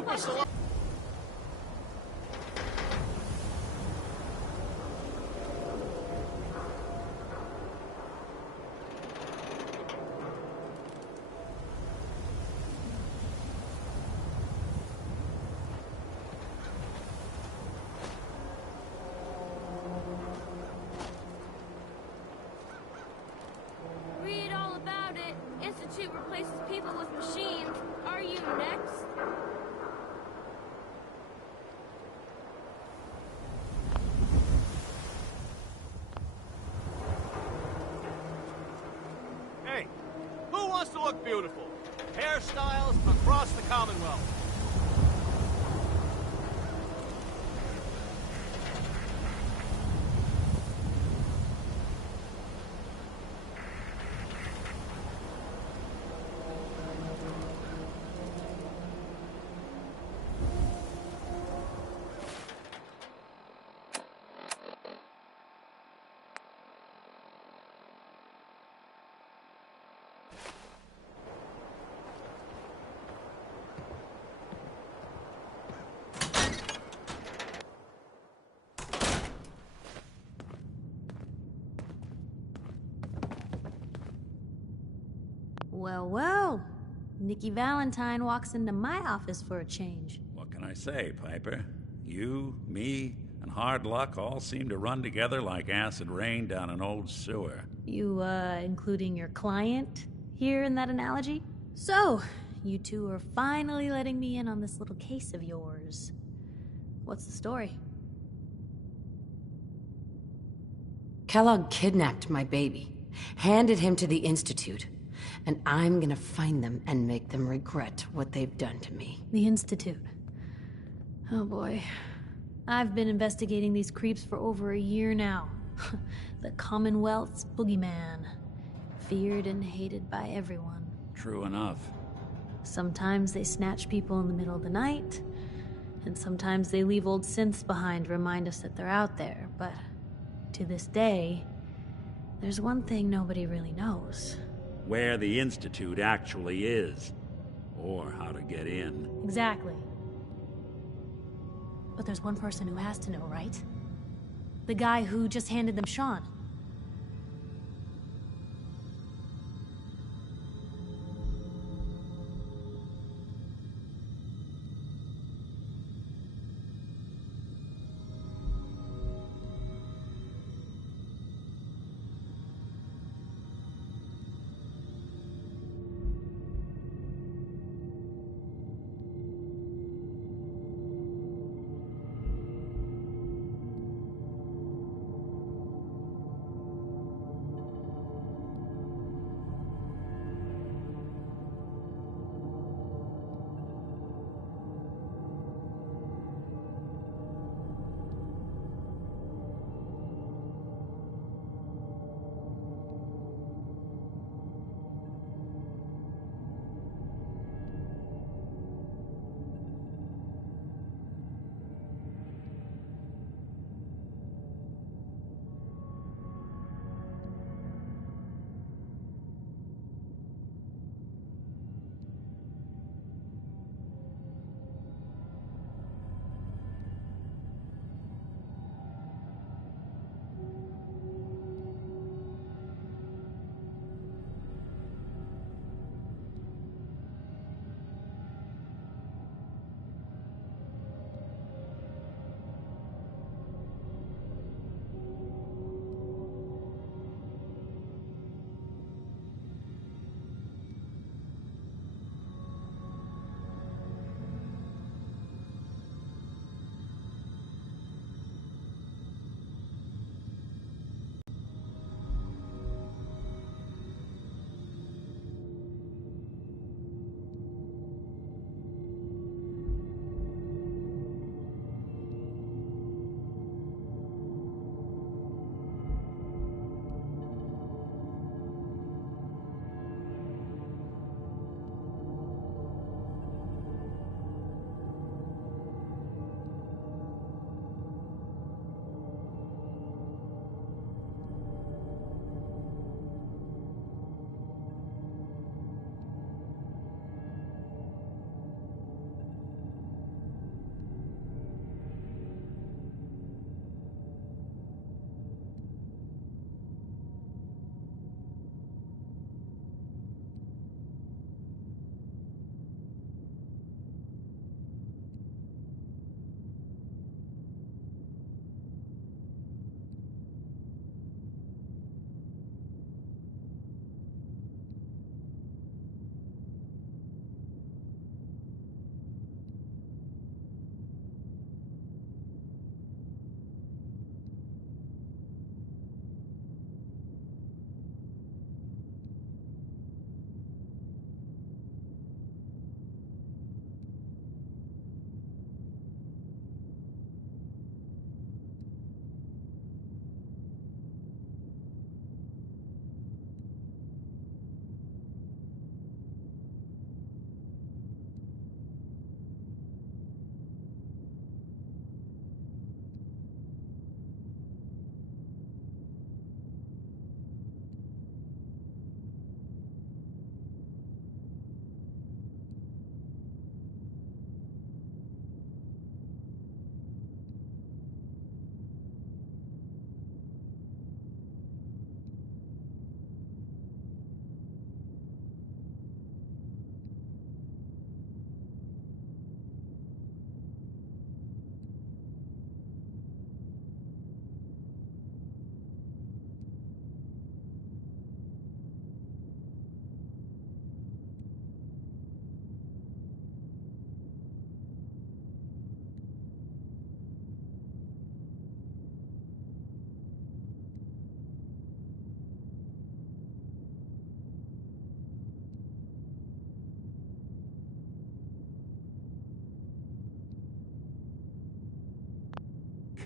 super celebrity. Read all about it. Institute replaces people with machines. Are you next? Hey, who wants to look beautiful? Hairstyles across the Commonwealth. Well, well. Nikki Valentine walks into my office for a change. What can I say, Piper? You, me, and hard luck all seem to run together like acid rain down an old sewer. You, including your client here in that analogy? So, you two are finally letting me in on this little case of yours. What's the story? Kellogg kidnapped my baby, handed him to the Institute, and I'm gonna find them and make them regret what they've done to me. The Institute. Oh boy. I've been investigating these creeps for over a year now. The Commonwealth's boogeyman. Feared and hated by everyone. True enough. Sometimes they snatch people in the middle of the night, and sometimes they leave old synths behind to remind us that they're out there, but to this day, there's one thing nobody really knows. Where the Institute actually is. Or how to get in. Exactly. But there's one person who has to know, right? The guy who just handed them Sean.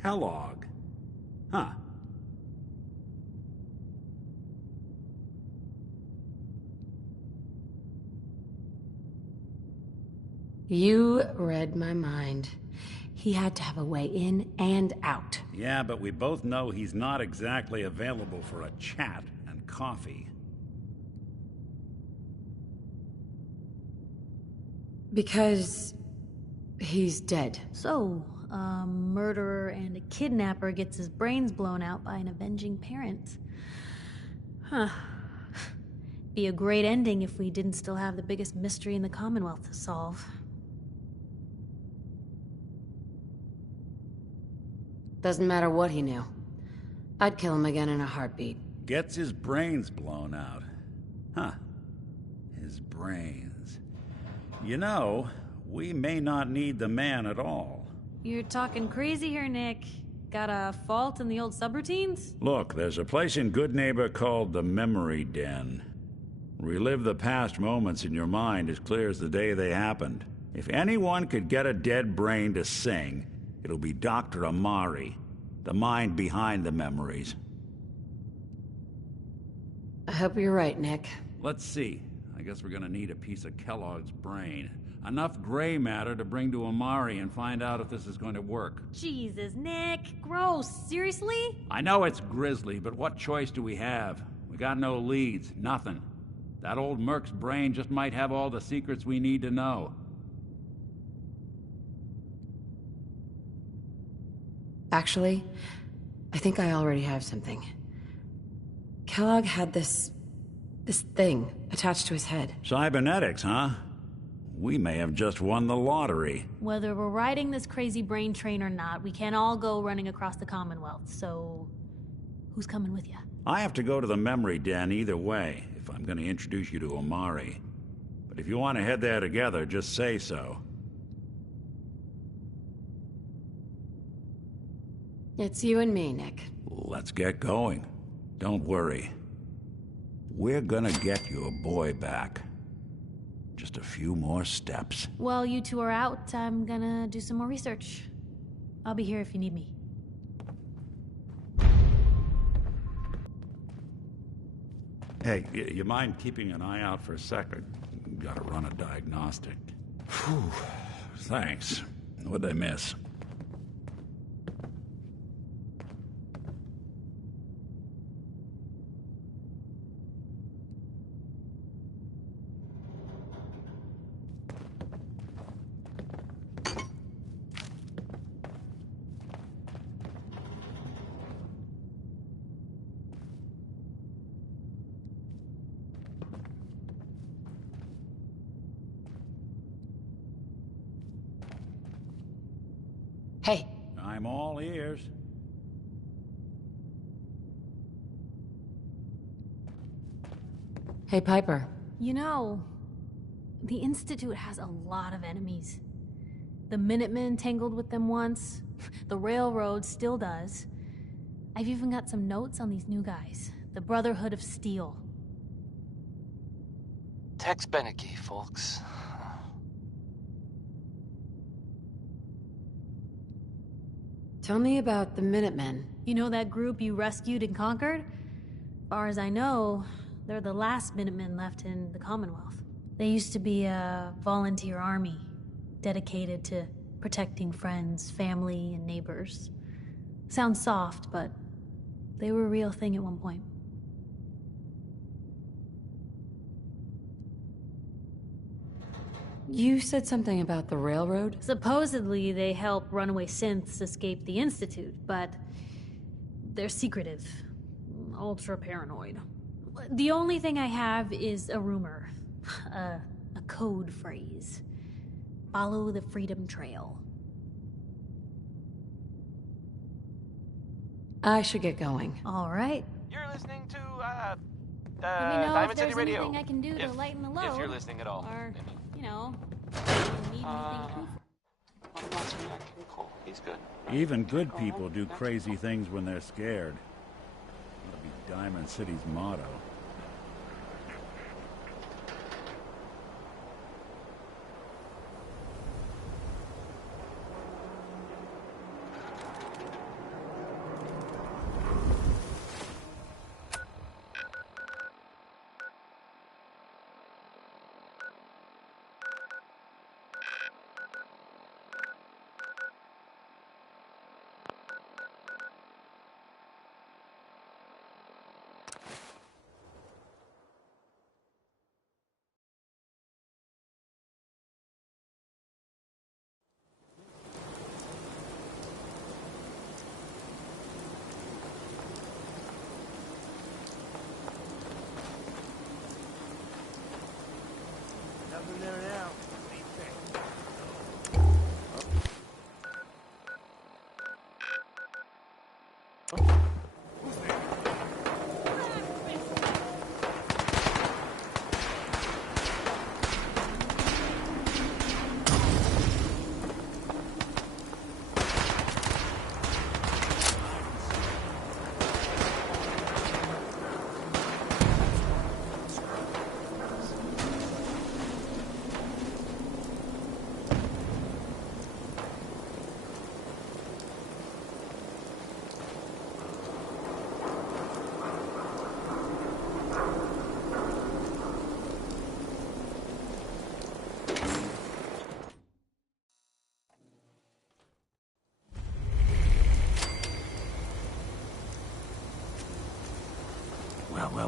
Kellogg. Huh. You read my mind. He had to have a way in and out. Yeah, but we both know he's not exactly available for a chat and coffee. Because he's dead. So, a murderer and a kidnapper gets his brains blown out by an avenging parent. Huh. Be a great ending if we didn't still have the biggest mystery in the Commonwealth to solve. Doesn't matter what he knew. I'd kill him again in a heartbeat. Gets his brains blown out. Huh. His brains. You know, we may not need the man at all. You're talking crazy here, Nick. Got a fault in the old subroutines? Look, there's a place in Good Neighbor called the Memory Den. Relive the past moments in your mind as clear as the day they happened. If anyone could get a dead brain to sing, it'll be Dr. Amari, the mind behind the memories. I hope you're right, Nick. Let's see. I guess we're gonna need a piece of Kellogg's brain. Enough gray matter to bring to Amari and find out if this is going to work. Jesus, Nick. Gross. Seriously? I know it's grisly, but what choice do we have? We got no leads, nothing. That old Merc's brain just might have all the secrets we need to know. Actually, I think I already have something. Kellogg had this thing attached to his head. Cybernetics, huh? We may have just won the lottery. Whether we're riding this crazy brain train or not, we can't all go running across the Commonwealth, so who's coming with you? I have to go to the Memory Den either way, if I'm going to introduce you to Amari. But if you want to head there together, just say so. It's you and me, Nick. Let's get going. Don't worry. We're gonna get your boy back. Just a few more steps. While you two are out, I'm gonna do some more research. I'll be here if you need me. Hey, you mind keeping an eye out for a second? Gotta run a diagnostic. Whew. Thanks. What'd I miss? Hey, I'm all ears. hey, Piper. You know, the Institute has a lot of enemies. The Minutemen tangled with them once. The Railroad still does. I've even got some notes on these new guys. The Brotherhood of Steel. Tex Beneke, folks. Tell me about the Minutemen. You know that group you rescued and conquered? Far as I know, they're the last Minutemen left in the Commonwealth. They used to be a volunteer army, dedicated to protecting friends, family, and neighbors. Sounds soft, but they were a real thing at one point. You said something about the railroad? Supposedly, they help runaway synths escape the Institute, but they're secretive, ultra paranoid. The only thing I have is a rumor, a code phrase. Follow the Freedom Trail. I should get going. All right. You're listening to, Let me know if Diamond there's City Radio. anything I can do to lighten the load. If you're listening at all. Or, you know, need anything proof. What about some Nat King Cole? He's good. Even good people do crazy things when they're scared. That'll be Diamond City's motto.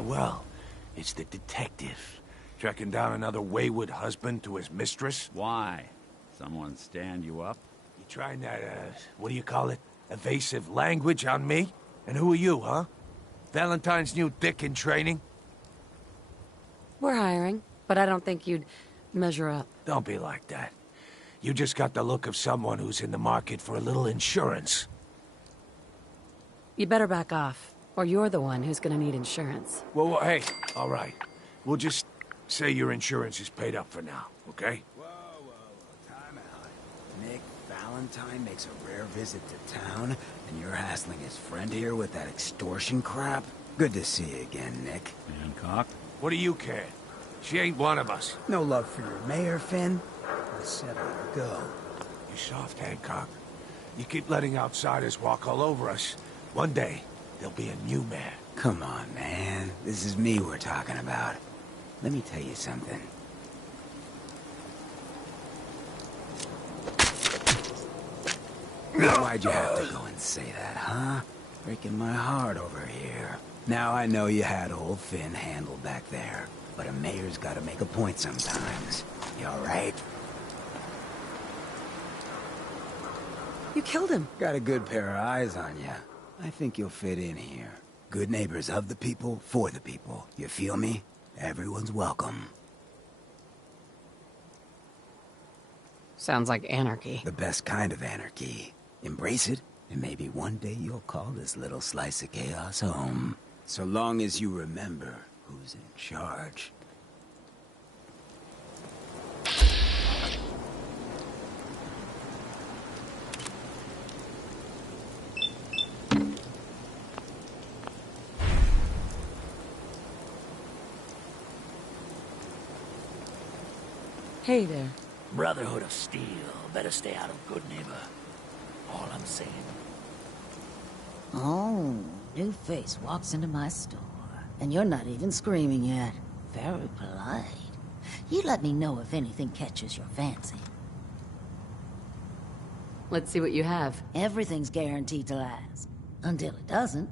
well. It's the detective. Tracking down another wayward husband to his mistress. Why? Someone stand you up? You trying that, what do you call it? Evasive language on me? And who are you, huh? Valentine's new dick in training? We're hiring, but I don't think you'd measure up. Don't be like that. You just got the look of someone who's in the market for a little insurance. You better back off, or you're the one who's gonna need insurance. Well, hey, all right. We'll just say your insurance is paid up for now, okay? Whoa, time out. Nick Valentine makes a rare visit to town, and you're hassling his friend here with that extortion crap? Good to see you again, Nick. Hancock? What do you care? She ain't one of us. No love for your mayor, Finn? I said let her go. You soft, Hancock. You keep letting outsiders walk all over us. One day, there'll be a new mayor. Come on, man. This is me we're talking about. Let me tell you something. Why'd you have to go and say that, huh? Breaking my heart over here. Now I know you had old Finn handled back there, but a mayor's gotta make a point sometimes. You alright? You killed him. Got a good pair of eyes on you. I think you'll fit in here. Good neighbors of the people, for the people. You feel me? Everyone's welcome. Sounds like anarchy. The best kind of anarchy. Embrace it, and maybe one day you'll call this little slice of chaos home. So long as you remember who's in charge. Hey there. Brotherhood of Steel. Better stay out of Good Neighbor. All I'm saying. Oh, new face walks into my store. And you're not even screaming yet. Very polite. You let me know if anything catches your fancy. Let's see what you have. Everything's guaranteed to last. Until it doesn't.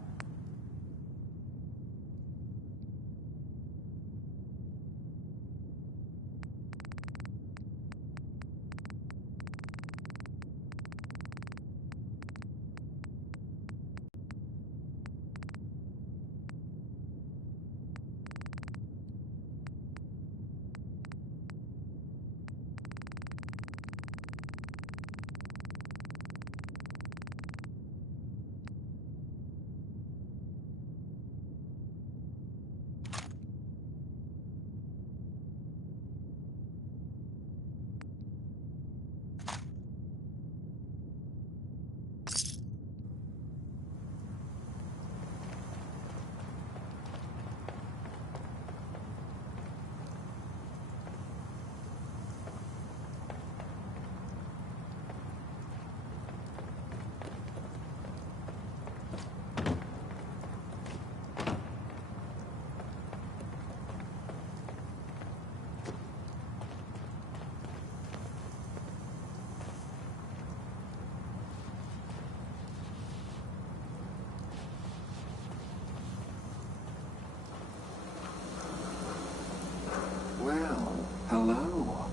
Well, hello.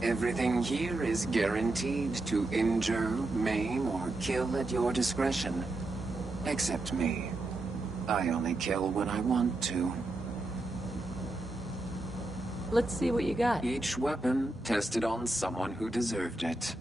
Everything here is guaranteed to injure, maim, or kill at your discretion. Except me. I only kill when I want to. Let's see what you got. Each weapon tested on someone who deserved it.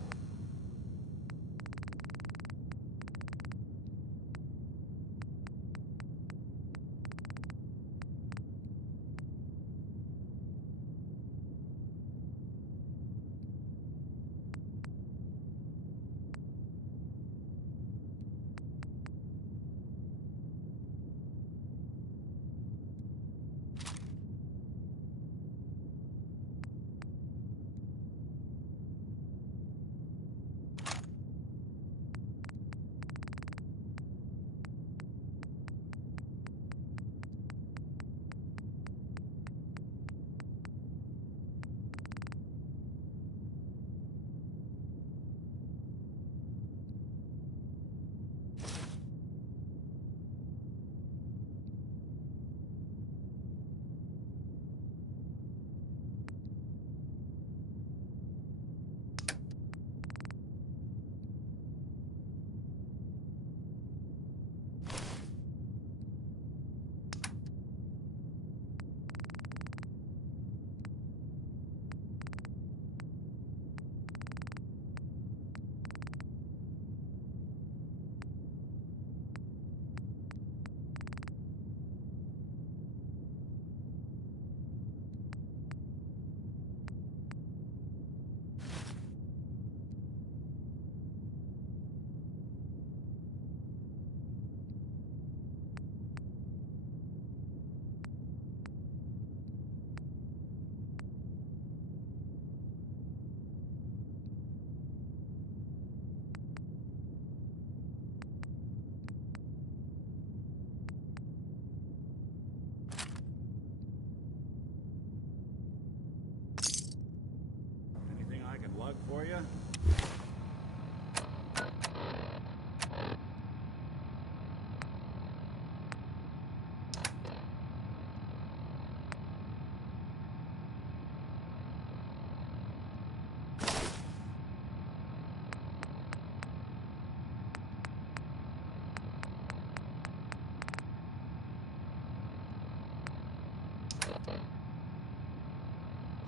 Plug for you?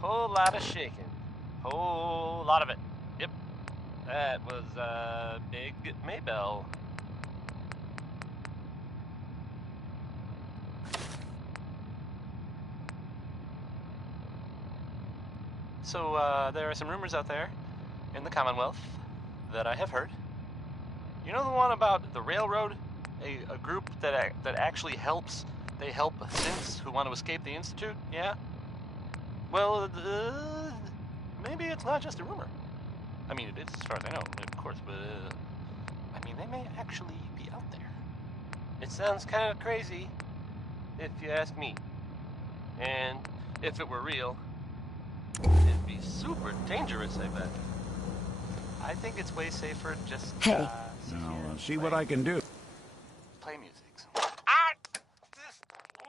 Whole lot of shaking. Whole lot of it. Yep. That was Big Maybell. So, there are some rumors out there in the Commonwealth that I have heard. You know the one about the railroad? A group that actually helps. They help synths who want to escape the Institute? Yeah? Well, maybe it's not just a rumor. I mean, it is as far as I know, of course, but, I mean, they may actually be out there. It sounds kind of crazy, if you ask me. And if it were real, it'd be super dangerous, I bet. I think it's way safer just, Now, see what I can do. play music.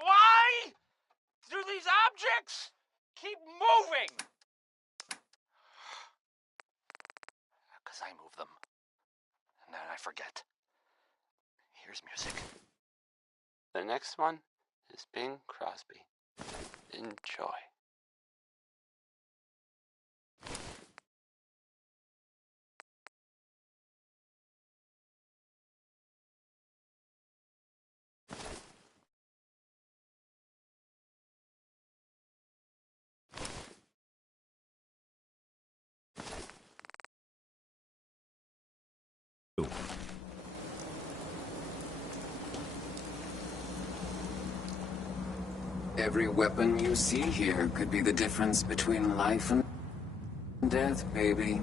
Why do these objects keep moving? Because I move them. And then I forget. Here's music. The next one is Bing Crosby. Enjoy. Every weapon you see here could be the difference between life and death, baby.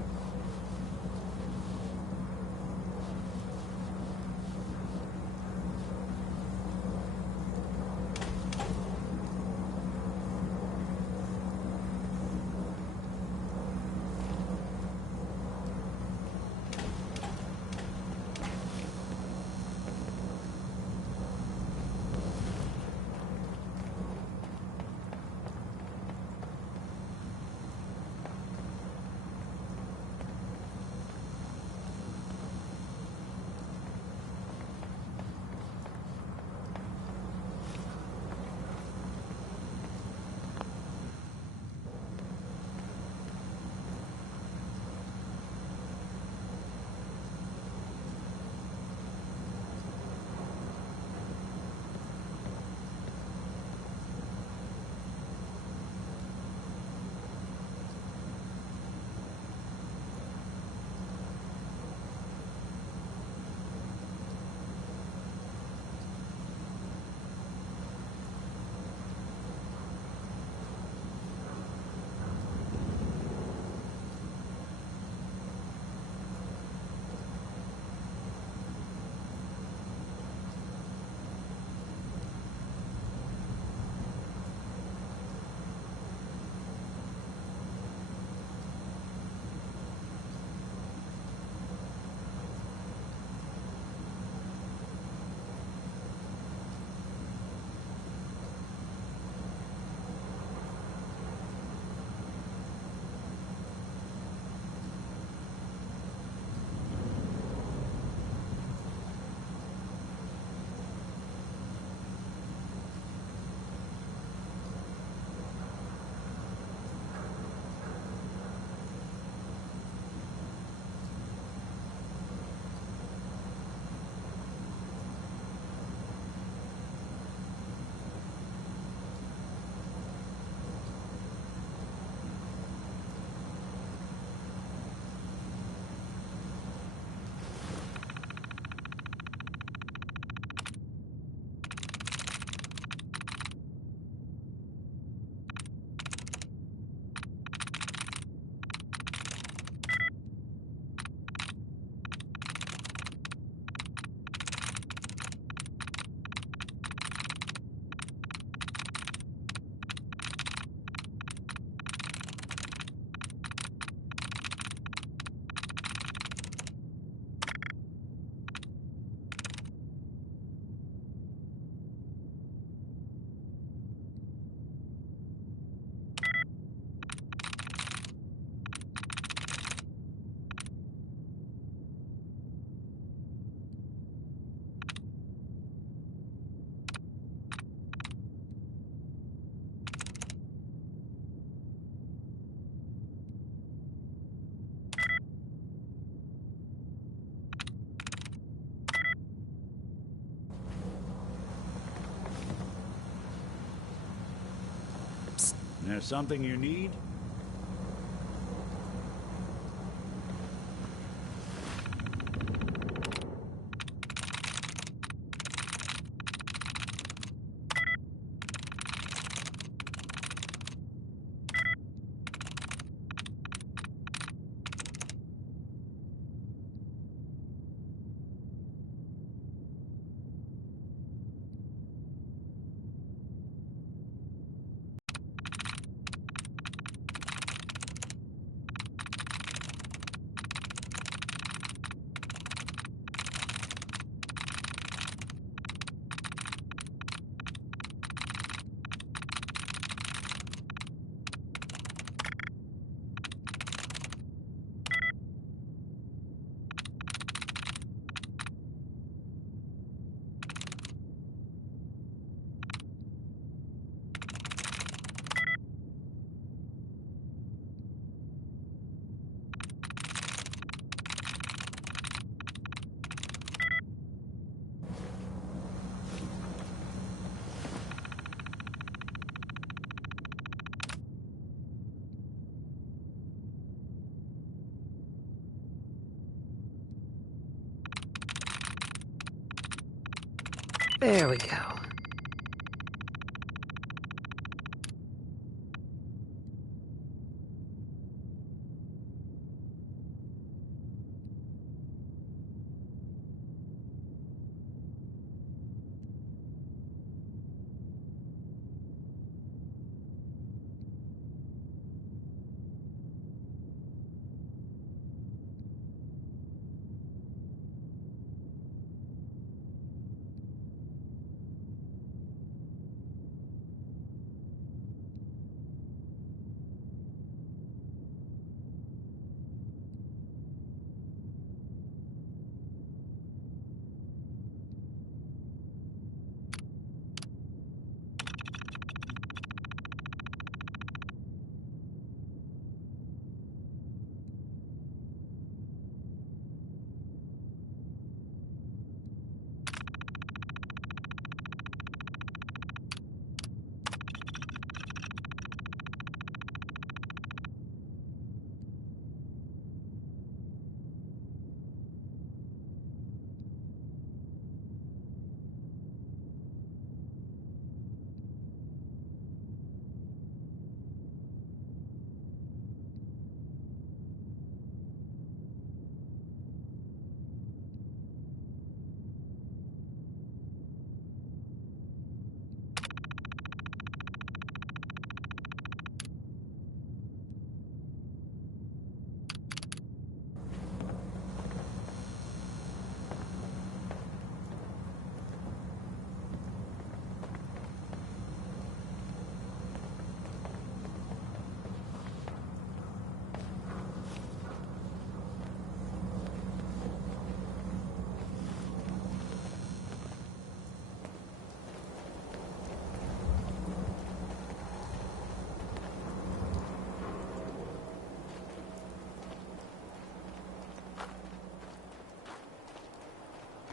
There's something you need? There we go.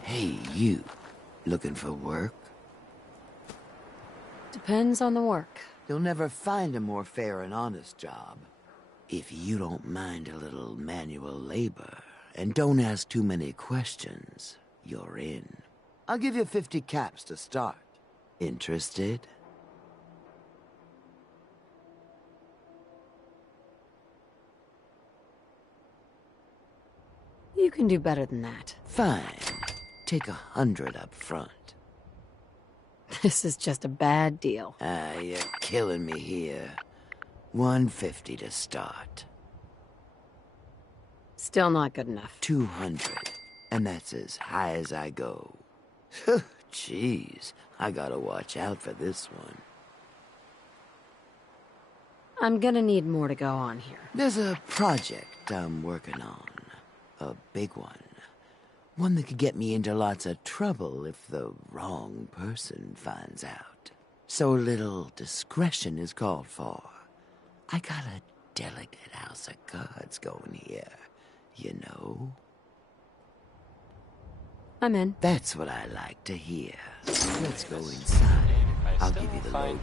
Hey, you. Looking for work? Depends on the work. You'll never find a more fair and honest job. If you don't mind a little manual labor, and don't ask too many questions, you're in. I'll give you 50 caps to start. Interested? You can do better than that. Fine. Take 100 up front. This is just a bad deal. You're killing me here. 150 to start. Still not good enough. 200. And that's as high as I go. Jeez, I gotta watch out for this one. I'm gonna need more to go on here. There's a project I'm working on. A big one. One that could get me into lots of trouble if the wrong person finds out. So little discretion is called for. I got a delicate house of cards going here, you know? I'm in. That's what I like to hear. Let's go inside. I'll give you the lowdown.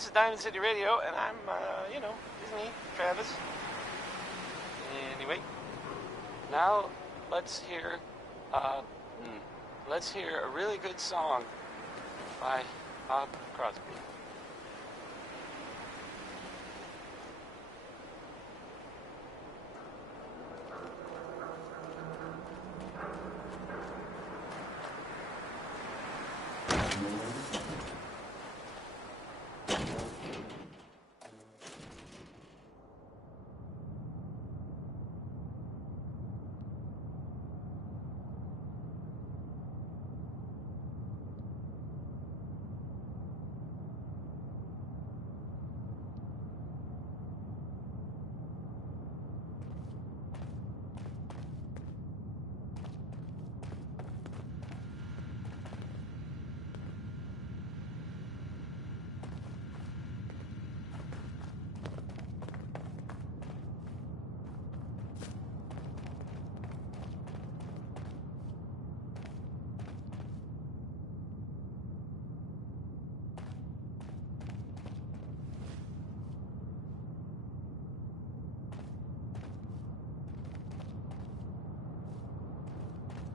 this is Diamond City Radio, and I'm, you know, it's me, Travis. Anyway, now let's hear a really good song by Bob Crosby.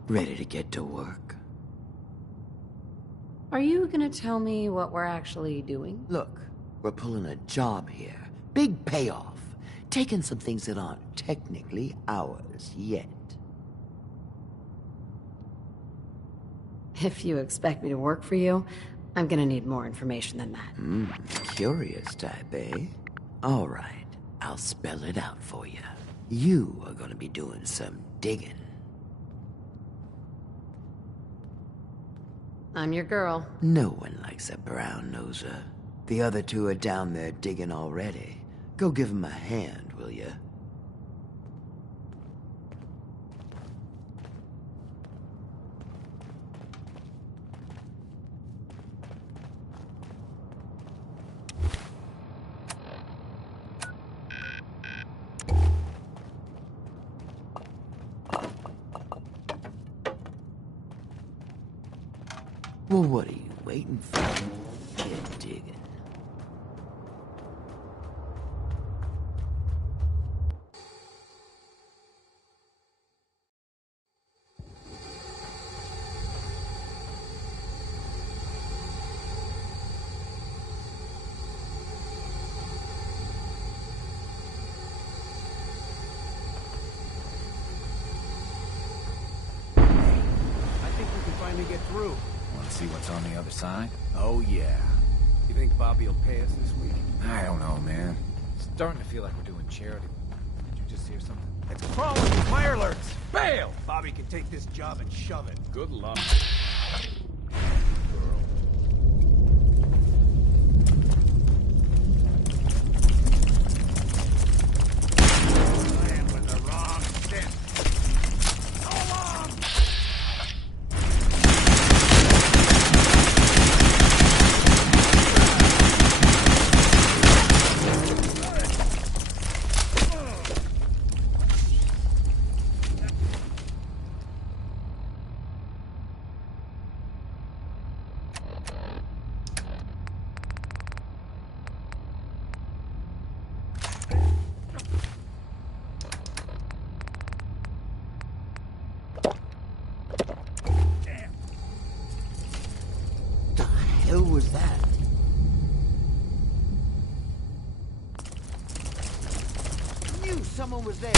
Ready to get to work? Are you gonna tell me what we're actually doing? Look, we're pulling a job here. Big payoff. Taking some things that aren't technically ours yet. If you expect me to work for you, I'm gonna need more information than that. Curious type, eh? All right, I'll spell it out for you. You are gonna be doing some digging. I'm your girl. No one likes a brown-noser. The other two are down there digging already. Go give them a hand, will you? Well, what are you waiting for? Get digging. I think we can finally get through. Want to see what's on the other side? Oh, yeah. You think Bobby will pay us this week? I don't know, man. It's starting to feel like we're doing charity. Did you just hear something? It's crawling with fire alerts! Bail! Bobby can take this job and shove it. Good luck. Playing with the wrong shit. So long! Who was that? I knew someone was there.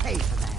Pay for that.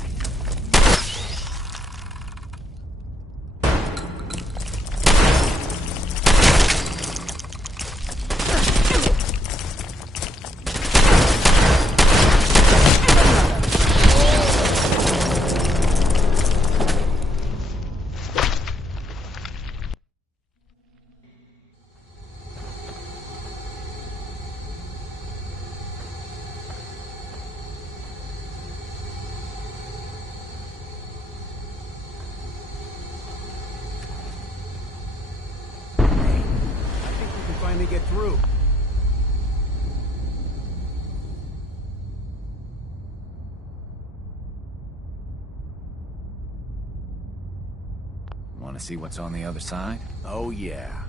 Want to see what's on the other side? Oh, yeah.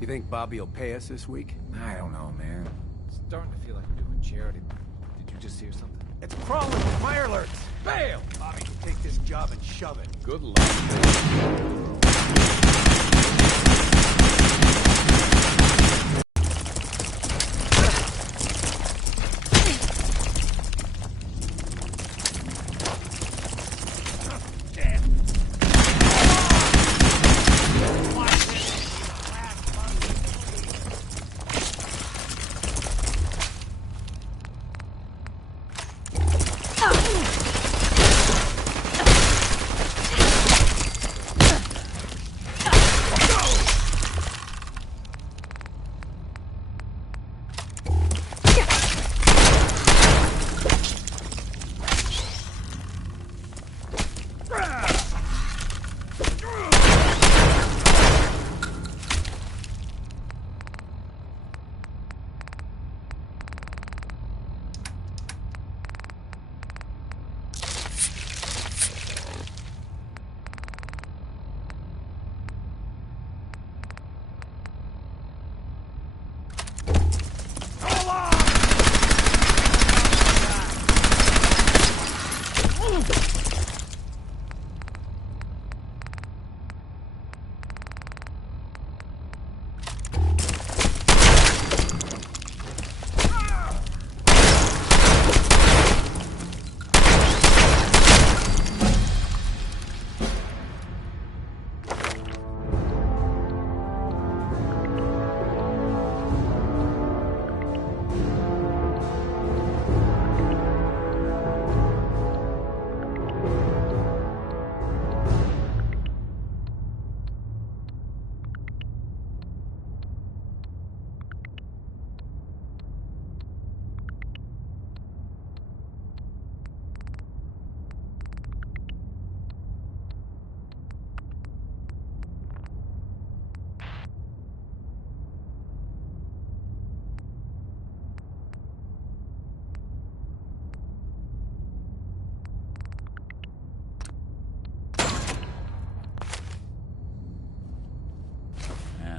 You think Bobby will pay us this week? I don't know, man. Starting to feel like we're doing charity. Did you just hear something? It's crawling with fire alerts! Bail! Bobby can take this job and shove it. Good luck.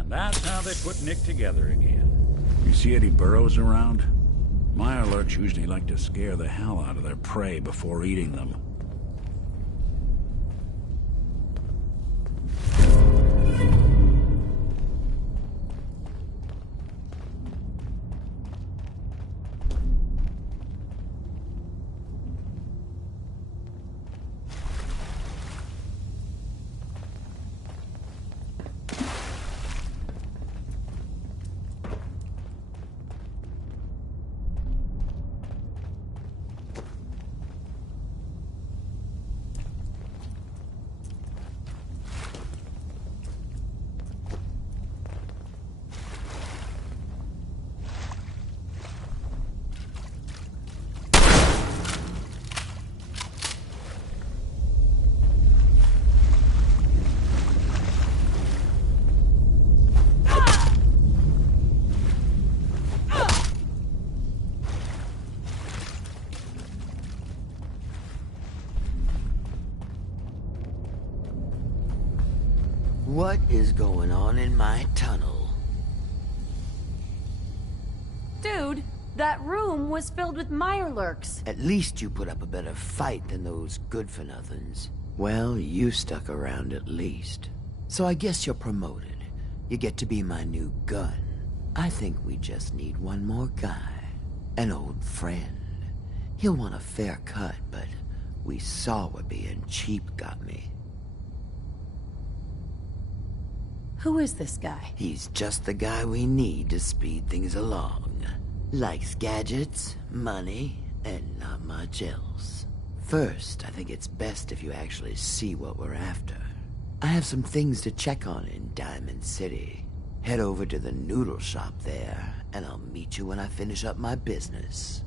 That's how they put Nick together again. You see any burrows around? Mirelurks usually like to scare the hell out of their prey before eating them. What is going on in my tunnel? Dude, that room was filled with Mirelurks. At least you put up a better fight than those good-for-nothings. Well, you stuck around at least. So I guess you're promoted. You get to be my new gun. I think we just need one more guy. An old friend. He'll want a fair cut, but we saw what being cheap got me. Who is this guy? He's just the guy we need to speed things along. Likes gadgets, money, and not much else. First, I think it's best if you actually see what we're after. I have some things to check on in Diamond City. Head over to the noodle shop there, and I'll meet you when I finish up my business.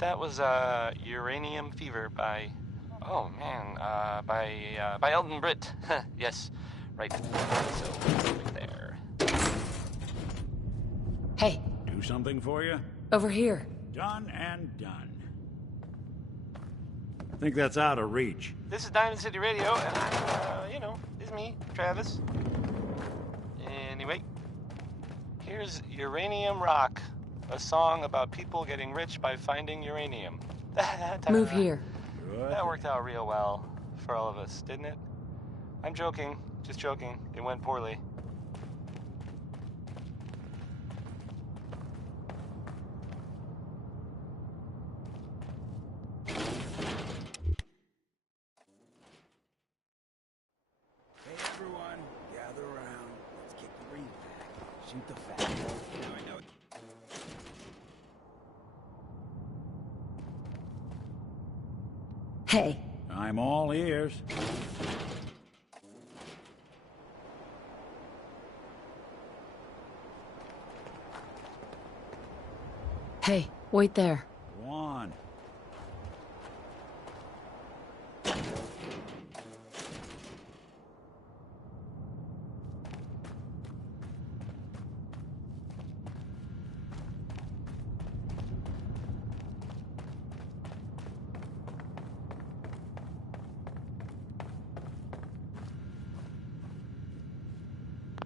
That was Uranium Fever by... Oh, man, by Elton Britt. Yes, right. So, right there. Hey. Do something for you? Over here. Done and done. I think that's out of reach. This is Diamond City Radio, and I'm, it's me, Travis. Anyway, here's Uranium Rock, a song about people getting rich by finding uranium. Move here. Good. That worked out real well for all of us, didn't it? I'm joking, just joking. It went poorly. Shoot the fat. I know. Hey. I'm all ears. Hey, wait there. Go on.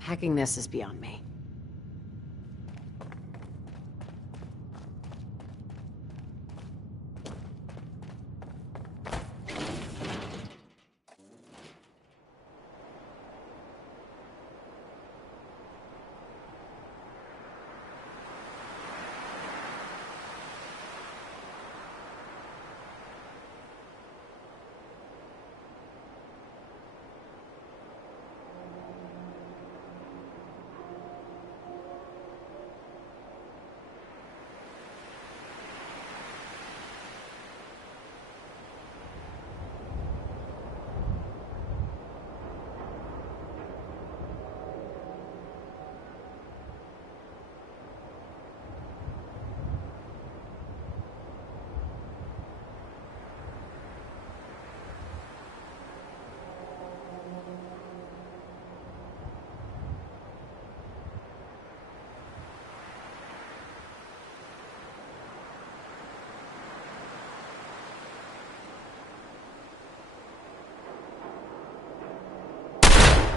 Hacking this is beyond me.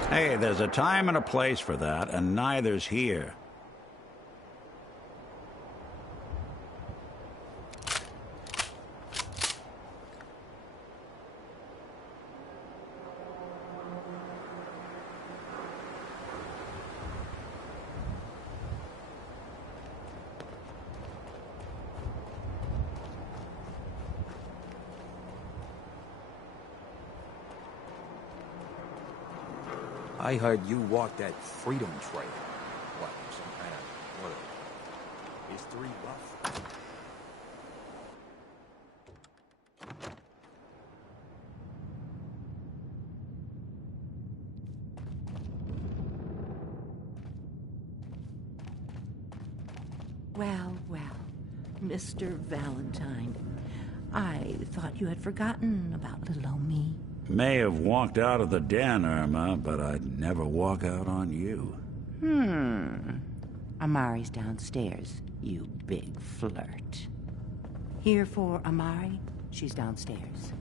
Hey, there's a time and a place for that, and neither's here. I heard you walk that freedom trail. What, some kind of, history buff? Well, Mr. Valentine, I thought you had forgotten about little old me. May have walked out of the den, Irma, but I'd never walk out on you. Amari's downstairs, you big flirt. Here for Amari? She's downstairs.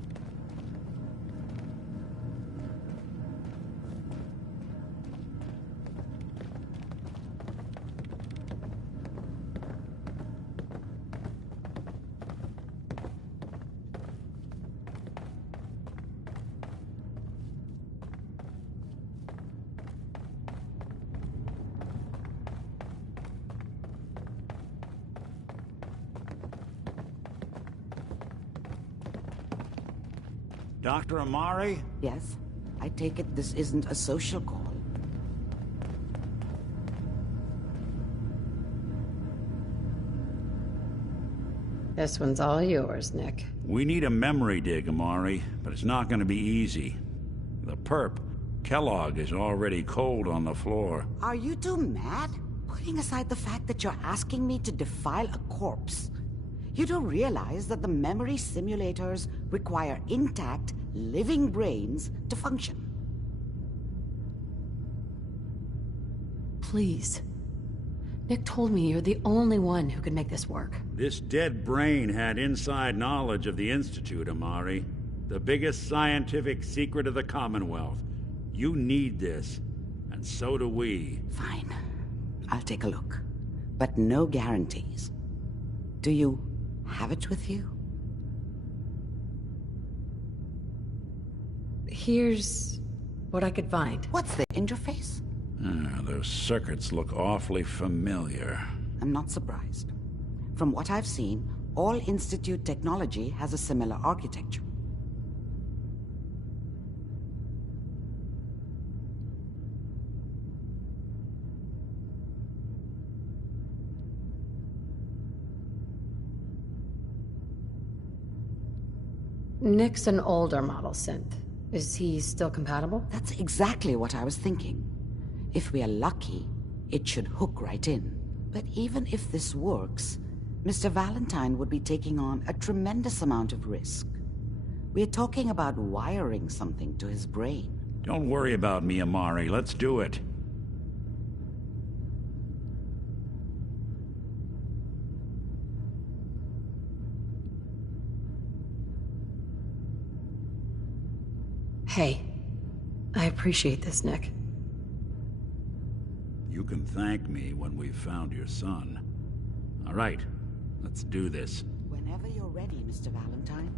Dr. Amari? Yes? I take it this isn't a social call. This one's all yours, Nick. We need a memory dig, Amari, but it's not going to be easy. The perp, Kellogg, is already cold on the floor. Are you two mad? Putting aside the fact that you're asking me to defile a corpse. You do realize that the memory simulators require intact, living brains to function. Please. Nick told me you're the only one who could make this work. This dead brain had inside knowledge of the Institute, Amari. The biggest scientific secret of the Commonwealth. You need this, and so do we. Fine. I'll take a look. But no guarantees. Do you have it with you? Here's what I could find. What's the interface? Those circuits look awfully familiar. I'm not surprised. From what I've seen, all Institute technology has a similar architecture. Nick's an older model synth. Is he still compatible? That's exactly what I was thinking. If we are lucky, it should hook right in. But even if this works, Mr. Valentine would be taking on a tremendous amount of risk. We're talking about wiring something to his brain. Don't worry about me, Amari. Let's do it. Hey, I appreciate this, Nick. You can thank me when we've found your son. All right, let's do this. Whenever you're ready, Mr. Valentine,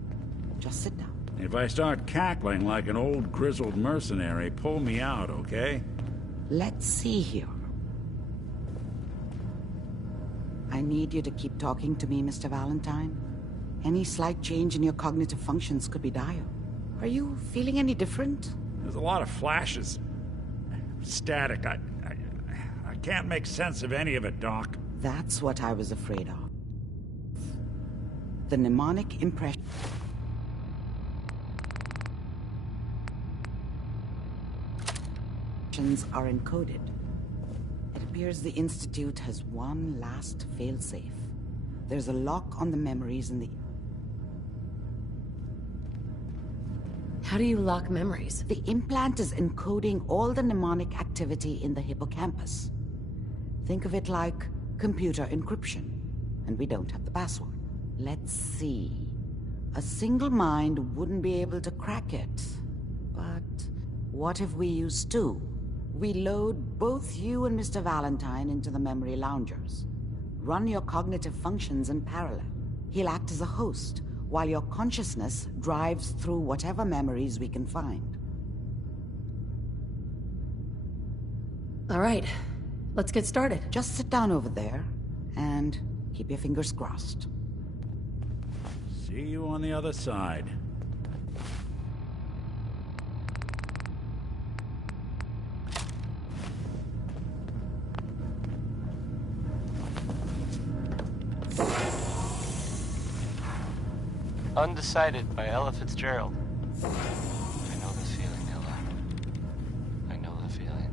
just sit down. If I start cackling like an old grizzled mercenary, pull me out, okay? Let's see here. I need you to keep talking to me, Mr. Valentine. Any slight change in your cognitive functions could be dire. Are you feeling any different? There's a lot of flashes. Static. I can't make sense of any of it, Doc. That's what I was afraid of. The mnemonic impressions are encoded. It appears the Institute has one last failsafe. There's a lock on the memories in the... How do you lock memories? The implant is encoding all the mnemonic activity in the hippocampus. Think of it like computer encryption, and we don't have the password. Let's see. A single mind wouldn't be able to crack it. But what if we use two? We load both you and Mr. Valentine into the memory loungers. Run your cognitive functions in parallel. He'll act as a host, while your consciousness drives through whatever memories we can find. All right, let's get started. Just sit down over there, and keep your fingers crossed. See you on the other side. Undecided by Ella Fitzgerald. I know this feeling, Ella. I know the feeling.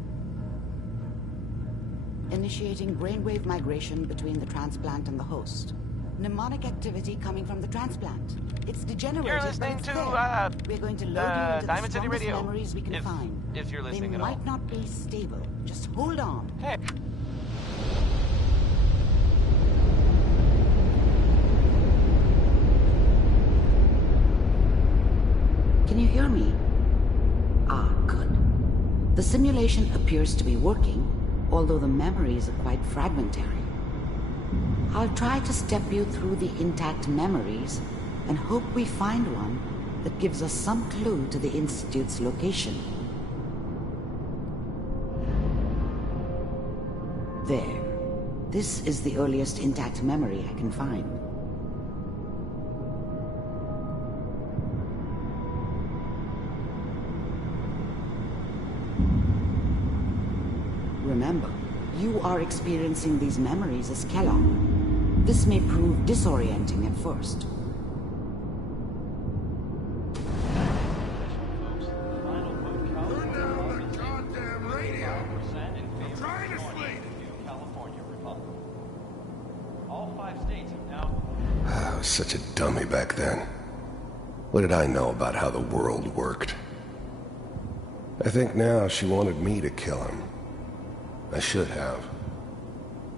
Initiating brainwave migration between the transplant and the host. Mnemonic activity coming from the transplant. It's degenerated. You're listening to we're going to load you into Diamond the City strongest Radio. memories we can find. If you're listening they at all. might not be stable. Just hold on. Hey. Can you hear me? Ah, good. The simulation appears to be working, although the memories are quite fragmentary. I'll try to step you through the intact memories and hope we find one that gives us some clue to the Institute's location. There. This is the earliest intact memory I can find. Remember, you are experiencing these memories as Kellogg. This may prove disorienting at first. such a dummy back then. What did I know about how the world worked? I think now she wanted me to kill him. I should have.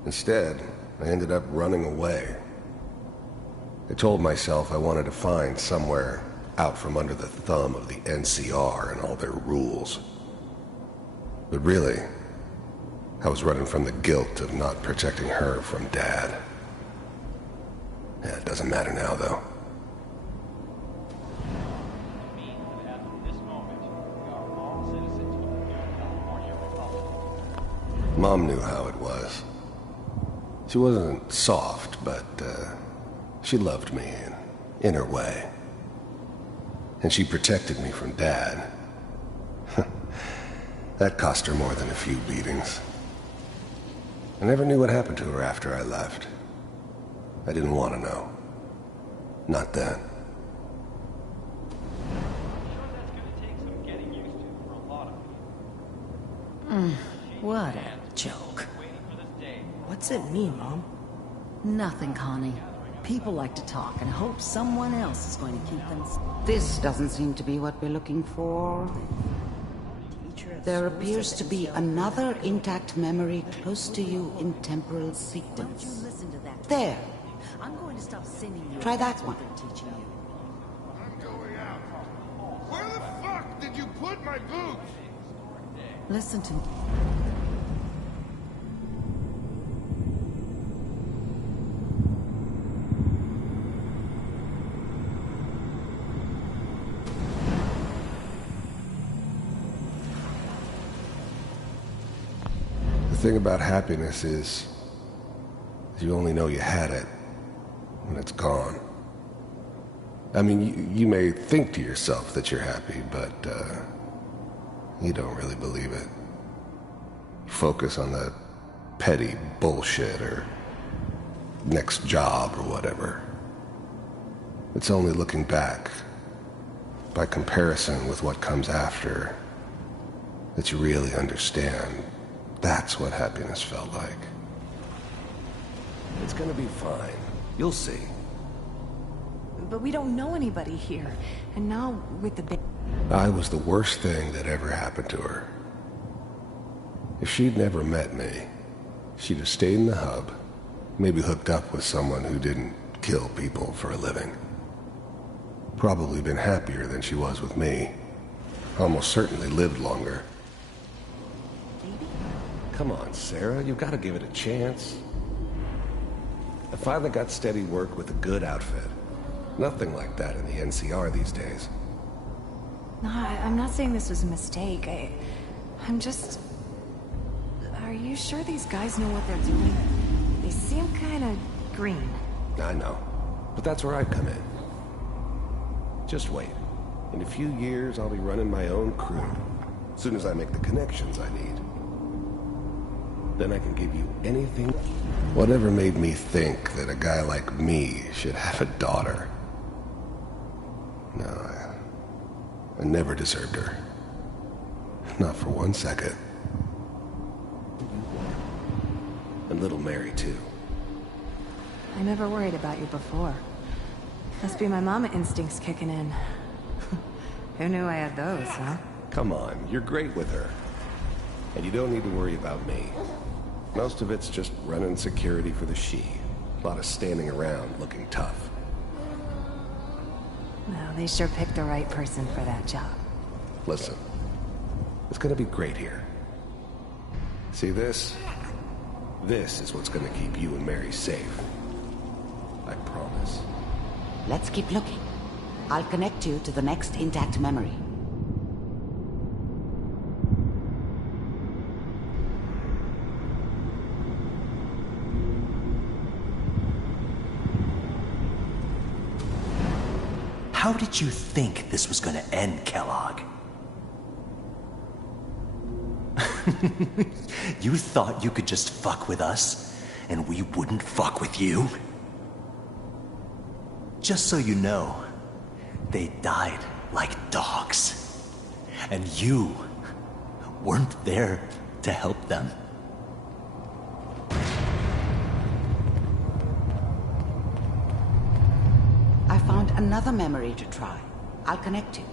Instead, I ended up running away. I told myself I wanted to find somewhere out from under the thumb of the NCR and all their rules. But really, I was running from the guilt of not protecting her from Dad. Yeah, it doesn't matter now, though. Mom knew how it was. She wasn't soft, but she loved me in her way. And she protected me from Dad. That cost her more than a few beatings. I never knew what happened to her after I left. I didn't want to know. Not then. What a joke. What's it mean, Mom? Nothing, Connie. People like to talk and hope someone else is going to keep them... This doesn't seem to be what we're looking for. There appears to be another intact memory close to you in temporal sequence. Don't you listen to that. There. I'm going to stop sending you... Try that one. Teaching you. I'm going out. Where the fuck did you put my boots? Listen to me. The thing about happiness is you only know you had it when it's gone. I mean, you may think to yourself that you're happy, but you don't really believe it. You focus on the petty bullshit or next job or whatever. It's only looking back, by comparison with what comes after, that you really understand. That's what happiness felt like. It's gonna be fine. You'll see. But we don't know anybody here. And now with the I was the worst thing that ever happened to her. If she'd never met me, she'd have stayed in the hub, maybe hooked up with someone who didn't kill people for a living. Probably been happier than she was with me. Almost certainly lived longer. Come on, Sarah, you've got to give it a chance. I finally got steady work with a good outfit. Nothing like that in the NCR these days. No, I'm not saying this was a mistake. I'm just... Are you sure these guys know what they're doing? They seem kind of green. I know, but that's where I come in. Just wait. In a few years, I'll be running my own crew. As soon as I make the connections I need. Then I can give you anything. Whatever made me think that a guy like me should have a daughter? No, I never deserved her. Not for 1 second. And little Mary, too. I never worried about you before. Must be my mama instincts kicking in. Who knew I had those, huh? Come on, you're great with her. And you don't need to worry about me. Most of it's just running security for the she. A lot of standing around looking tough. Well, they sure picked the right person for that job. Listen, it's gonna be great here. See this? This is what's gonna keep you and Mary safe. I promise. Let's keep looking. I'll connect you to the next intact memory. How did you think this was gonna end, Kellogg? You thought you could just fuck with us, and we wouldn't fuck with you? Just so you know, they died like dogs. And you weren't there to help them. another memory to try. I'll connect you.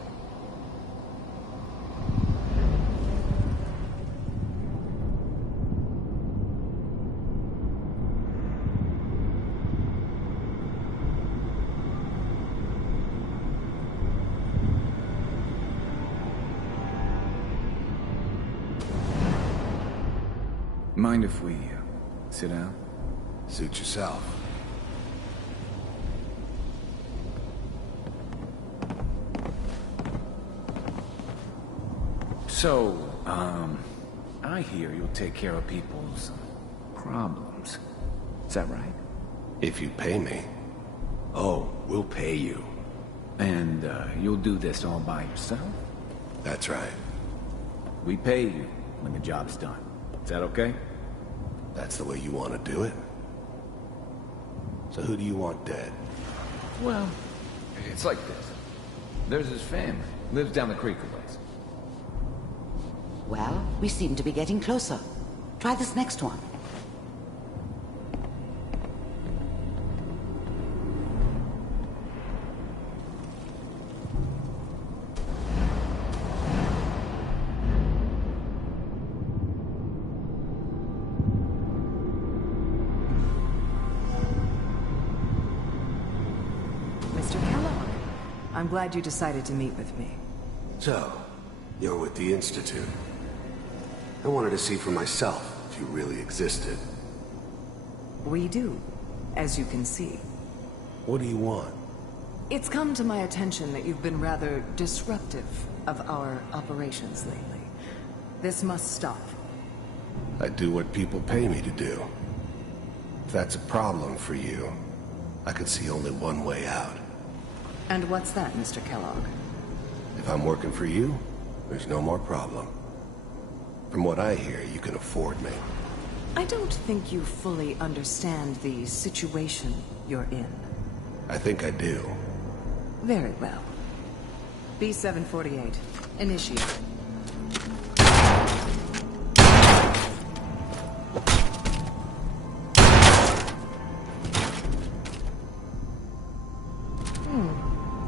Mind if we sit down? Suit yourself. So, I hear you'll take care of people's problems. Is that right? If you pay me. Oh, we'll pay you. And, you'll do this all by yourself? That's right. We pay you when the job's done. Is that okay? That's the way you want to do it? So who do you want dead? Well, it's like this. There's his family. Lives down the creek a ways. Well, we seem to be getting closer. Try this next one. Mr. Kellogg, I'm glad you decided to meet with me. So, you're with the Institute. I wanted to see for myself if you really existed. We do, as you can see. What do you want? It's come to my attention that you've been rather disruptive of our operations lately. This must stop. I do what people pay me to do. If that's a problem for you, I could see only one way out. And what's that, Mr. Kellogg? If I'm working for you, there's no more problem. From what I hear, you can afford me. I don't think you fully understand the situation you're in. I think I do. Very well. B-748, initiate.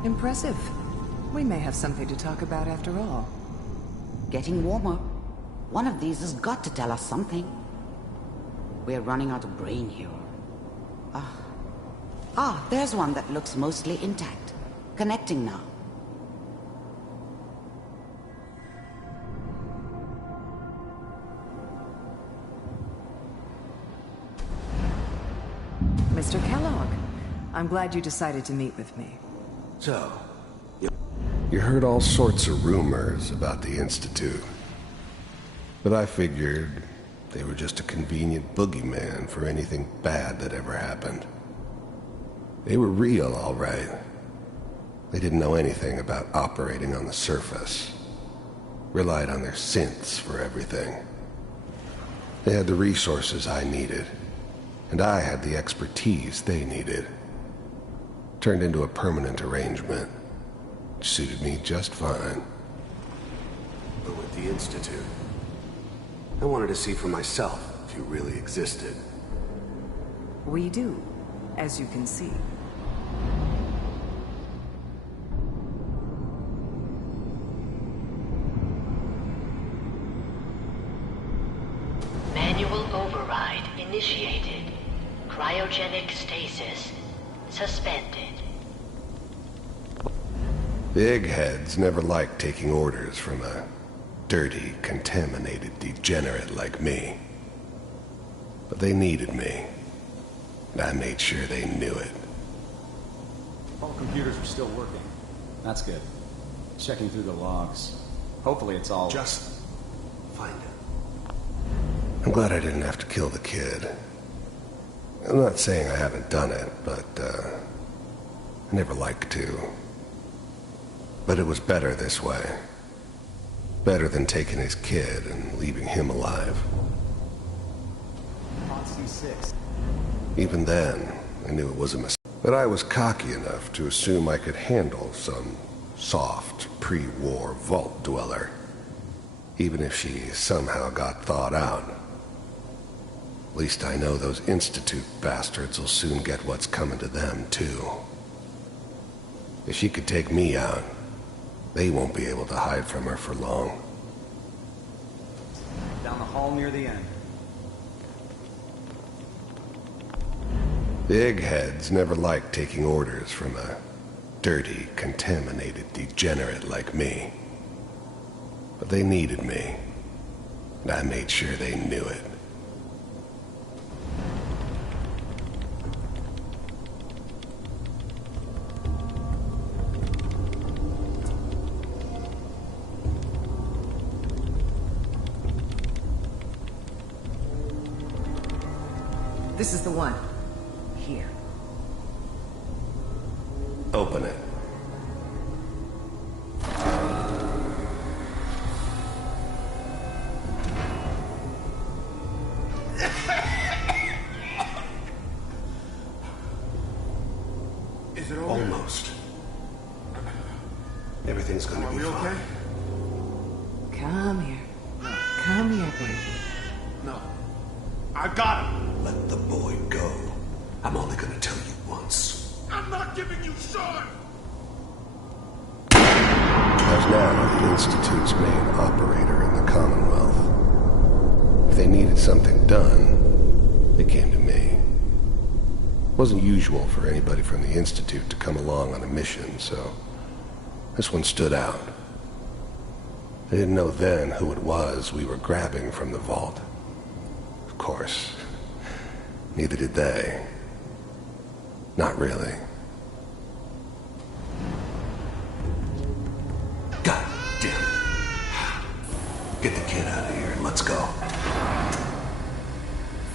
Impressive. We may have something to talk about after all. Getting warmer. One of these has got to tell us something. We're running out of brain here. There's one that looks mostly intact. Connecting now. Mr. Kellogg, I'm glad you decided to meet with me. So, you heard all sorts of rumors about the Institute. But I figured they were just a convenient boogeyman for anything bad that ever happened. They were real, all right. They didn't know anything about operating on the surface. Relied on their synths for everything. They had the resources I needed, and I had the expertise they needed. Turned into a permanent arrangement, which suited me just fine. But with the Institute, I wanted to see for myself if you really existed. We do, as you can see. Manual override initiated. Cryogenic stasis suspended. The eggheads never liked taking orders from a dirty, contaminated degenerate like me. But they needed me, and I made sure they knew it. All computers are still working. That's good. Checking through the logs. Hopefully it's all... Just find it. I'm glad I didn't have to kill the kid. I'm not saying I haven't done it, but, I never liked to. But it was better this way. Better than taking his kid and leaving him alive. On C6. Even then, I knew it was a mistake. But I was cocky enough to assume I could handle some soft, pre-war vault dweller. Even if she somehow got thawed out. At least I know those Institute bastards will soon get what's coming to them, too. If she could take me out, they won't be able to hide from her for long. Down the hall near the end. The eggheads never liked taking orders from a dirty, contaminated degenerate like me. But they needed me, and I made sure they knew it. This is the one. Here. Open it. Is it over? Almost. Everything's gonna be fine. Okay? Come here. Come here, baby. No. I got him. Let the boy go. I'm only gonna tell you once. I'm not giving you short. I was now the Institute's main operator in the Commonwealth. If they needed something done, they came to me. It wasn't usual for anybody from the Institute to come along on a mission, so this one stood out. They didn't know then who it was we were grabbing from the vault. Of course, neither did they. Not really. God damn it. Get the kid out of here and let's go.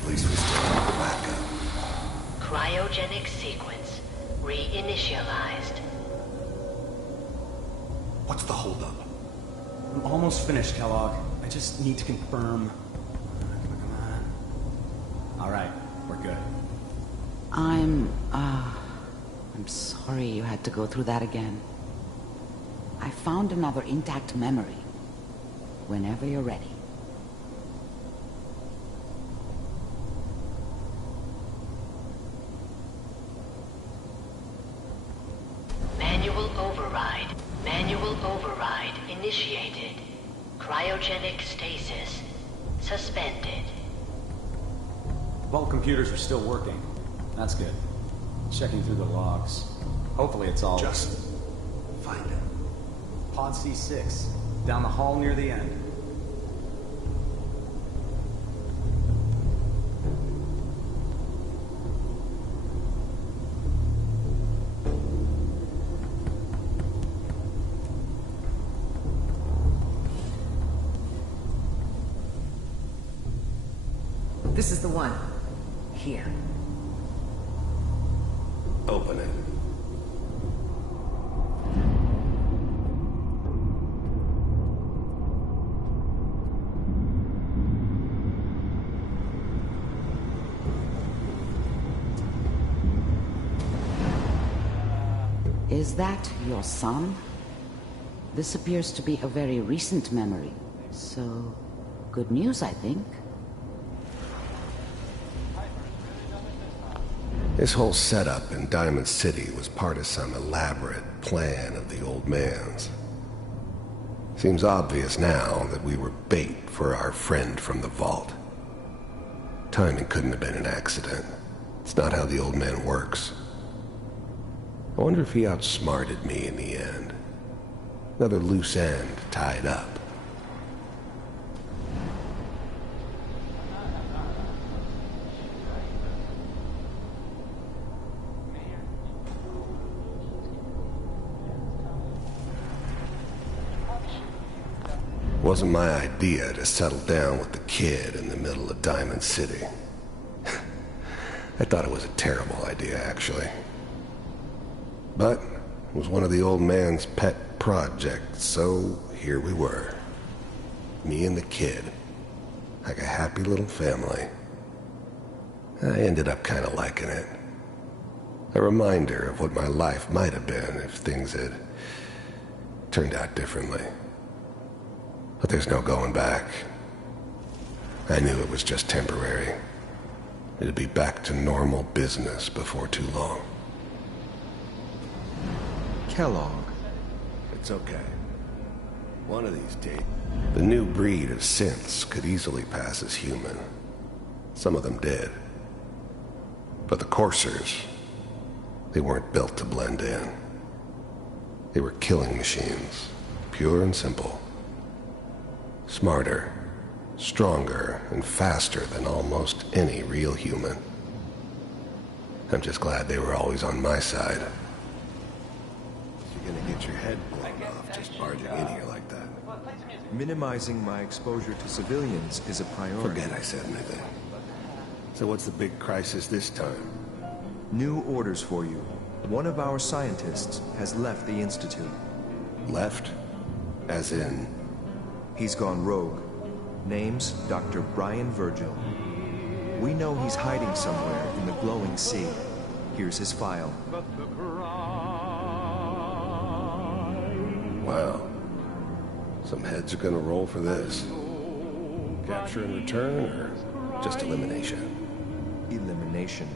At least we still have the backup. Cryogenic sequence reinitialized. What's the holdup? I'm almost finished, Kellogg. I just need to confirm. Come on. All right, we're good. I'm sorry you had to go through that again. I found another intact memory. Whenever you're ready. Manual override initiated. Cryogenic stasis suspended. Vault computers are still working. That's good. Checking through the logs. Hopefully it's all... Just find it. Pod C6. Down the hall near the end. This is the one. Here. Open it. Is that your son? This appears to be a very recent memory. So, good news, I think. This whole setup in Diamond City was part of some elaborate plan of the old man's. Seems obvious now that we were bait for our friend from the vault. Timing couldn't have been an accident. It's not how the old man works. I wonder if he outsmarted me in the end. Another loose end tied up. Wasn't my idea to settle down with the kid in the middle of Diamond City. I thought it was a terrible idea, actually. But it was one of the old man's pet projects, so here we were. Me and the kid. Like a happy little family. I ended up kind of liking it. A reminder of what my life might have been if things had turned out differently. But there's no going back. I knew it was just temporary. It'd be back to normal business before too long. Kellogg. It's okay. One of these days, the new breed of synths could easily pass as human. Some of them did. But the coursers, they weren't built to blend in. They were killing machines, pure and simple. Smarter, stronger, and faster than almost any real human. I'm just glad they were always on my side. You're gonna get your head blown off just barging in here like that. Minimizing my exposure to civilians is a priority. Forget I said anything. So what's the big crisis this time? New orders for you. One of our scientists has left the Institute. Left? As in? He's gone rogue. Name's Dr. Brian Virgil. We know he's hiding somewhere in the glowing sea. Here's his file. Wow. Some heads are gonna roll for this. Capture and return, or just elimination? Elimination.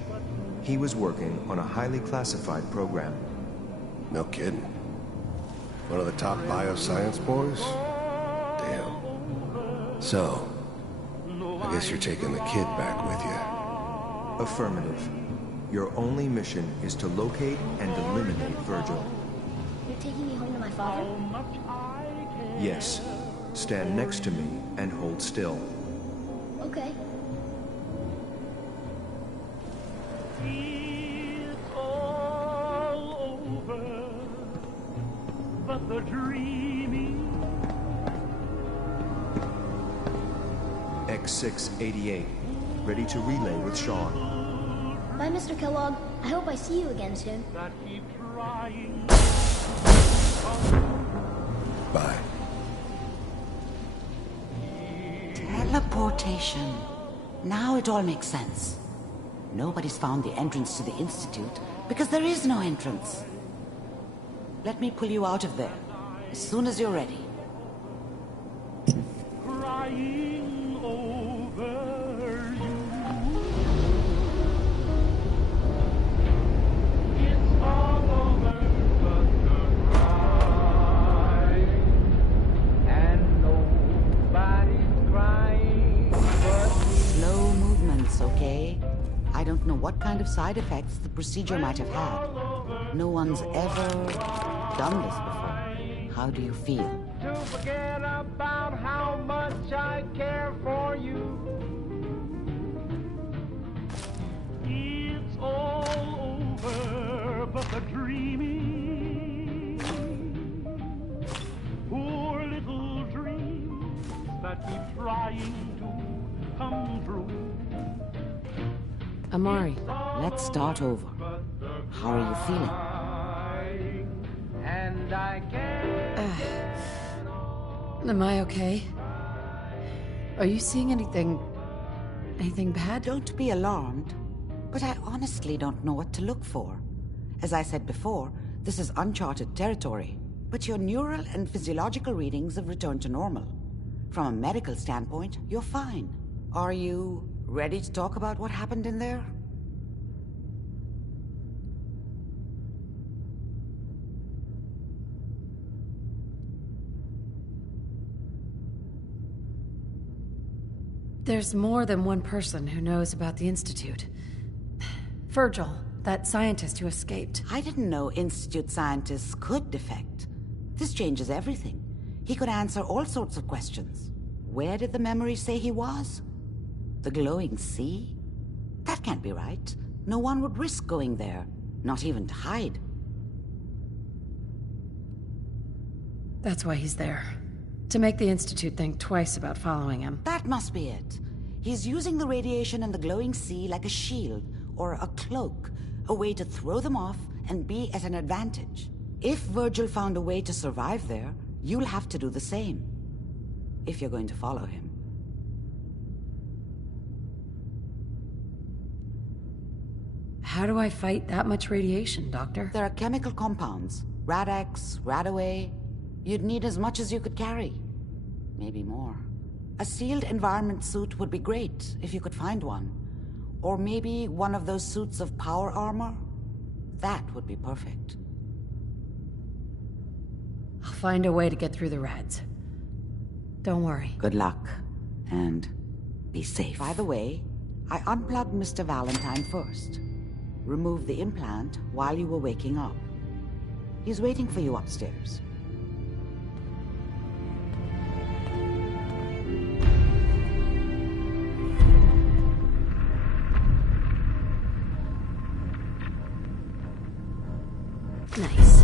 He was working on a highly classified program. No kidding. One of the top bioscience boys? Damn. So, I guess you're taking the kid back with you. Affirmative. Your only mission is to locate and eliminate Virgil. You're taking me home to my father? Yes. Stand next to me and hold still. Okay. It's all over, but the dreaming. X688. Ready to relay with Sean. Bye, Mr. Kellogg. I hope I see you again soon. Bye. Teleportation. Now it all makes sense. Nobody's found the entrance to the Institute because there is no entrance. Let me pull you out of there as soon as you're ready. Crying over you. It's all over but the crying, and nobody's crying but Slow movements, okay? I don't know what kind of side effects the procedure might have had. No one's ever done this before. How do you feel? to forget about how much I care for you. It's all over but the dreaming. Poor little dreams that keep trying to come true. Amari, let's start over. How are you feeling? And I Am I okay? Are you seeing anything bad? Don't be alarmed, but I honestly don't know what to look for. As I said before, this is uncharted territory, but your neural and physiological readings have returned to normal. From a medical standpoint, you're fine. Are you ready to talk about what happened in there? There's more than one person who knows about the Institute. Virgil, that scientist who escaped. I didn't know Institute scientists could defect. This changes everything. He could answer all sorts of questions. Where did the memory say he was? The glowing sea? That can't be right. No one would risk going there, not even to hide. That's why he's there. To make the Institute think twice about following him. That must be it. He's using the radiation and the glowing sea like a shield or a cloak, a way to throw them off and be at an advantage. If Virgil found a way to survive there, you'll have to do the same. If you're going to follow him. How do I fight that much radiation, Doctor? There are chemical compounds. Rad-X, Radaway. You'd need as much as you could carry. Maybe more. A sealed environment suit would be great, if you could find one. Or maybe one of those suits of power armor? That would be perfect. find a way to get through the rats. Don't worry. Good luck. And be safe. By the way, I unplugged Mr. Valentine first. Removed the implant while you were waking up. He's waiting for you upstairs. Nice.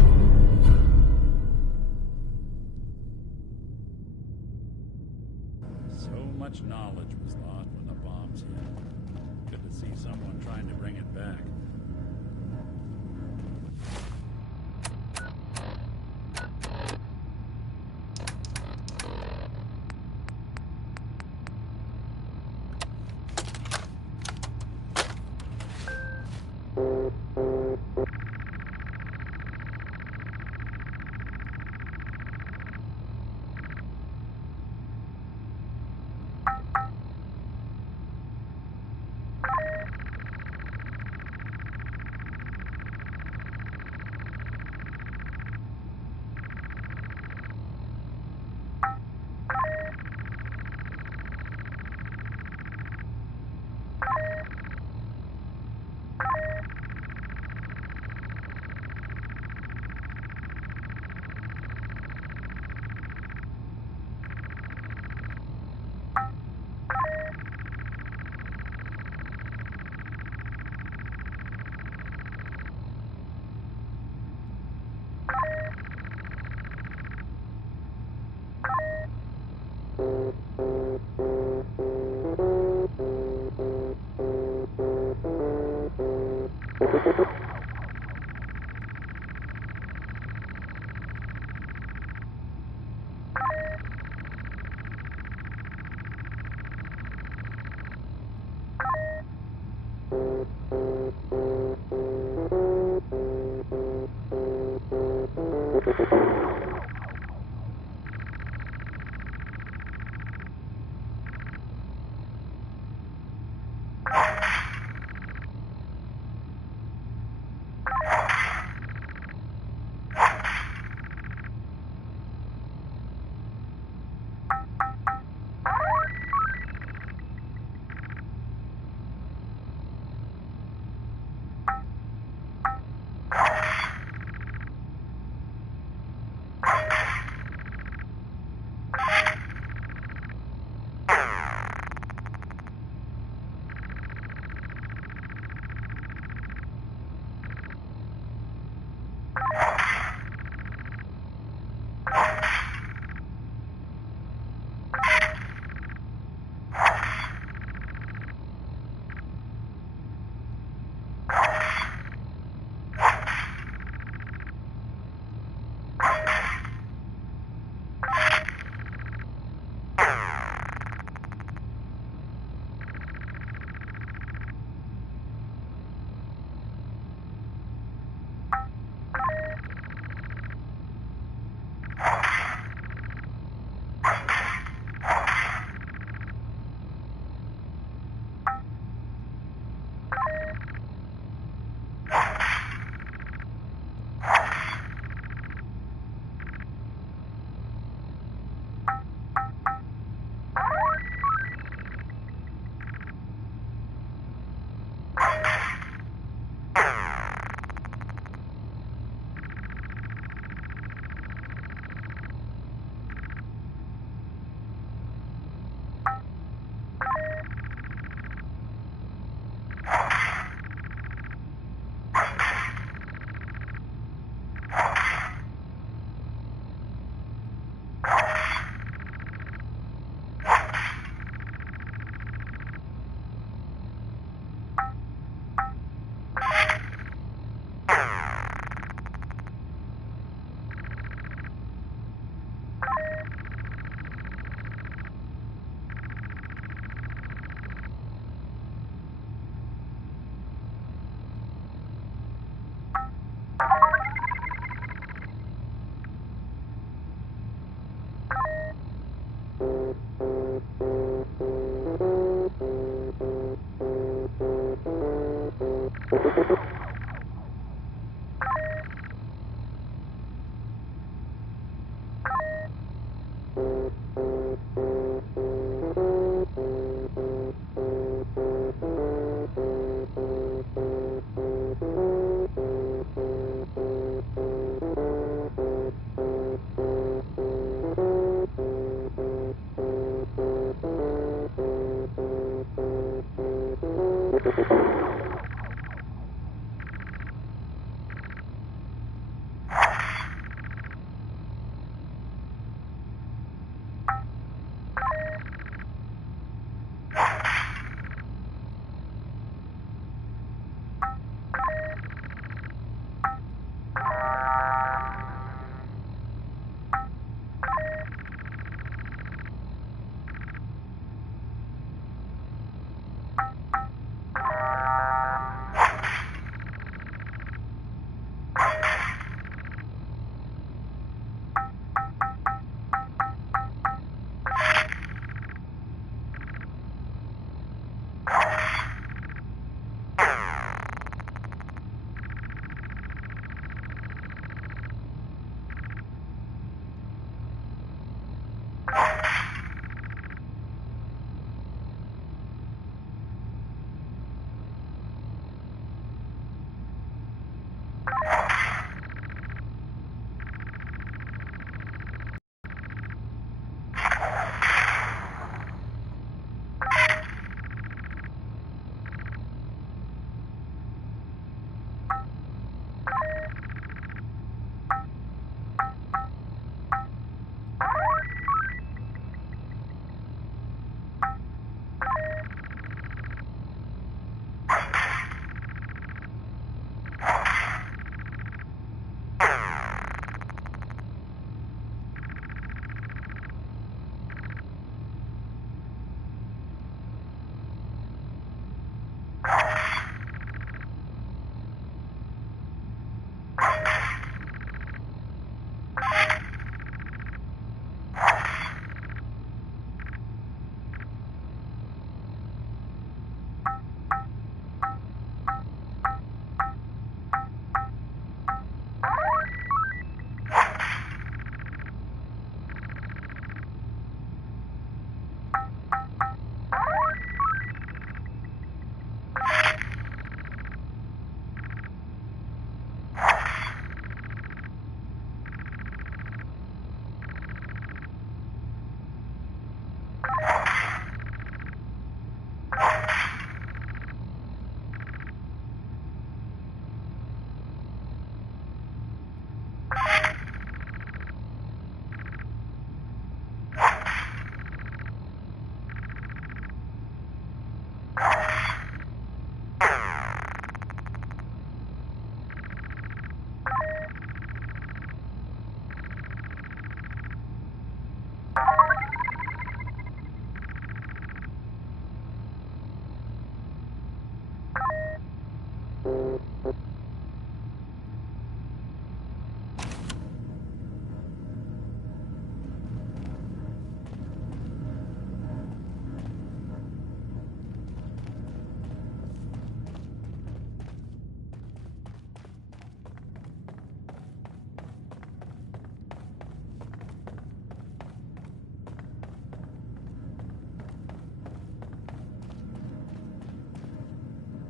So much knowledge was lost when the bombs hit. Good to see someone trying to bring it back.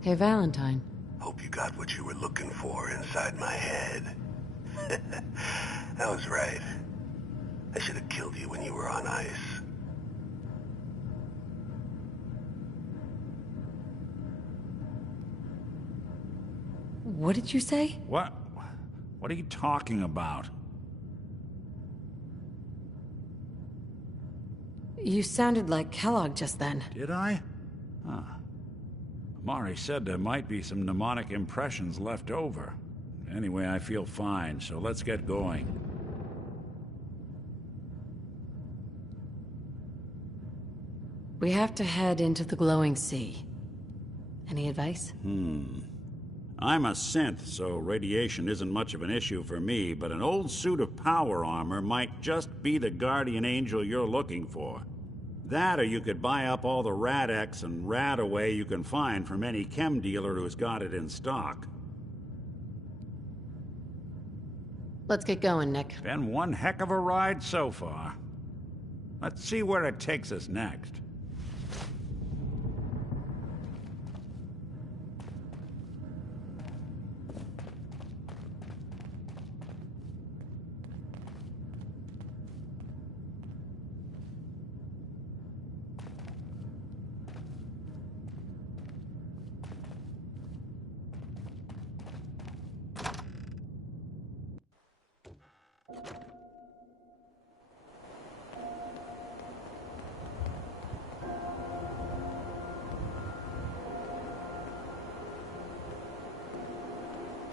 Hey, Valentine. Hope you got what you were looking for inside my head. I was right. I should have killed you when you were on ice. What did you say? What are you talking about? You sounded like Kellogg just then. Did I? Huh. Mari said there might be some mnemonic impressions left over. Anyway, I feel fine, so let's get going. We have to head into the glowing sea. Any advice? I'm a synth, so radiation isn't much of an issue for me, but an old suit of power armor might just be the guardian angel you're looking for. That, or you could buy up all the Rad-X and Rad-Away you can find from any chem dealer who's got it in stock. Let's get going, Nick. Been one heck of a ride so far. Let's see where it takes us next.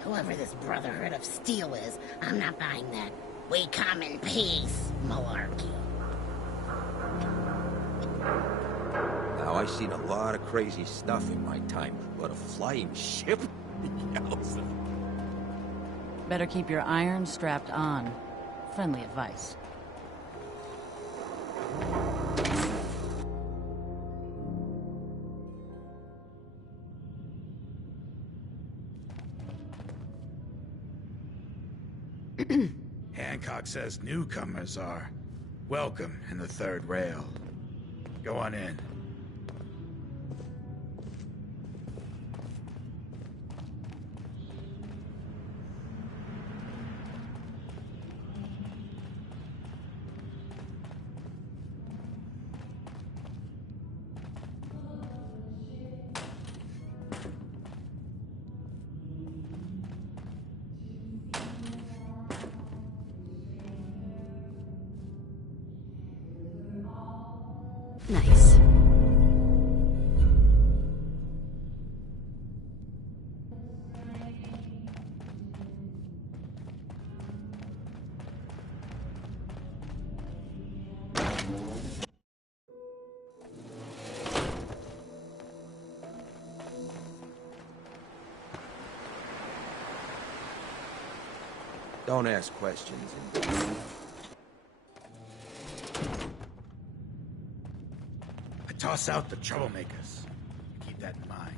Whoever this Brotherhood of Steel is, I'm not buying that "we come in peace" malarkey. Now, I've seen a lot of crazy stuff in my time, but a flying ship? Yowza. Better keep your iron strapped on. Friendly advice. Hancock says newcomers are welcome in the third rail. Go on in. Nice. Don't ask questions. Toss out the troublemakers. Keep that in mind.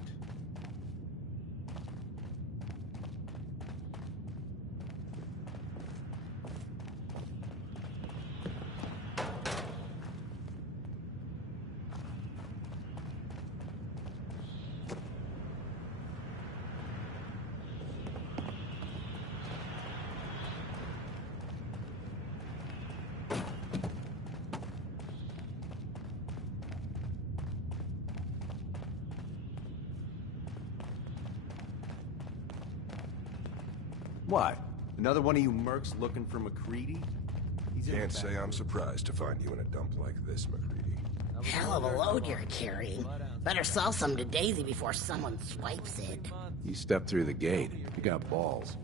What? Another one of you mercs looking for McCready? Can't say I'm surprised to find you in a dump like this, McCready. Hell of a load you're carrying. Better sell some to Daisy before someone swipes it. You stepped through the gate. You got balls.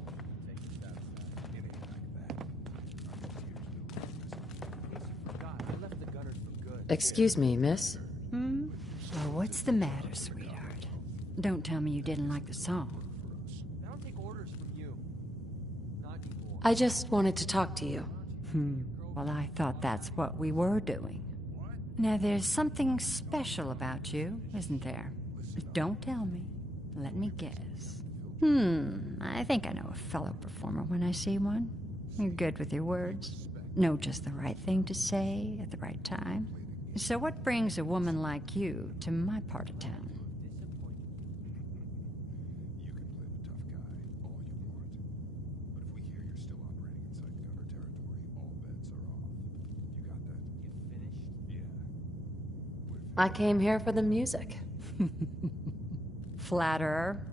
Excuse me, miss? Well, what's the matter, sweetheart? Don't tell me you didn't like the song. I just wanted to talk to you. Well, I thought that's what we were doing. Now, there's something special about you, isn't there? Don't tell me. Let me guess. I think I know a fellow performer when I see one. You're good with your words. Know just the right thing to say at the right time. So what brings a woman like you to my part of town? I came here for the music. Flatterer.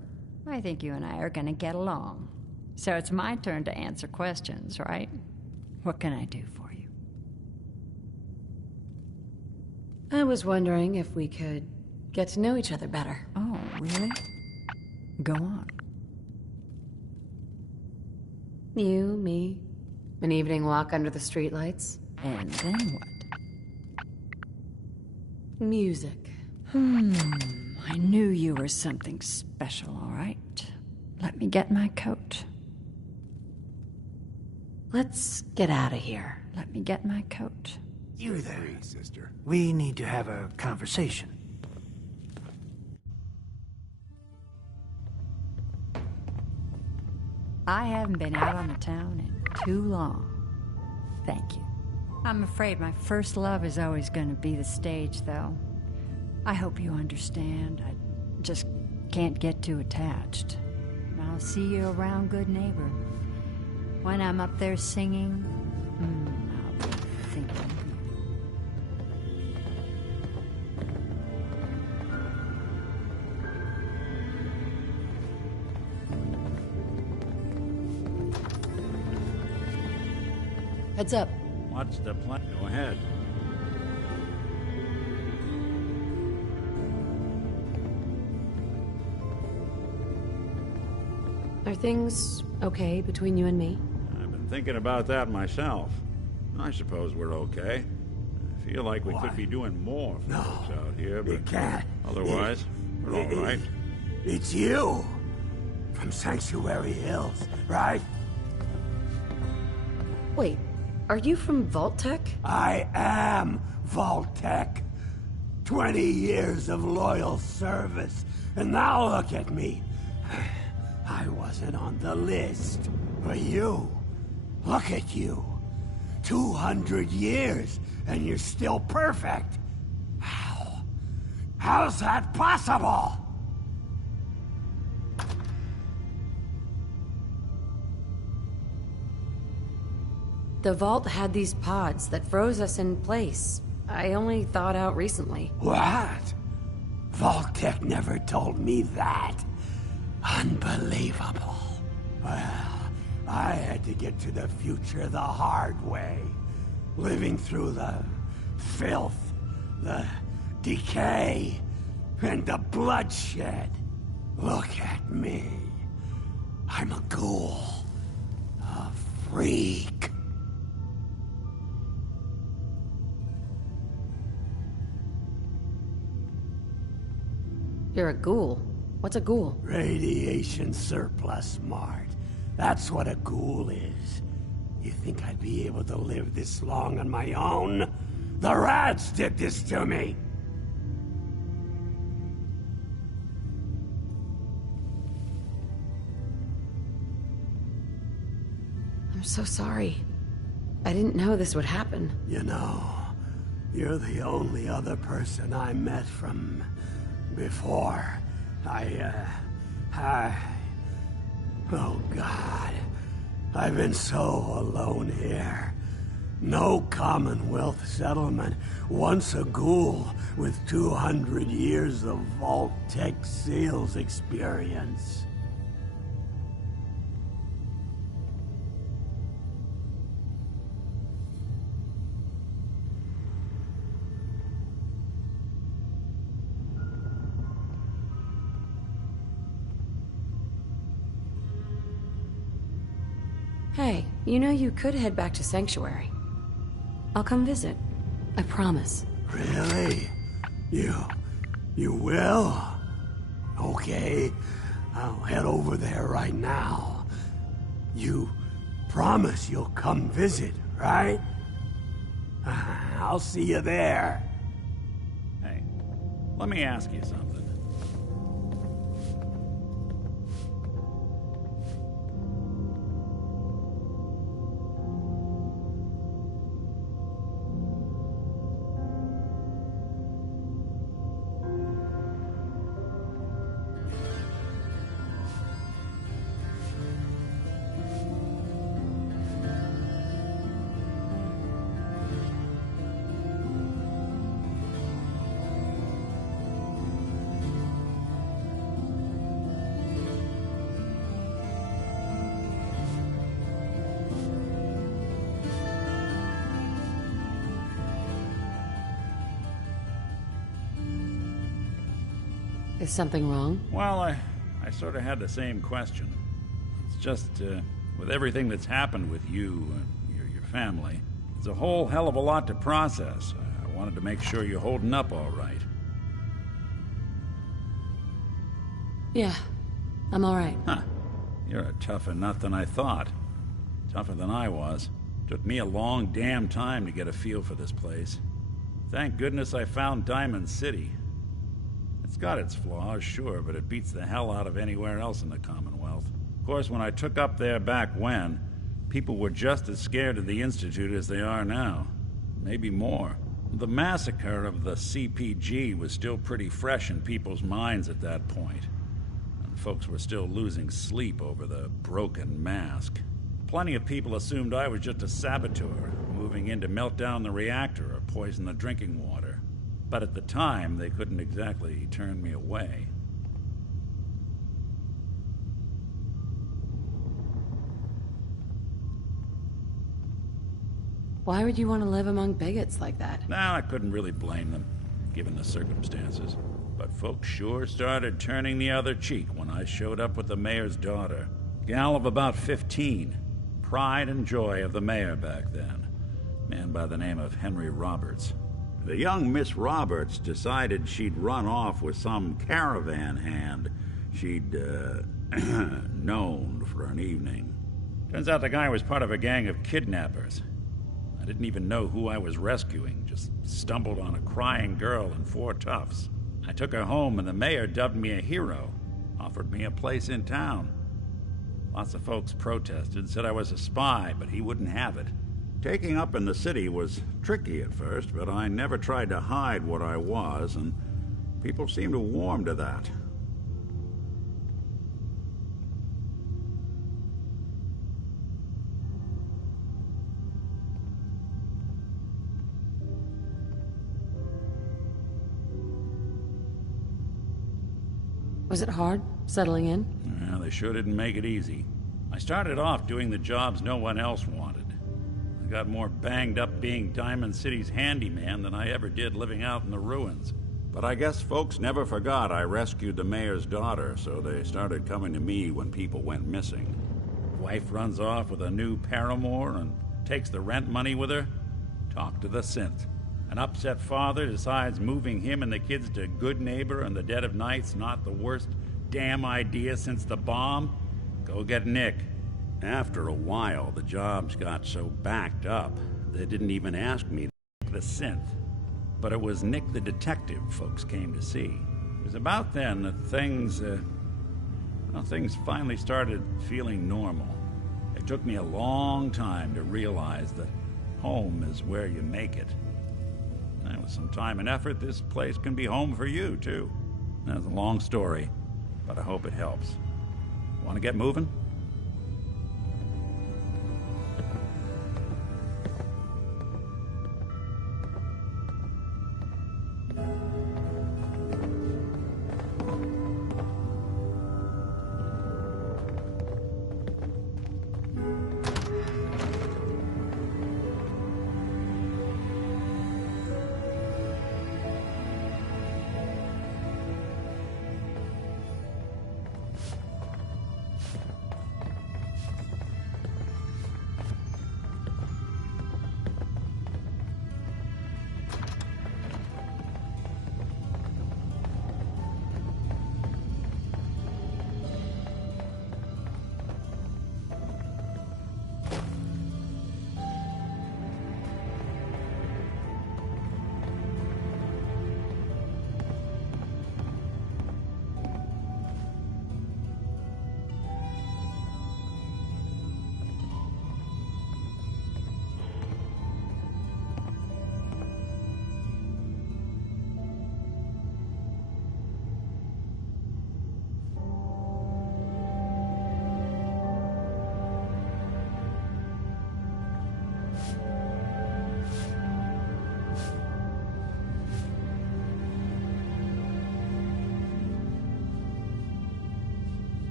I think you and I are gonna get along. So it's my turn to answer questions, right? What can I do for you? I was wondering if we could get to know each other better. Oh, really? Go on. You, me, an evening walk under the streetlights. And then what? Music. I knew you were something special, all right. Let me get my coat. Let's get out of here. Let me get my coat. You there, sister. We need to have a conversation. I haven't been out on the town in too long. Thank you. I'm afraid my first love is always going to be the stage, though. I hope you understand. I just can't get too attached. I'll see you around, good neighbor. When I'm up there singing, I'll be thinking of you. Heads up. What's the plan? Go ahead. Are things okay between you and me? I've been thinking about that myself. I suppose we're okay. I feel like we could be doing more for folks out here, but you can't. Otherwise, we're all right. It's you! From Sanctuary Hills, right? Wait, are you from Vault-Tec? I am Vault-Tec. 20 years of loyal service, and now look at me. I wasn't on the list. But you, look at you. 200 years, and you're still perfect. How? How's that possible? The Vault had these pods that froze us in place. I only thawed out recently. What? Vault-Tec never told me that. Unbelievable. Well, I had to get to the future the hard way. Living through the filth, the decay, and the bloodshed. Look at me. I'm a ghoul. A freak. You're a ghoul. What's a ghoul? Radiation surplus smart. That's what a ghoul is. You think I'd be able to live this long on my own? The rats did this to me! I'm so sorry. I didn't know this would happen. You know, you're the only other person I met from before. Oh God. I've been so alone here. No Commonwealth settlement. Once a ghoul with 200 years of Vault-Tec sales experience. Hey, you know you could head back to Sanctuary. I'll come visit. I promise. Really? You will? Okay, I'll head over there right now. You promise you'll come visit, right? I'll see you there. Hey, let me ask you something. Is something wrong? Well, I sort of had the same question. It's just, with everything that's happened with you and your family, it's a whole hell of a lot to process. I wanted to make sure you're holding up all right. Yeah, I'm all right. Huh. You're a tougher nut than I thought. Tougher than I was. Took me a long damn time to get a feel for this place. Thank goodness I found Diamond City. It's got its flaws, sure, but it beats the hell out of anywhere else in the Commonwealth. Of course, when I took up there back when, people were just as scared of the Institute as they are now. Maybe more. The massacre of the CPG was still pretty fresh in people's minds at that point. And folks were still losing sleep over the broken mask. Plenty of people assumed I was just a saboteur, moving in to melt down the reactor or poison the drinking water. But at the time, they couldn't exactly turn me away. Why would you want to live among bigots like that? Nah, I couldn't really blame them, given the circumstances. But folks sure started turning the other cheek when I showed up with the mayor's daughter. Gal of about 15. Pride and joy of the mayor back then. Man by the name of Henry Roberts. The young Miss Roberts decided she'd run off with some caravan hand she'd, known for an evening. Turns out the guy was part of a gang of kidnappers. I didn't even know who I was rescuing, just stumbled on a crying girl and 4 toughs. I took her home and the mayor dubbed me a hero, offered me a place in town. Lots of folks protested, said I was a spy, but he wouldn't have it. Taking up in the city was tricky at first, but I never tried to hide what I was, and people seemed to warm to that. Was it hard, settling in? Yeah, they sure didn't make it easy. I started off doing the jobs no one else wanted. I got more banged up being Diamond City's handyman than I ever did living out in the ruins. But I guess folks never forgot I rescued the mayor's daughter, so they started coming to me when people went missing. Wife runs off with a new paramour and takes the rent money with her. Talk to the synth. An upset father decides moving him and the kids to Good Neighbor in the dead of night's not the worst damn idea since the bomb. Go get Nick. After a while, the jobs got so backed up, they didn't even ask me to the synth. But it was Nick the detective folks came to see. It was about then that things finally started feeling normal. It took me a long time to realize that home is where you make it. And with some time and effort, this place can be home for you, too. That's a long story, but I hope it helps. Want to get moving?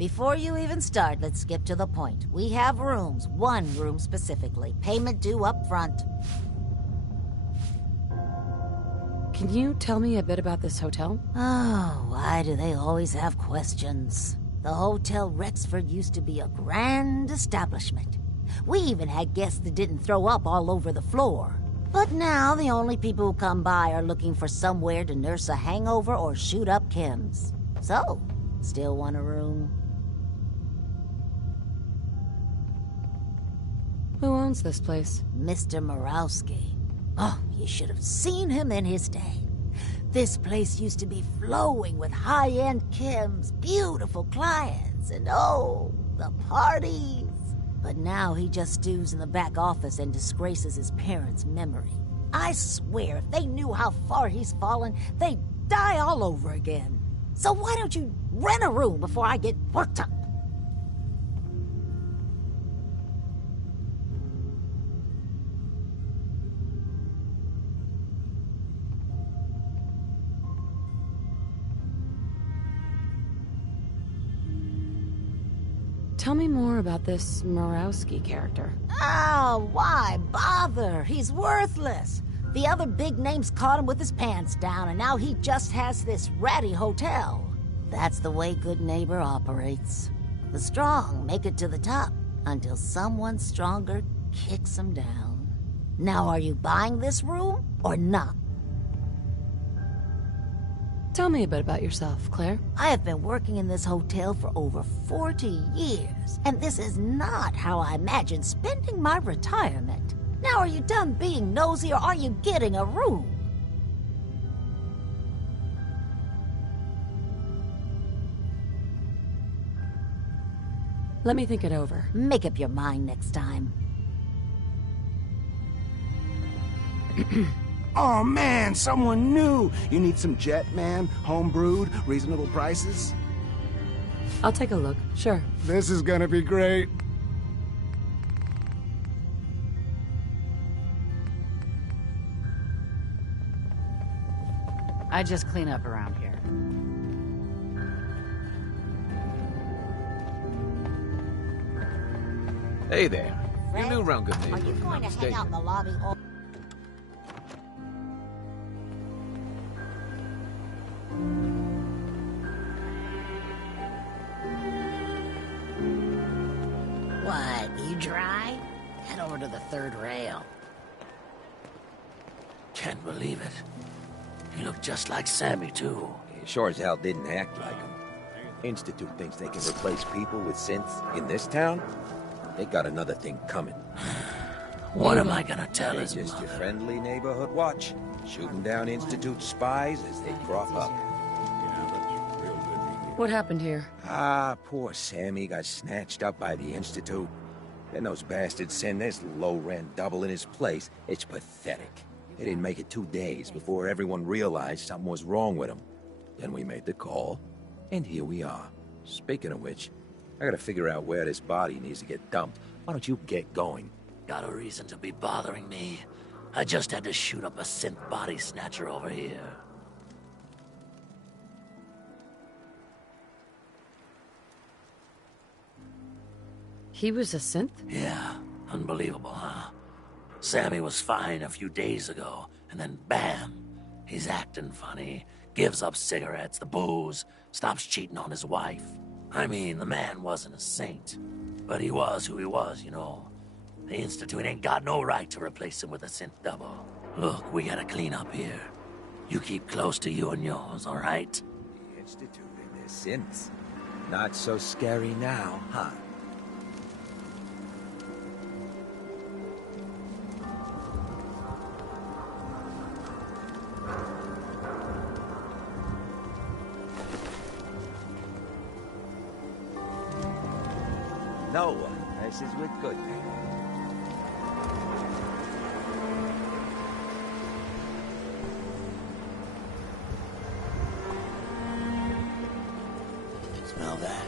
Before you even start, let's skip to the point. We have rooms, one room specifically. Payment due up front. Can you tell me a bit about this hotel? Oh, why do they always have questions? The Hotel Rexford used to be a grand establishment. We even had guests that didn't throw up all over the floor. But now the only people who come by are looking for somewhere to nurse a hangover or shoot up chems. So, still want a room? Who owns this place? Mr. Morowski. Oh, you should have seen him in his day. This place used to be flowing with high-end chems, beautiful clients, and oh, the parties. But now he just stews in the back office and disgraces his parents' memory. I swear, if they knew how far he's fallen, they'd die all over again. So why don't you rent a room before I get worked up? Tell me more about this Morowski character. Oh, why bother? He's worthless. The other big names caught him with his pants down, and now he just has this ratty hotel. That's the way Good Neighbor operates. The strong make it to the top, until someone stronger kicks them down. Now, are you buying this room, or not? Tell me a bit about yourself, Claire. I have been working in this hotel for over 40 years, and this is not how I imagined spending my retirement. Now, are you done being nosy, or are you getting a room? Let me think it over. Make up your mind next time. Oh man, someone new! You need some jet, man? Home-brewed, reasonable prices? I'll take a look, sure. This is gonna be great. I just clean up around here. Hey there. You're new around Good Neighbor. Are you going to hang out in the lobby all... What, you dry? Head over to the third rail. Can't believe it. He looked just like Sammy, too. He sure as hell didn't act like him. Institute thinks they can replace people with synths in this town? They got another thing coming. What am I gonna tell his Just mother? your friendly neighborhood watch, shooting down Institute spies as they crop up. What happened here? Ah, poor Sammy got snatched up by the Institute. Then those bastards send this low-rent double in his place. It's pathetic. They didn't make it 2 days before everyone realized something was wrong with him. Then we made the call, and here we are. Speaking of which, I gotta figure out where this body needs to get dumped. Why don't you get going? Got a reason to be bothering me. I just had to shoot up a synth body snatcher over here. He was a synth? Yeah, unbelievable, huh? Sammy was fine a few days ago, and then bam! He's acting funny, gives up cigarettes, the booze, stops cheating on his wife. I mean, the man wasn't a saint, but he was who he was, you know. The Institute ain't got no right to replace him with a synth double. Look, we gotta clean up here. You keep close to you and yours, all right? The Institute and their synths. Not so scary now, huh? No one messes with Good Neighbor. Smell that?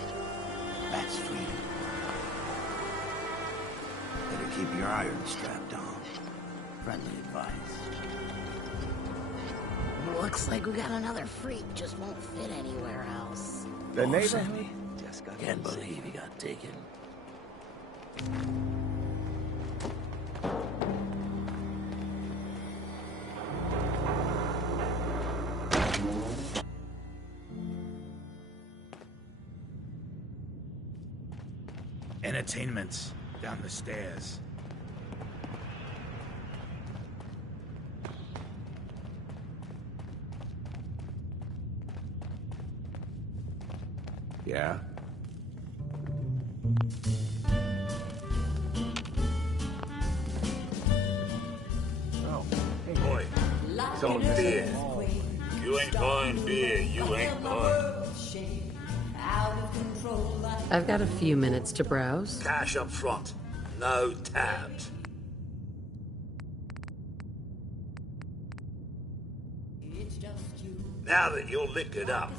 That's freedom. Better keep your iron strapped on. Friendly advice. Looks like we got another freak, just won't fit anywhere else. The Oh, neighbor? Sammy? Can't believe he got taken. Entertainment down the stairs. Yeah? Oh, hey. Boy, Someone beer. You ain't buying beer, you ain't buying. I've got a few minutes to browse. Cash up front, no tabs. Now that you're liquored up,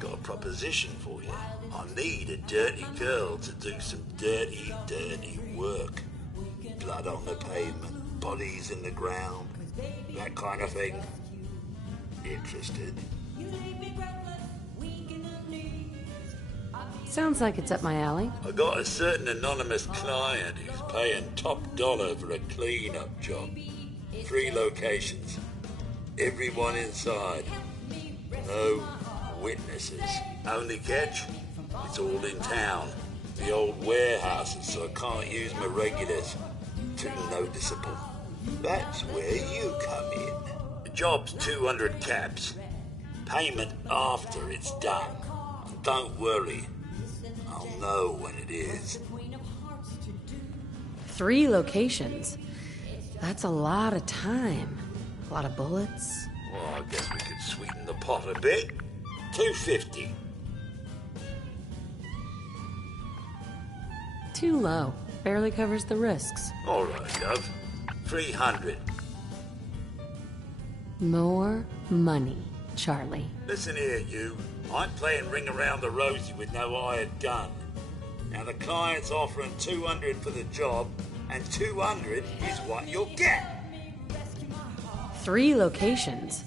got a proposition for you. I need a dirty girl to do some dirty, dirty work. Blood on the pavement, bodies in the ground, that kind of thing. Interested? Sounds like it's up my alley. I got a certain anonymous client who's paying top dollar for a clean-up job. 3 locations. Everyone inside. No witnesses. Only catch? It's all in town. The old warehouses, so I can't use my regulars. Too noticeable. That's where you come in. The job's 200 caps. Payment after it's done. And don't worry. I'll know when it is. 3 locations. That's a lot of time. A lot of bullets. Well, I guess we could sweeten the pot a bit. 250. Too low. Barely covers the risks. All right, Gov. 300. More money, Charlie. Listen here, you. I'm playing ring around the rosy with no hired gun. Now the client's offering 200 for the job, and 200 is what you'll get. 3 locations.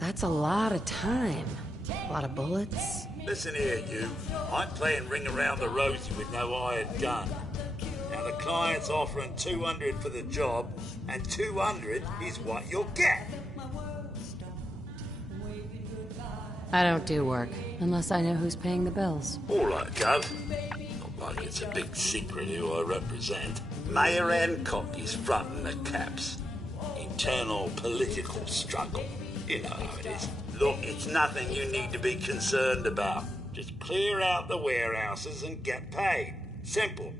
That's a lot of time. A lot of bullets. Listen here, you. I'm playing ring around the rosy with no hired gun. Now the client's offering 200 for the job, and 200 is what you'll get. I don't do work, unless I know who's paying the bills. All right, Gov. Not like it's a big secret who I represent. Mayor Hancock is fronting the caps. Internal political struggle. You know how it is. Look, it's nothing you need to be concerned about. Just clear out the warehouses and get paid. Simple.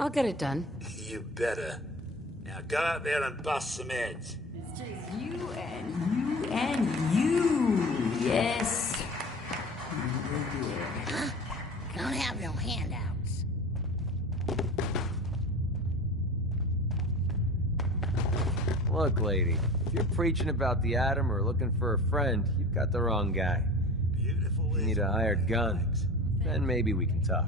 I'll get it done. You better. Now go out there and bust some heads. It's just you and you and you. Yes. Huh? Don't have no handouts. Look, lady, if you're preaching about the atom or looking for a friend, you've got the wrong guy. Beautiful. You need a hired gun. Then maybe we can talk.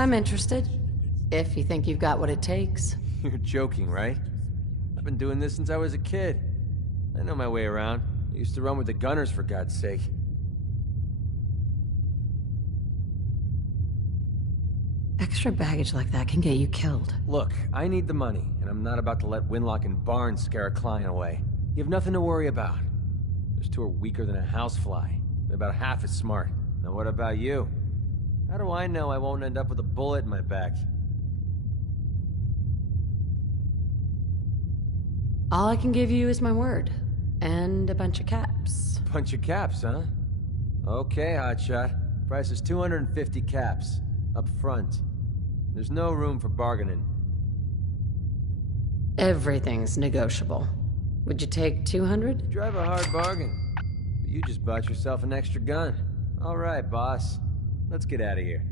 I'm interested. If you think you've got what it takes. You're joking, right? I've been doing this since I was a kid. I know my way around. I used to run with the gunners, for God's sake. Extra baggage like that can get you killed. Look, I need the money, and I'm not about to let Winlock and Barnes scare a client away. You have nothing to worry about. Those 2 are weaker than a housefly. They're about half as smart. Now what about you? How do I know I won't end up with a bullet in my back? All I can give you is my word. And a bunch of caps. Bunch of caps, huh? Okay, hotshot. Price is 250 caps. Up front. There's no room for bargaining. Everything's negotiable. Would you take 200? You drive a hard bargain. But you just bought yourself an extra gun. All right, boss. Let's get out of here.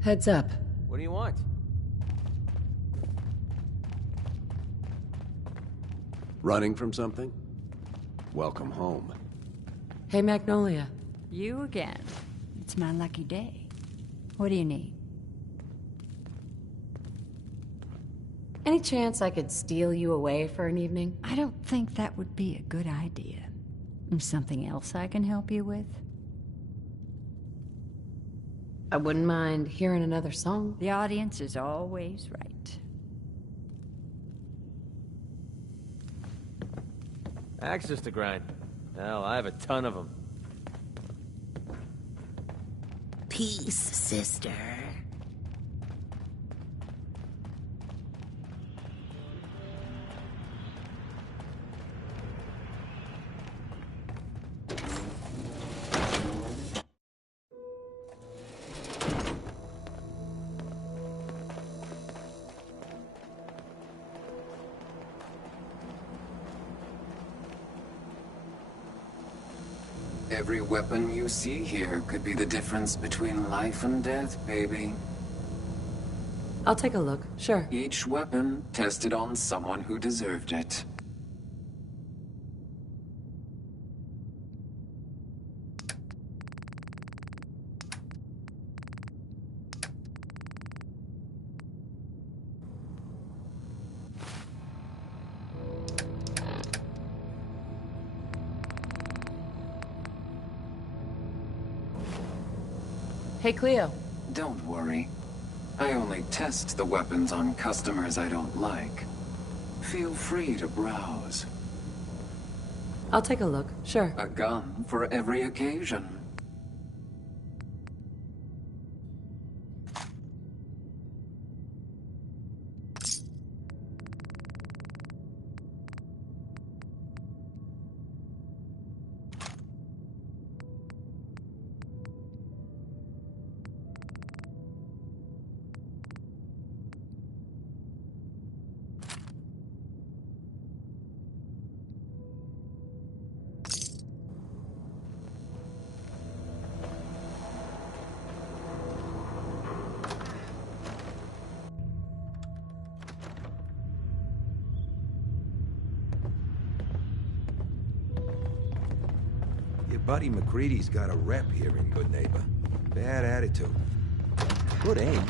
Heads up. What do you want? Running from something? Welcome home. Hey, Magnolia. You again. It's my lucky day. What do you need? Any chance I could steal you away for an evening? I don't think that would be a good idea. Something else I can help you with? I wouldn't mind hearing another song. The audience is always right. Axes to grind. Hell, I have a ton of them. Peace, sister. Every weapon you see here could be the difference between life and death, baby. I'll take a look, sure. Each weapon tested on someone who deserved it. Hey, Cleo. Don't worry. I only test the weapons on customers I don't like. Feel free to browse. I'll take a look, sure. A gun for every occasion. Your buddy McCready's got a rep here in Good Neighbor. Bad attitude. Good aim.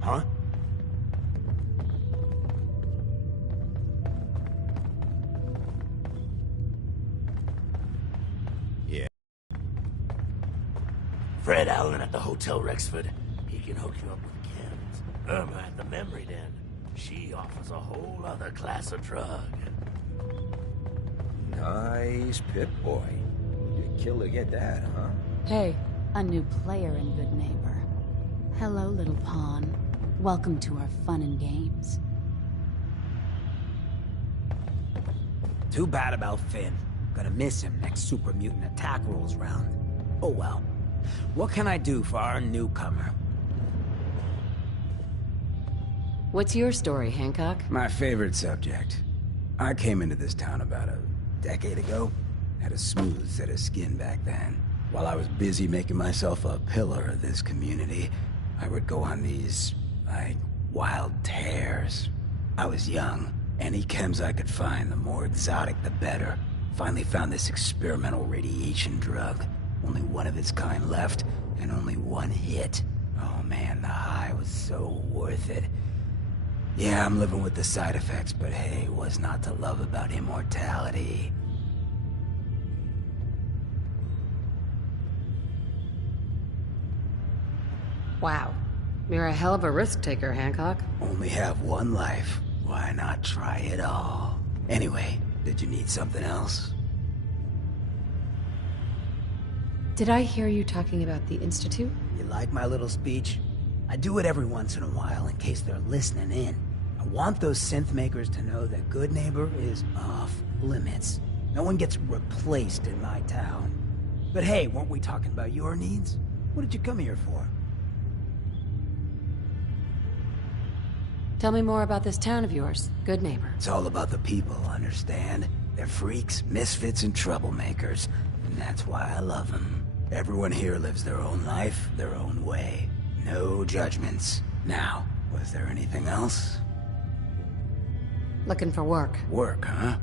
Huh? Yeah. Fred Allen at the Hotel Rexford. He can hook you up with Ken's. Irma at the Memory Den. She offers a whole other class of drug. Nice pit boy. You'd kill to get that, huh? Hey. A new player in Good Neighbor. Hello, little pawn. Welcome to our fun and games. Too bad about Finn. Gonna miss him next Super Mutant attack rolls round. Oh well. What can I do for our newcomer? What's your story, Hancock? My favorite subject. I came into this town about a decade ago. Had a smooth set of skin back then. While I was busy making myself a pillar of this community, I would go on these, wild tears. I was young. Any chems I could find, the more exotic the better. Finally found this experimental radiation drug. Only one of its kind left, and only one hit. Oh man, the high was so worth it. Yeah, I'm living with the side effects, but hey, what's not to love about immortality? Wow. You're a hell of a risk taker, Hancock. Only have one life. Why not try it all? Anyway, did you need something else? Did I hear you talking about the Institute? You like my little speech? I do it every once in a while in case they're listening in. I want those synth makers to know that Good Neighbor is off limits. No one gets replaced in my town. But hey, weren't we talking about your needs? What did you come here for? Tell me more about this town of yours, Good Neighbor. It's all about the people, understand? They're freaks, misfits, and troublemakers. And that's why I love him. Everyone here lives their own life, their own way. No judgments. Now, was there anything else? Looking for work. Work, huh?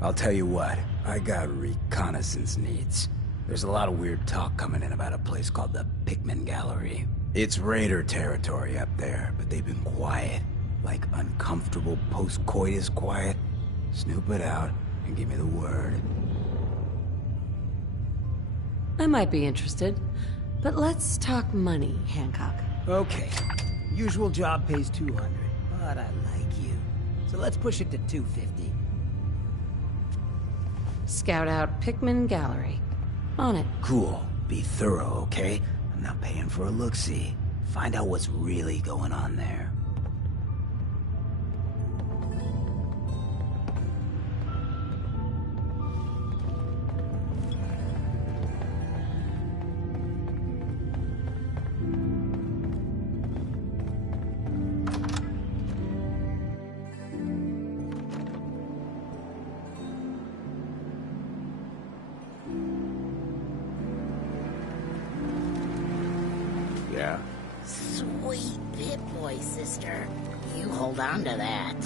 I'll tell you what, I got reconnaissance needs. There's a lot of weird talk coming in about a place called the Pikmin Gallery. It's raider territory up there, but they've been quiet. Like uncomfortable post-coitus quiet. Snoop it out and give me the word. I might be interested, but let's talk money, Hancock. Okay. Usual job pays 200, but I like you. So let's push it to 250. Scout out Pikmin Gallery. On it. Cool. Be thorough, okay? I'm not paying for a look-see. Find out what's really going on there. Yeah? Sweet Pip-Boy, sister. You hold on to that.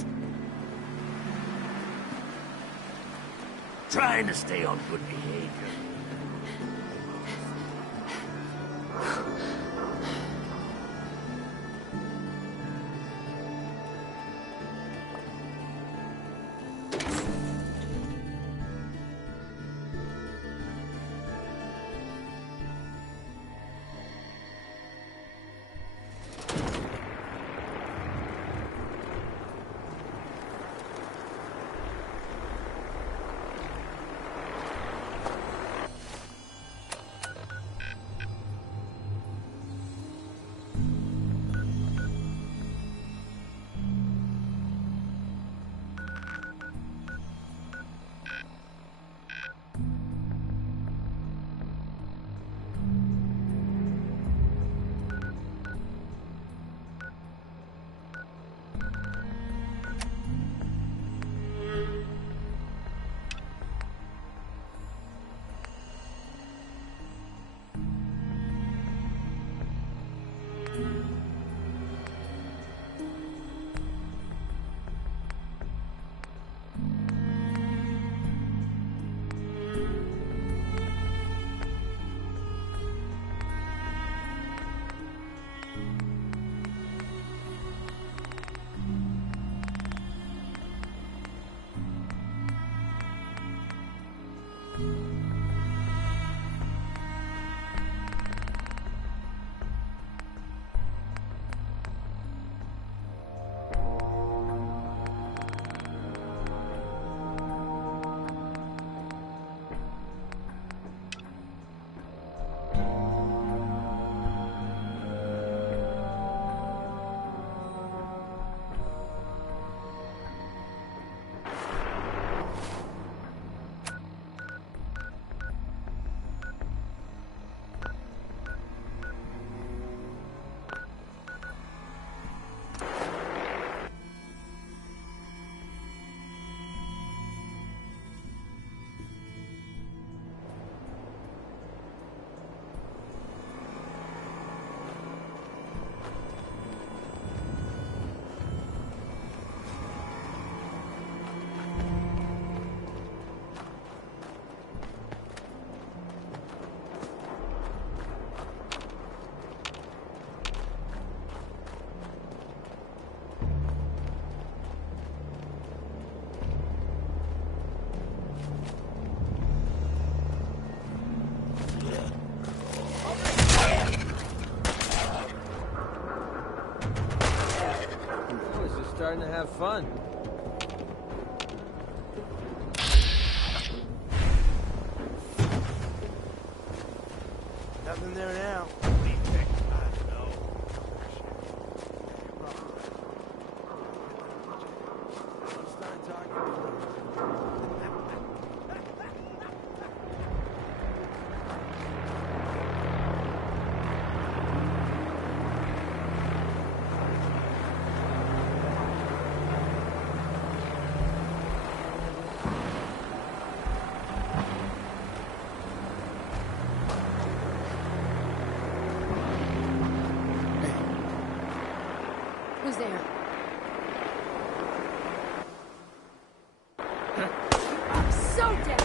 Trying to stay on good behavior. Starting to have fun. Nothing there now. I'm so dead.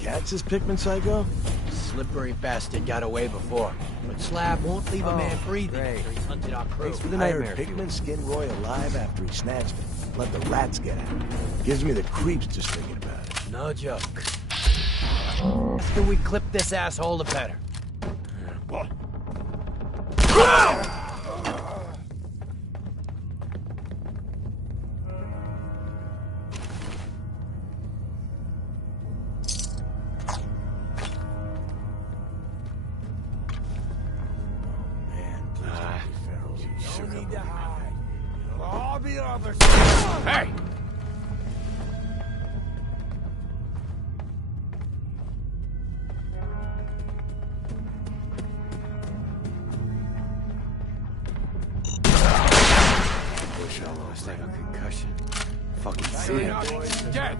Catch this Pikmin psycho? Slippery bastard got away before. But Slab won't leave a man breathing after he's hunted our crew. Thanks for the I heard nightmare fuel. Pikmin skinned Roy alive after he snatched him. Let the rats get out. Gives me the creeps just thinking about it. No joke. The faster we clip this asshole, the better. What? Hey! Wish I lost like a concussion. Fucking see him. Dead!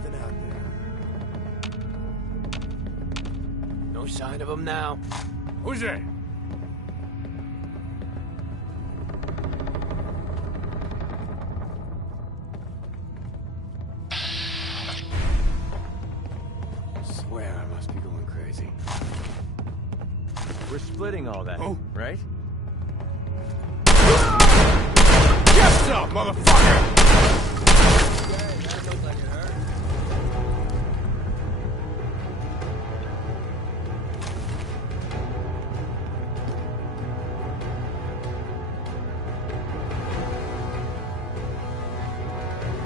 No sign of him now. Who's there? Swear I must be going crazy. We're splitting all that, right? Get some, motherfucker!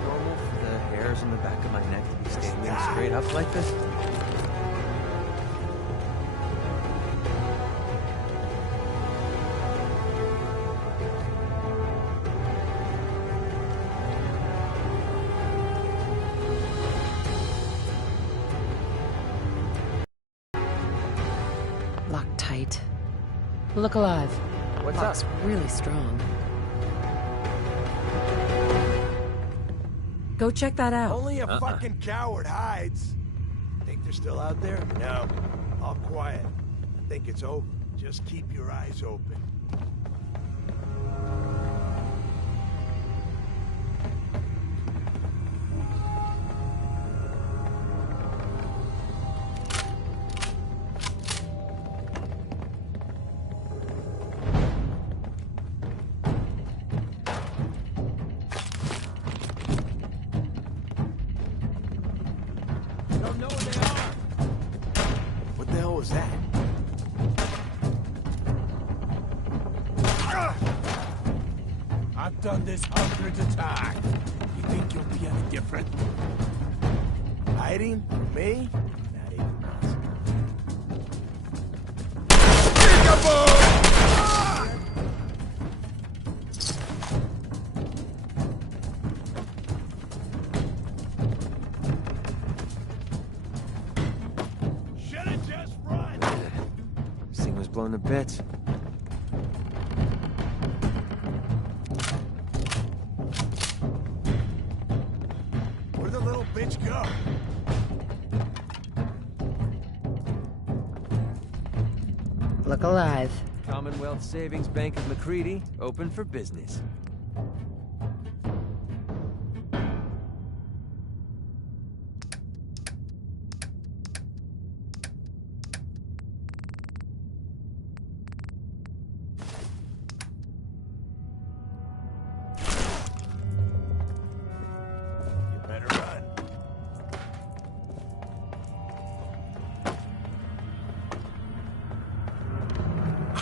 Normal for the hairs on the back of my neck to be standing straight up like this? tight. Look alive. What's Lock's up? really strong. Go check that out. Only a fucking coward hides. Think they're still out there? No. All quiet. I think it's over. Just keep your eyes open. Don't know where they are. What the hell was that? I've done this hundreds of times. You think you'll be any different? Hiding? Me? Not even possible. Should've just run! This thing was blown to bits. Where'd the little bitch go? Look alive. Commonwealth Savings Bank of McCready, open for business. You better run.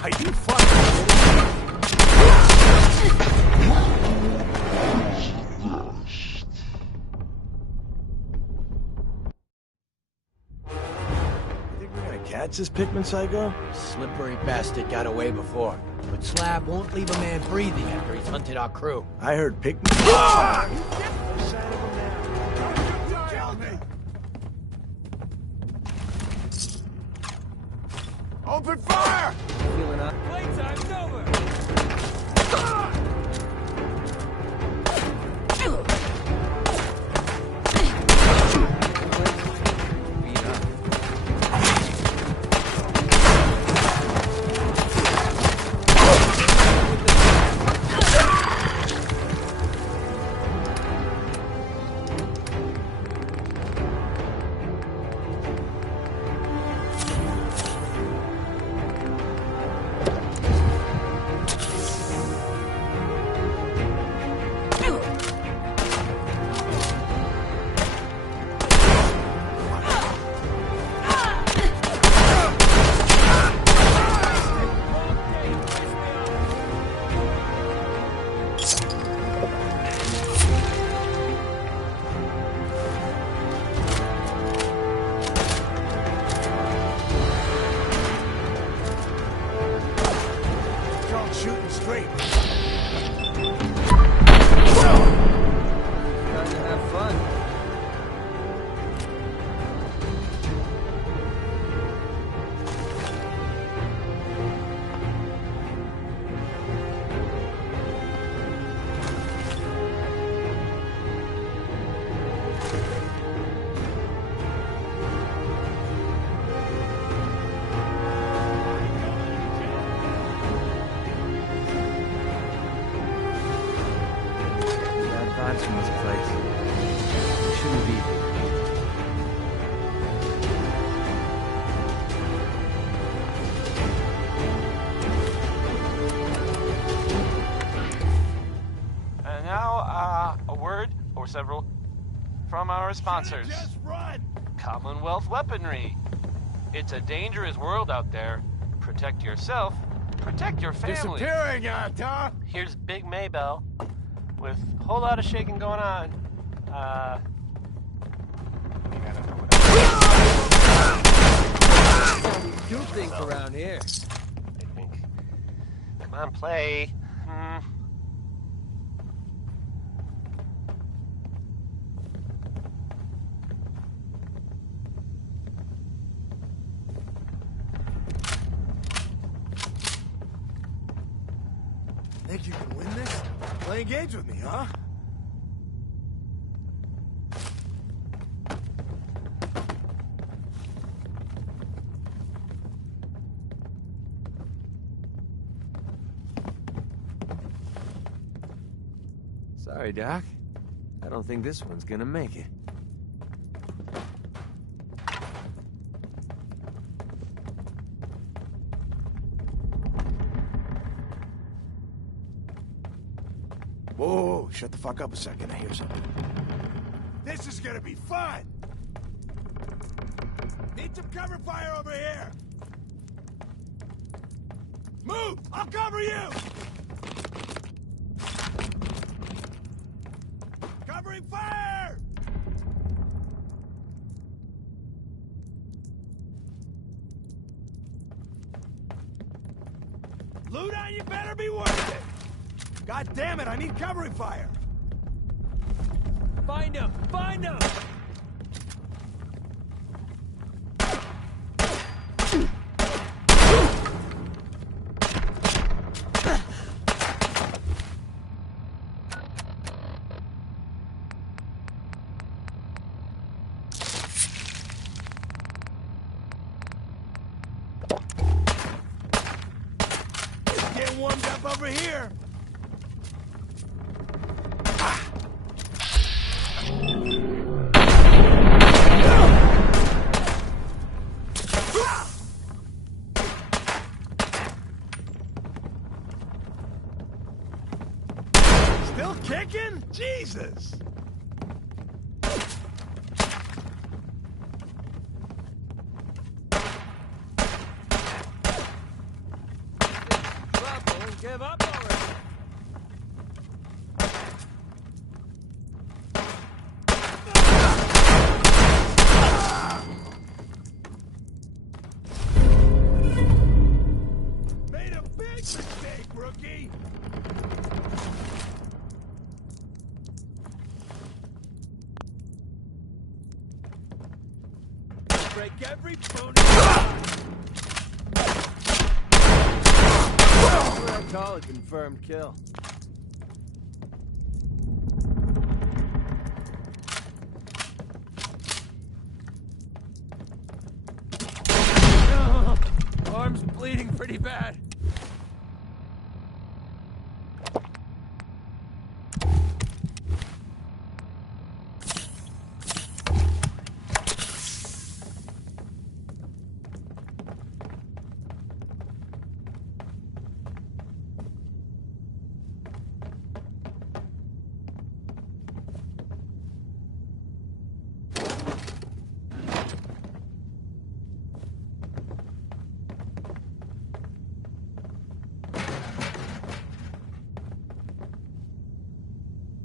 Are you fucking Think we're gonna catch this Pikmin psycho? Slippery bastard got away before. But Slab won't leave a man breathing after he's hunted our crew. I heard Pikmin. Open fire! Feeling up. Playtime's over! Beat up. Called shooting straight. Time to have fun. Bad vibes from this place. We shouldn't be. And now, a word or several from our sponsors. Just run! Commonwealth Weaponry. It's a dangerous world out there. Protect yourself, protect your family. Disappearing act, huh? Here's Big Maybell with a whole lot of shaking going on. Do things around here. I think. Come on, play. Playing games with me, huh? Sorry, Doc. I don't think this one's gonna make it. Whoa, shut the fuck up a second. I hear something. This is gonna be fun! Need some cover fire over here! Move! I'll cover you! Covering fire! Luna, you better be worth it! God damn it, I need covering fire! Find him! Find him! Getting warmed up over here! Still kicking? Jesus! Trouble, give up already! Made a big mistake, rookie! Break every bone in What I call a confirmed kill. Arm's bleeding pretty bad.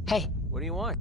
Hey, What do you want?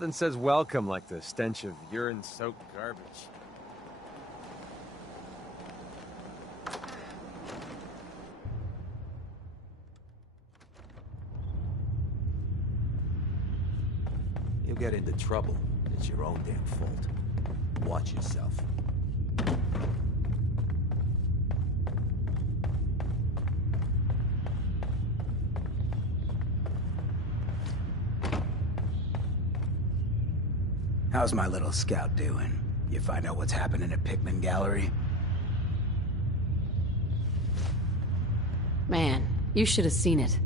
Nothing says welcome like the stench of urine-soaked garbage. You'll get into trouble. It's your own damn fault. Watch yourself. How's my little scout doing? You find out what's happening at Pickman Gallery? Man, you should have seen it.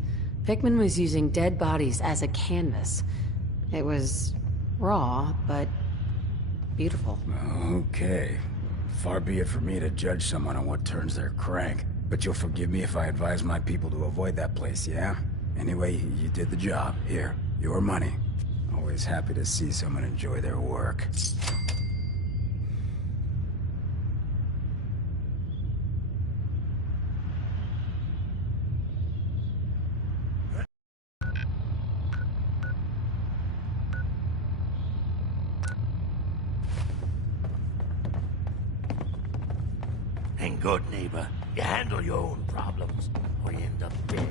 Pickman was using dead bodies as a canvas. It was raw, but beautiful. Okay. Far be it for me to judge someone on what turns their crank. But you'll forgive me if I advise my people to avoid that place, yeah? Anyway, you did the job. Here, your money. Always happy to see someone enjoy their work. And good neighbor, you handle your own problems, or you end up dead.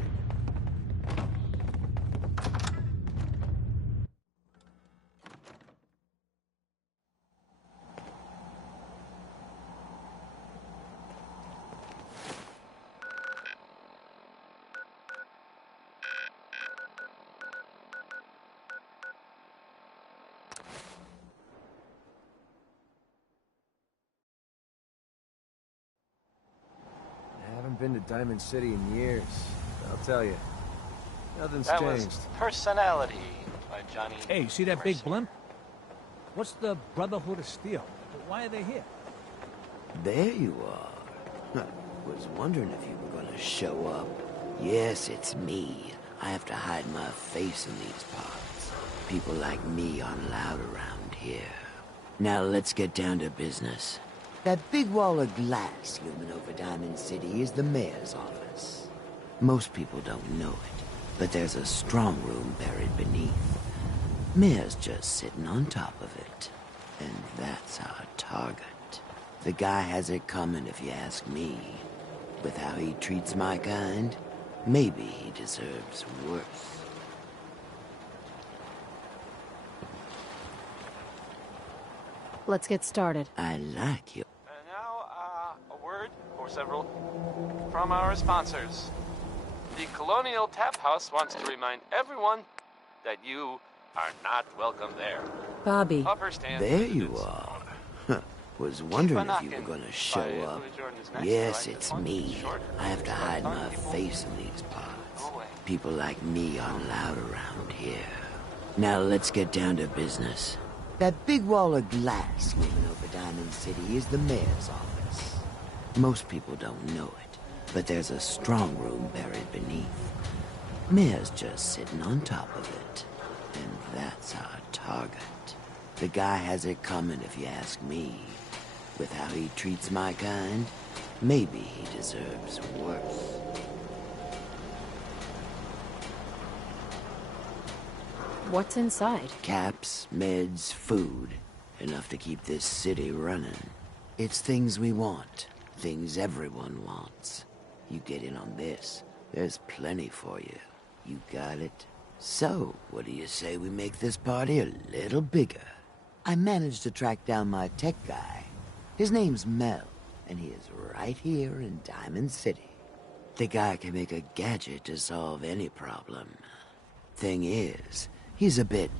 I haven't been to Diamond City in years. I'll tell you. Nothing's That changed. was Personality by Johnny. Hey, see that big blimp? What's the Brotherhood of Steel? Why are they here? There you are. Was wondering if you were gonna show up. Yes, it's me. I have to hide my face in these parts. People like me aren't allowed around here. Now let's get down to business. That big wall of glass looming over Diamond City is the mayor's office. Most people don't know it, but there's a strong room buried beneath. Mayor's just sitting on top of it. And that's our target. The guy has it coming if you ask me. With how he treats my kind, maybe he deserves worse. Let's get started. I like you. And now, a word or several from our sponsors. The Colonial Tap House wants to remind everyone that you are not welcome there. Bobby. Upper stand. There you are. Was wondering if you were gonna show up. Yes, it's me. I have to hide my face in these parts. People like me aren't allowed around here. Now let's get down to business. That big wall of glass looming over Diamond City is the mayor's office. Most people don't know it, but there's a strong room buried beneath. Mayor's just sitting on top of it. And that's our target. The guy has it coming if you ask me. With how he treats my kind, maybe he deserves worse. What's inside? Caps, meds, food. Enough to keep this city running. It's things we want. Things everyone wants. You get in on this, there's plenty for you. You got it? So, what do you say we make this party a little bigger? I managed to track down my tech guy. His name's Mel, and he is right here in Diamond City. The guy can make a gadget to solve any problem. Thing is, he's a bit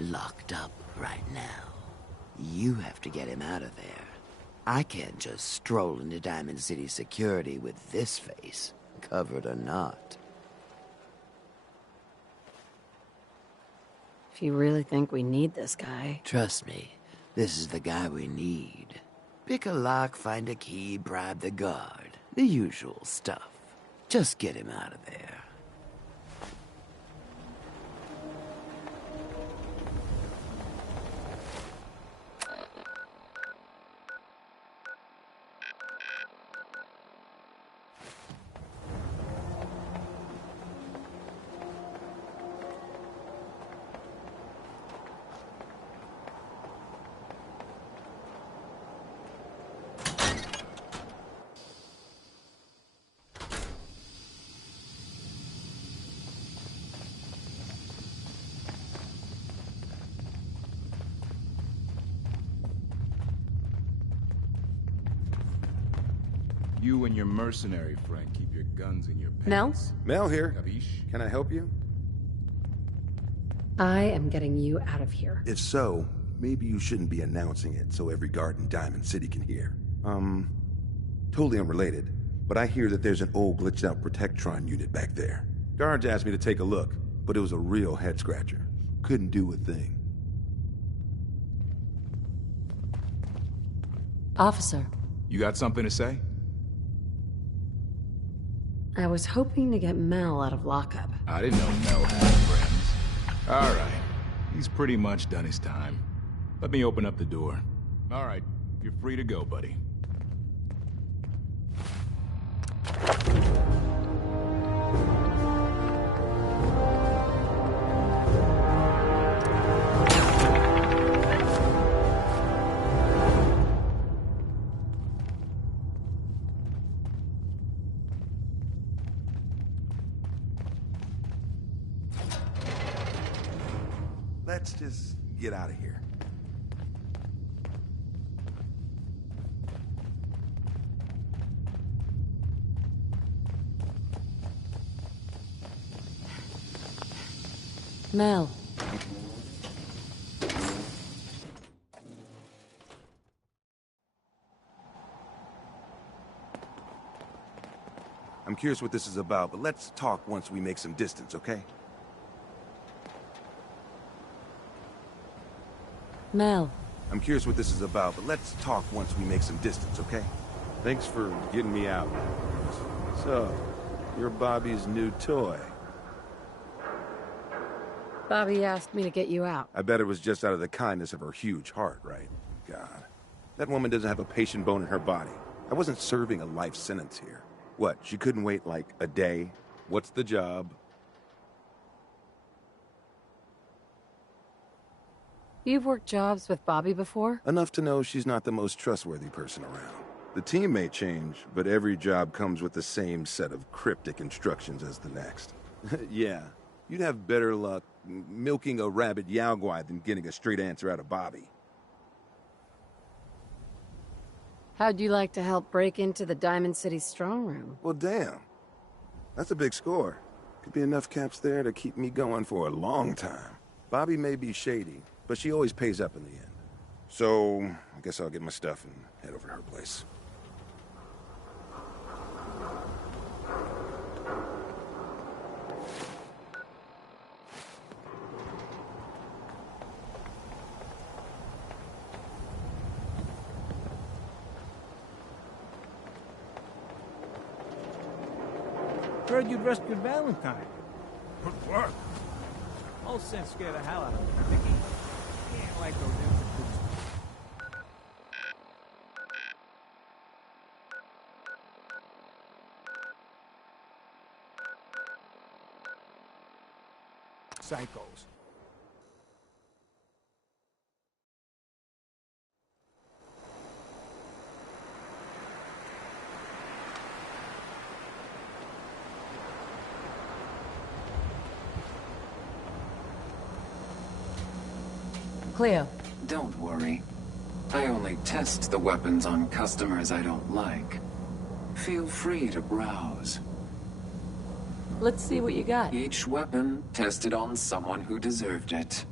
locked up right now. You have to get him out of there. I can't just stroll into Diamond City security with this face, covered or not. If you really think we need this guy... Trust me, this is the guy we need. Pick a lock, find a key, bribe the guard. The usual stuff. Just get him out of there. You and your mercenary friend keep your guns in your Mel? pants. Mel here. Capiche? Can I help you? I am getting you out of here. If so, maybe you shouldn't be announcing it so every guard in Diamond City can hear. Totally unrelated, but I hear that there's an old glitched out Protectron unit back there. Guards asked me to take a look, but it was a real head scratcher. Couldn't do a thing. Officer. You got something to say? I was hoping to get Mel out of lockup. I didn't know Mel had friends. All right. He's pretty much done his time. Let me open up the door. All right. You're free to go, buddy. Let's just get out of here. Mel. I'm curious what this is about, but let's talk once we make some distance, okay? Mel. I'm curious what this is about, but let's talk once we make some distance, okay? Thanks for getting me out. So, you're Bobby's new toy. Bobby asked me to get you out. I bet it was just out of the kindness of her huge heart, right? God. That woman doesn't have a patient bone in her body. I wasn't serving a life sentence here. What, she couldn't wait like a day? What's the job? You've worked jobs with Bobby before? Enough to know she's not the most trustworthy person around. The team may change, but every job comes with the same set of cryptic instructions as the next. Yeah, you'd have better luck milking a rabid Yaogwai than getting a straight answer out of Bobby. How'd you like to help break into the Diamond City strong room? Well, damn. That's a big score. Could be enough caps there to keep me going for a long time. Bobby may be shady, but she always pays up in the end. So, I guess I'll get my stuff and head over to her place. Heard you'd rescued Valentine. Good work. All sense scared the hell out of me, Vicky. Can't like those institutes. Psychos. Cleo. Don't worry. I only test the weapons on customers I don't like. Feel free to browse. Let's see what you got. Each weapon tested on someone who deserved it.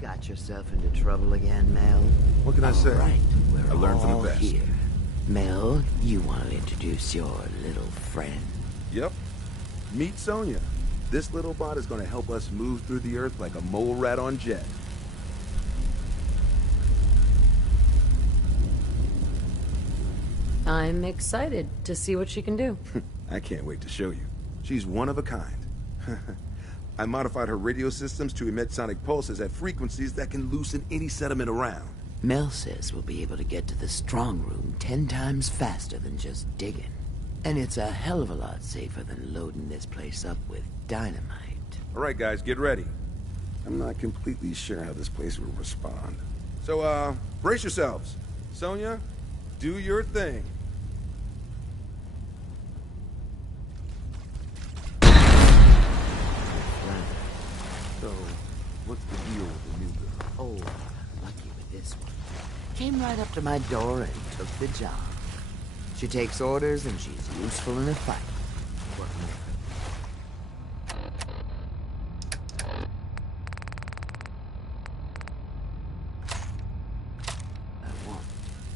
Got yourself into trouble again, Mel? What can I say? Right, I learned from the best. Here. Mel, you want to introduce your little friend? Yep. Meet Sonya. This little bot is going to help us move through the earth like a mole rat on jet. I'm excited to see what she can do. I can't wait to show you. She's one of a kind. I modified her radio systems to emit sonic pulses at frequencies that can loosen any sediment around. Mel says we'll be able to get to the strong room 10 times faster than just digging. And it's a hell of a lot safer than loading this place up with dynamite. All right, guys, get ready. I'm not completely sure how this place will respond. So, brace yourselves. Sonia, do your thing. So, what's the deal with the new girl? Oh, lucky with this one. Came right up to my door and took the job. She takes orders and she's useful in a fight. What more?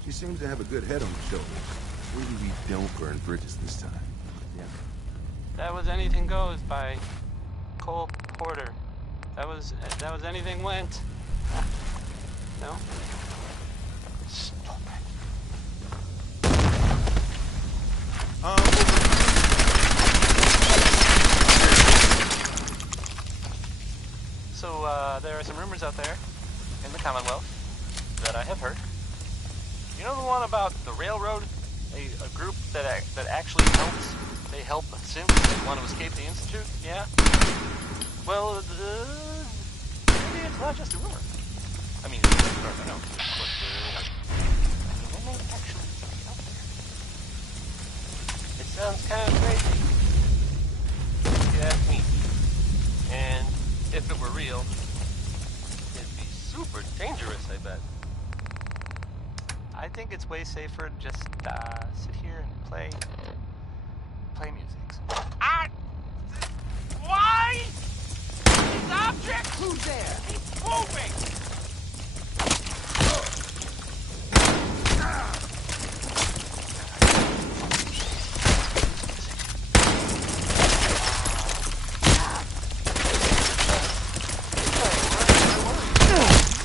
She seems to have a good head on her shoulders. Maybe we don't burn bridges this time. Yeah. That was Anything Goes by Cole Porter. That was Anything Went. No? Stupid. So, there are some rumors out there in the Commonwealth that I have heard. You know the one about the railroad? A group that actually helps? They help simps that want to escape the Institute? Yeah? Well, maybe it's not just a rumor. I mean, as far as I know, of course, they may actually be out there. It sounds kind of crazy, if you ask me. And if it were real, it'd be super dangerous, I bet. I think it's way safer to just sit here and play music. Why? These objects? Who's there? Keep moving!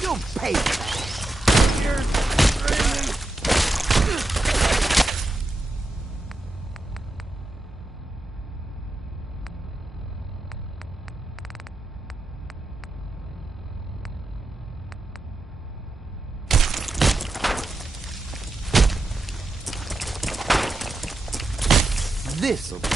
You'll pay for that. This'll be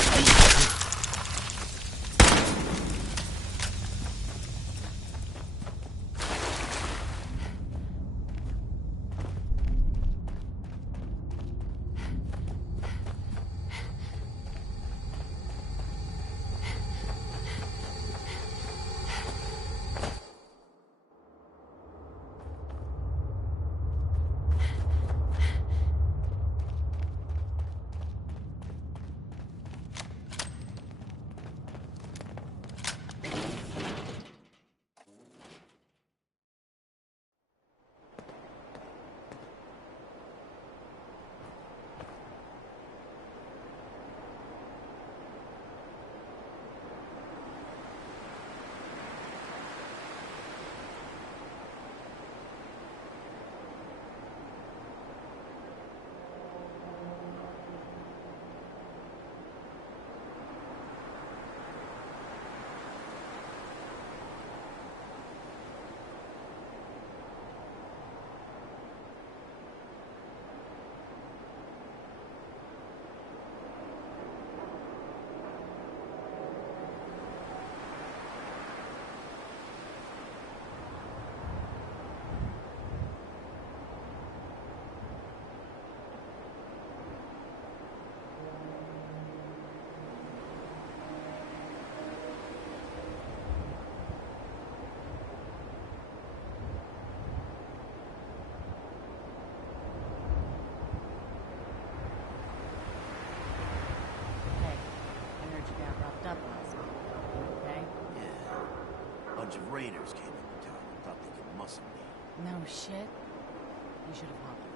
Bunch of raiders came into town and thought they could muscle me. No shit. You should have hollered.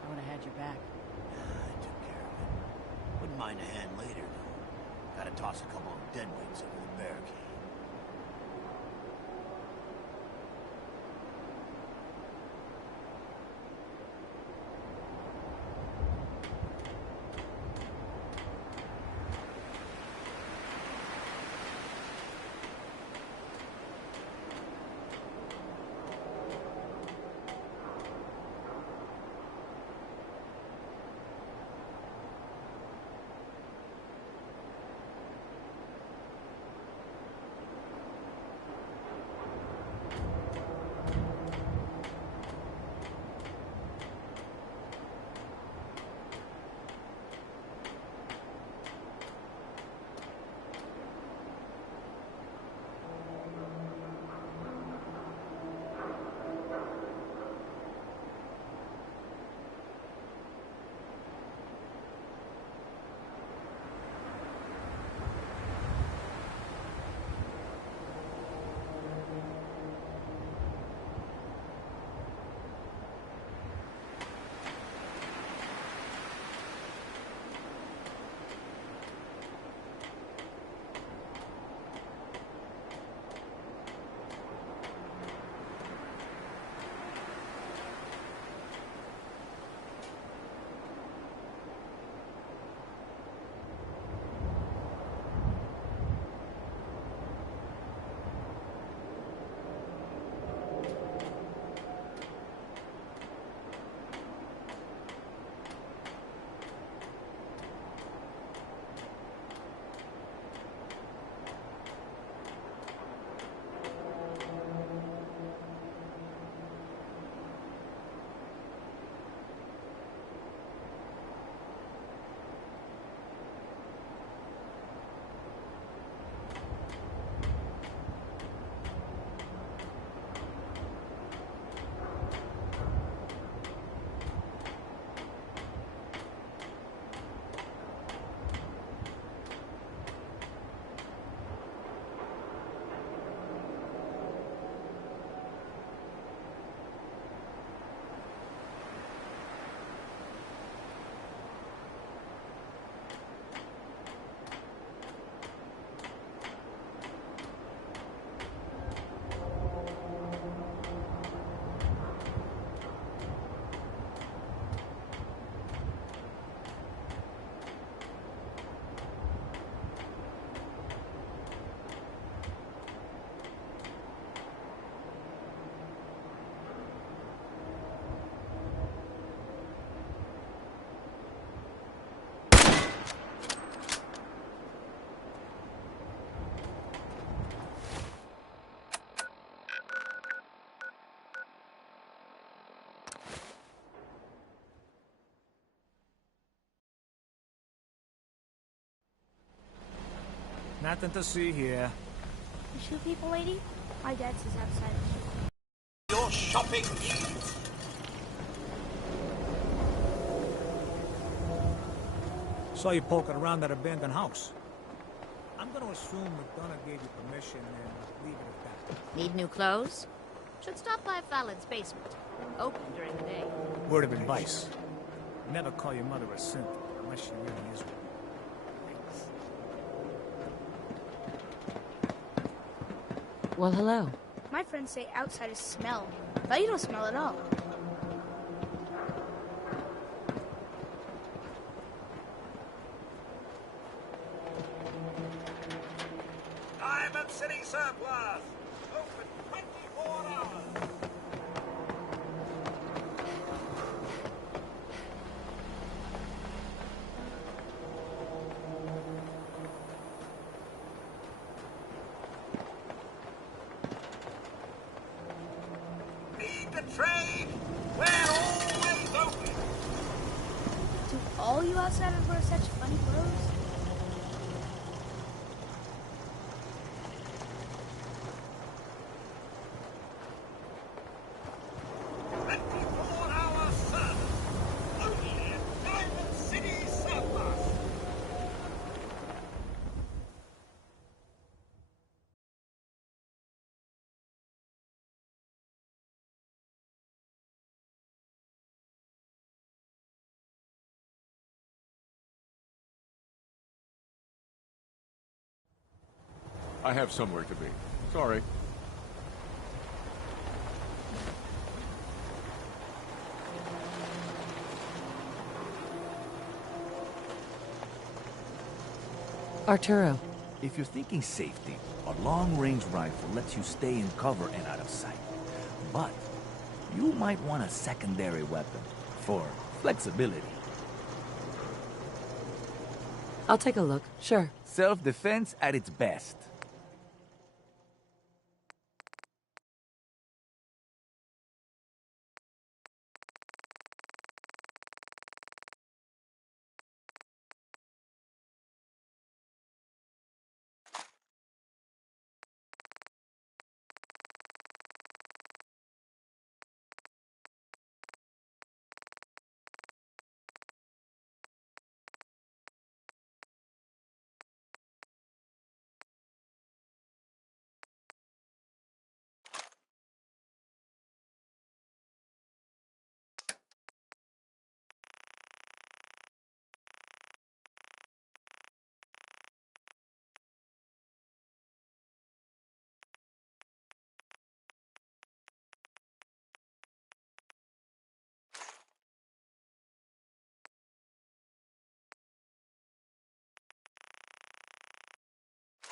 I would have had your back. I took care of it. Wouldn't mind a hand later, though. Gotta toss a couple of deadweights over the barricade. Nothing to see here. The shoe people lady? My dad says outside the shoe. Your shopping needs. Saw you poking around that abandoned house. I'm gonna assume McDonough gave you permission and leave it at that. Need new clothes? Should stop by Fallon's basement. Open during the day. Word of advice. Never call your mother a simp unless she really is one. Well, hello. My friends say outsiders smell. But you don't smell at all. Diamond City Surplus. Open 24 hours. Need to trade? We're always open. Do all you outsiders wear such funny clothes? I have somewhere to be. Sorry. Arturo. If you're thinking safety, a long-range rifle lets you stay in cover and out of sight. But you might want a secondary weapon for flexibility. I'll take a look, sure. Self-defense at its best.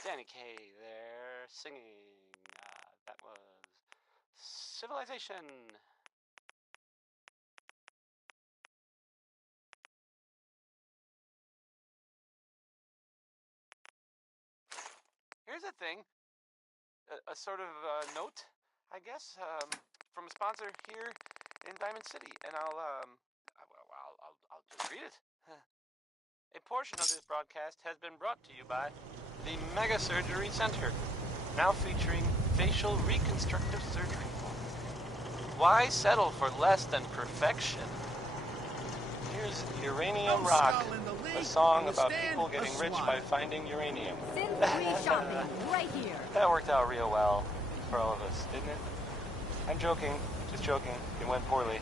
Danny Kaye there singing. That was Civilization. Here's a thing, a sort of note, I guess, from a sponsor here in Diamond City, and I'll just read it. A portion of this broadcast has been brought to you by the Mega Surgery Center, now featuring facial reconstructive surgery. Why settle for less than perfection? Here's Uranium Rock, a song about people getting rich by finding uranium. Sin-free shopping, right here. That worked out real well for all of us, didn't it? I'm joking, just joking. It went poorly.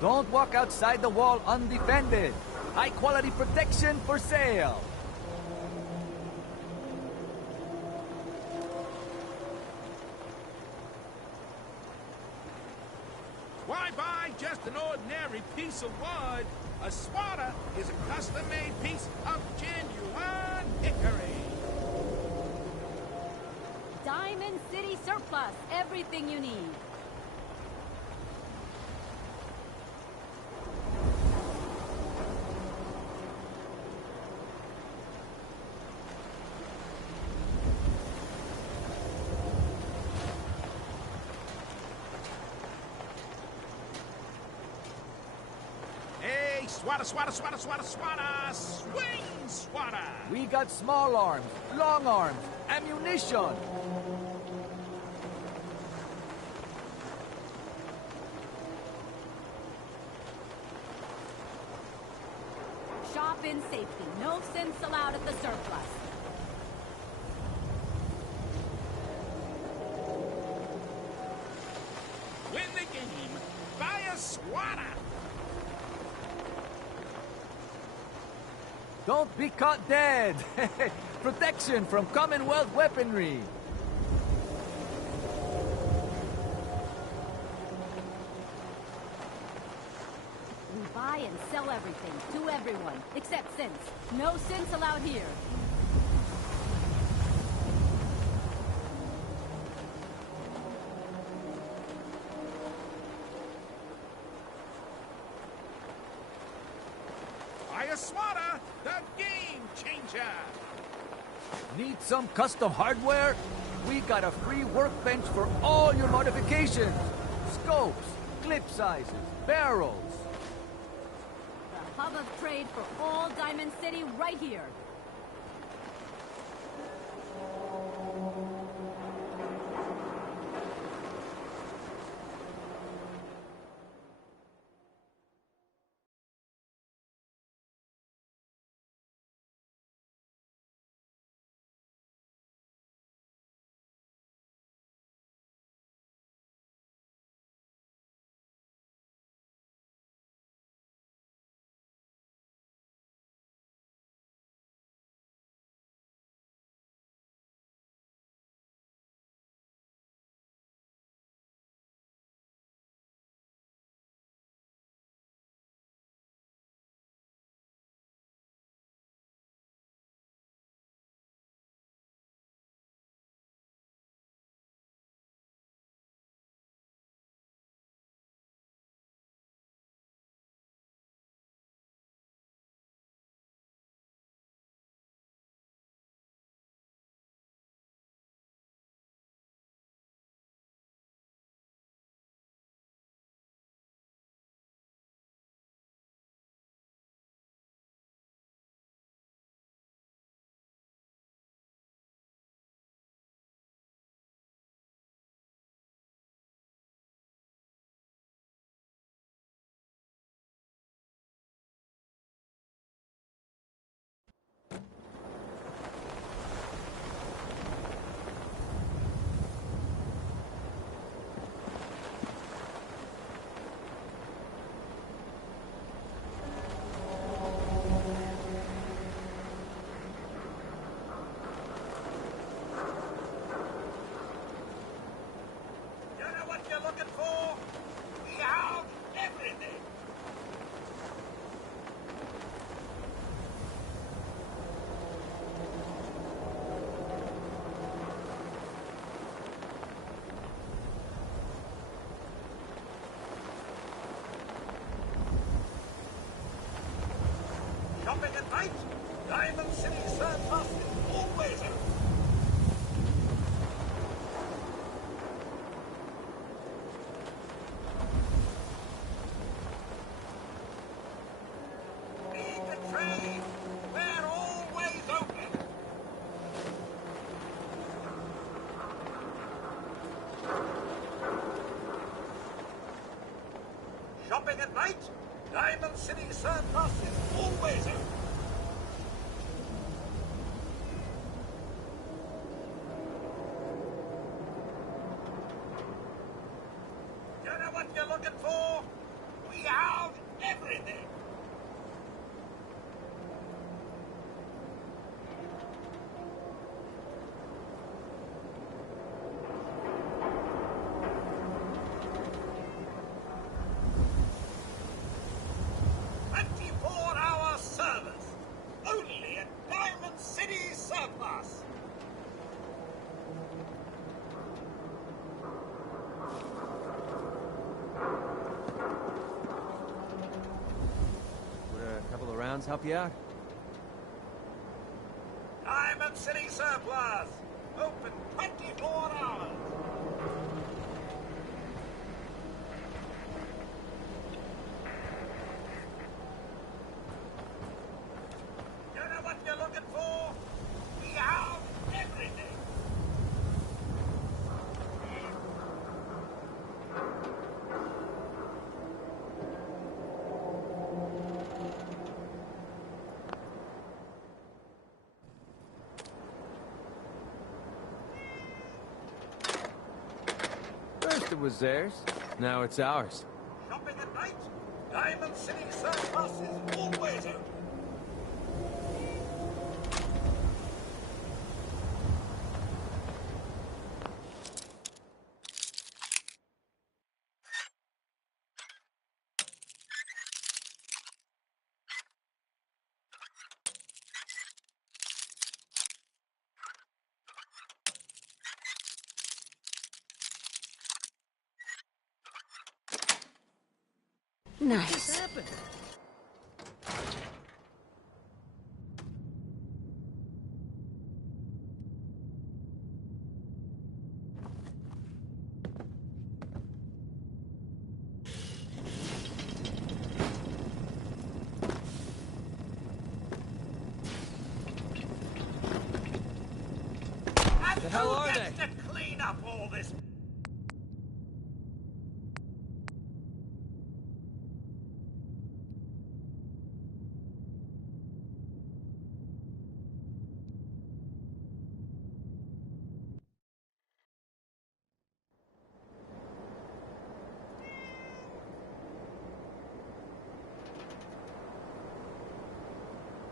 Don't walk outside the wall undefended. High-quality protection for sale. Why buy just an ordinary piece of wood? A swatter is a custom-made piece of genuine hickory. Diamond City Surplus. Everything you need. Swatter, swatter, swatter, swatter, swatter! Swing, swatter! We got small arms, long arms, ammunition! Shop in safety. No sense allowed at the surplus. Win the game! Buy a swatter! Don't be caught dead! Protection from Commonwealth weaponry! We buy and sell everything, to everyone, except sense. No sense allowed here. Buy a swatter! The game changer! Need some custom hardware? We got a free workbench for all your modifications! Scopes, clip sizes, barrels. The hub of trade for all Diamond City right here. Shopping at night? Diamond City Surplus is always open. Need a trade? We're always open. Shopping at night? Diamond City Surplus is always open. You know what you're looking for? We have everything. Service. Only at Diamond City Surplus. Would a couple of rounds help you out? Diamond City Surplus. Open 24 hours. was theirs. Now it's ours. Shopping at night? Diamond City Surplus is always open. Nice. And The hell who are gets they? to clean up all this?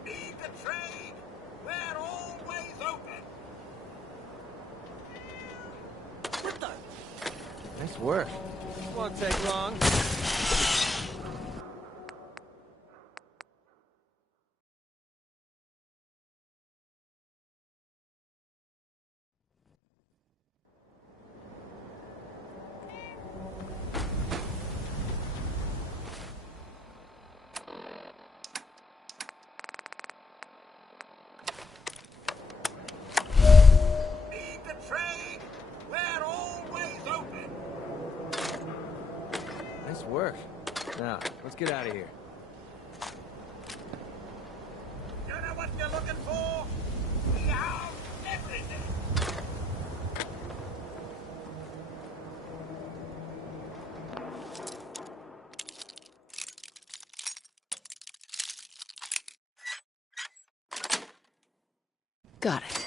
Need the trade? We're always open. What the? Nice work. Won't take long. Need the trade? We're always open. Nice work. Now, let's get out of here. You know what you're looking for? We have everything. Got it.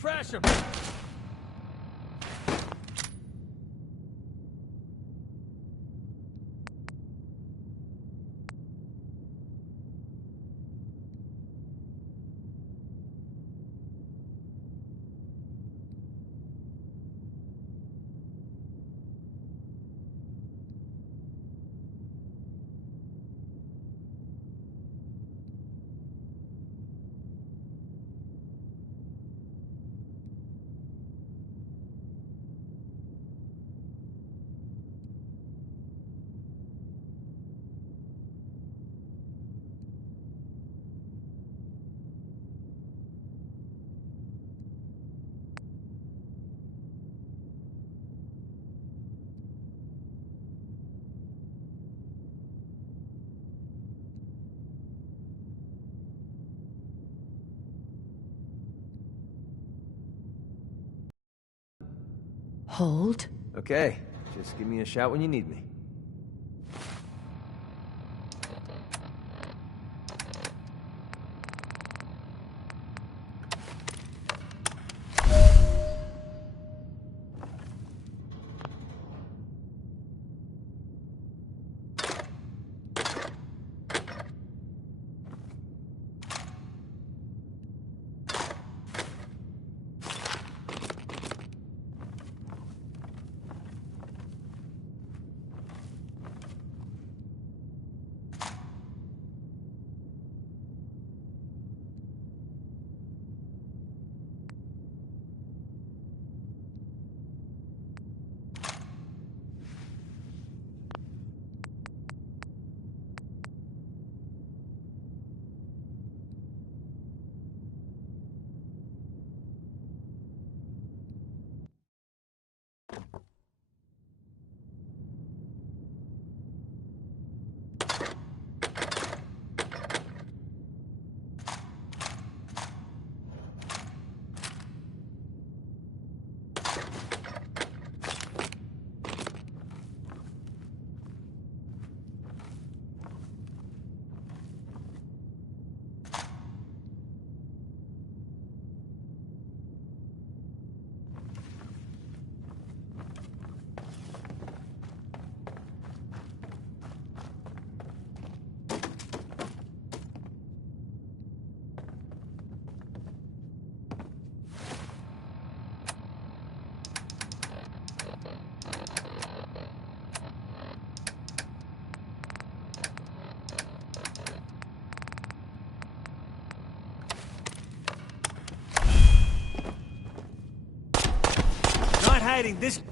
Trash him! Hold. Okay, just give me a shout when you need me. fighting this...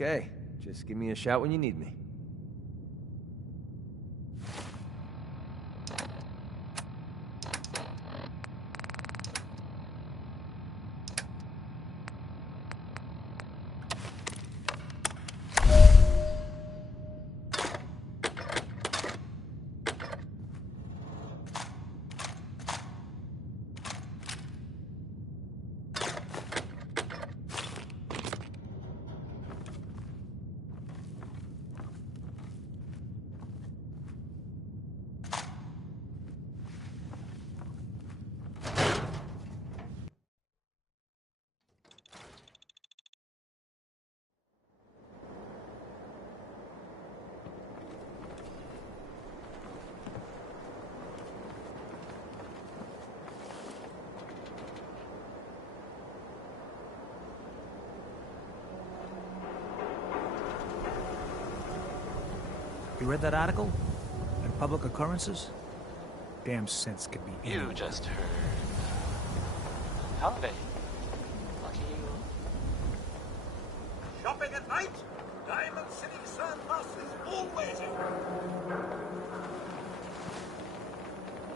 Okay, just give me a shout when you need me. You read that article? In Public Occurrences? Damn sense could be You anywhere. just heard. Holiday. Lucky you. Shopping at night? Diamond City Surplus is always open.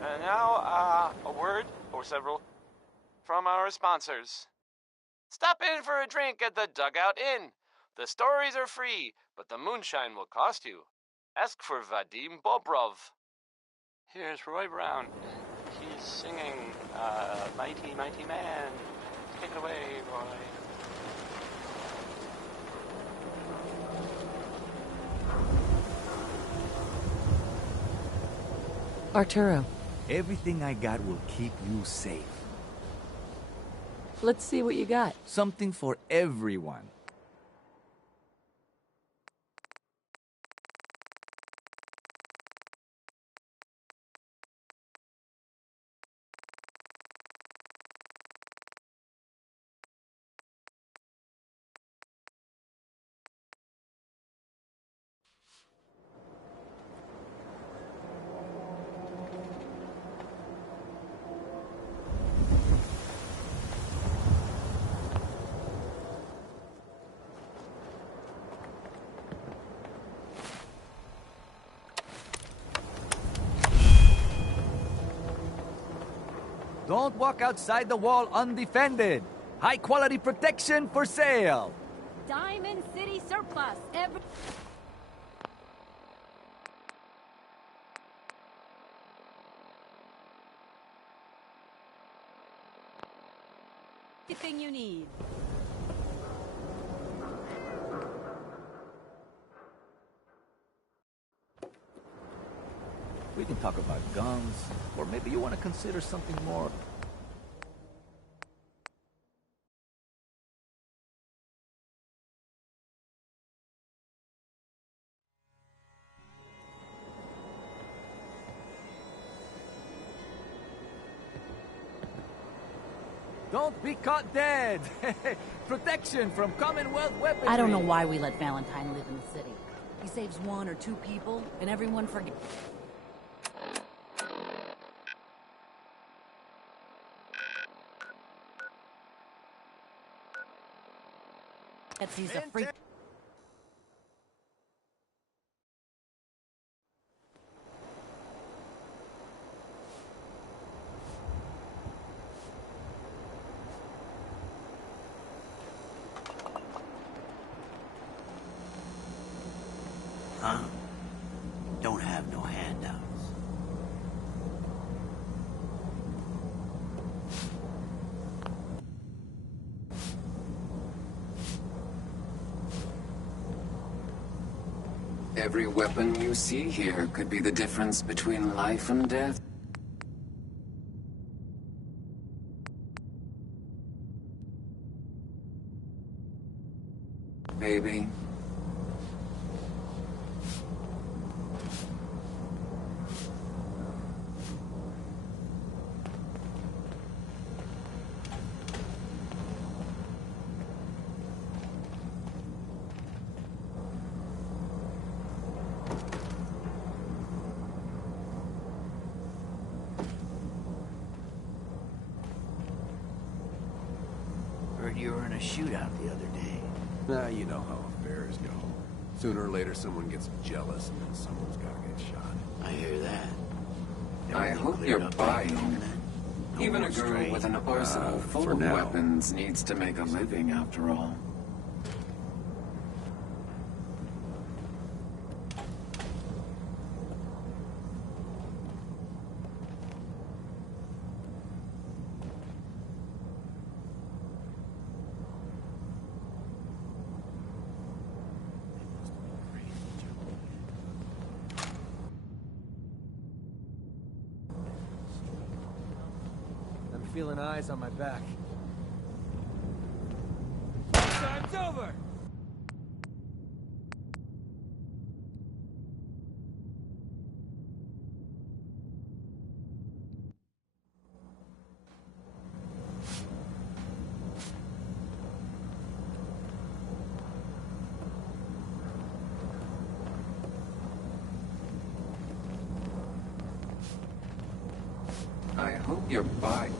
And now, a word, or several, from our sponsors. Stop in for a drink at the Dugout Inn. The stories are free, but the moonshine will cost you. Ask for Vadim Bobrov. Here's Roy Brown. He's singing, Mighty, Mighty Man. Take it away, Roy. Arturo, Everything I got will keep you safe. let's see what you got. Something for everyone. Don't walk outside the wall undefended. High quality protection for sale. Diamond City Surplus. Everything you need. We can talk about guns, or maybe you want to consider something more Don't be caught dead. Protection from Commonwealth weaponry. I don't know why we let Valentine live in the city. He saves 1 or 2 people, and everyone forgets. He's a freak. Huh? Don't have no handouts. Every weapon you see here could be the difference between life and death. Baby. Heard you were in a shootout the other day. You know how affairs go. Sooner or later someone gets jealous and then someone's gotta get shot. I hear that. I hope you're buying. Even a girl with an arsenal full of weapons needs to make a living after all. Feeling eyes on my back. Time's over! I hope you're buying.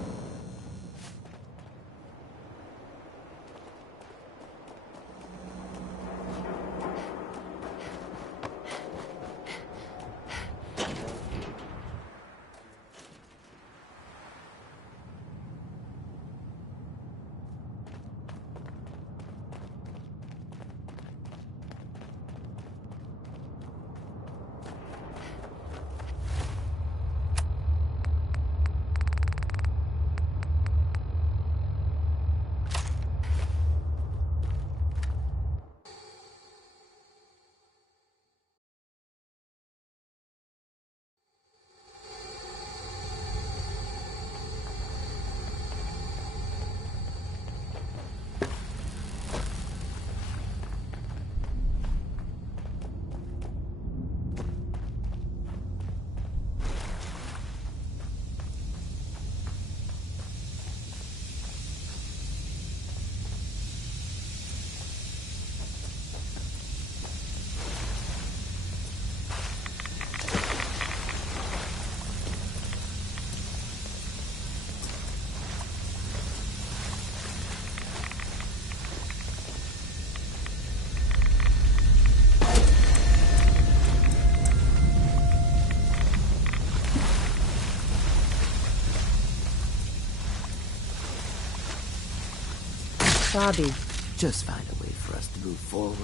Bobby, just find a way for us to move forward.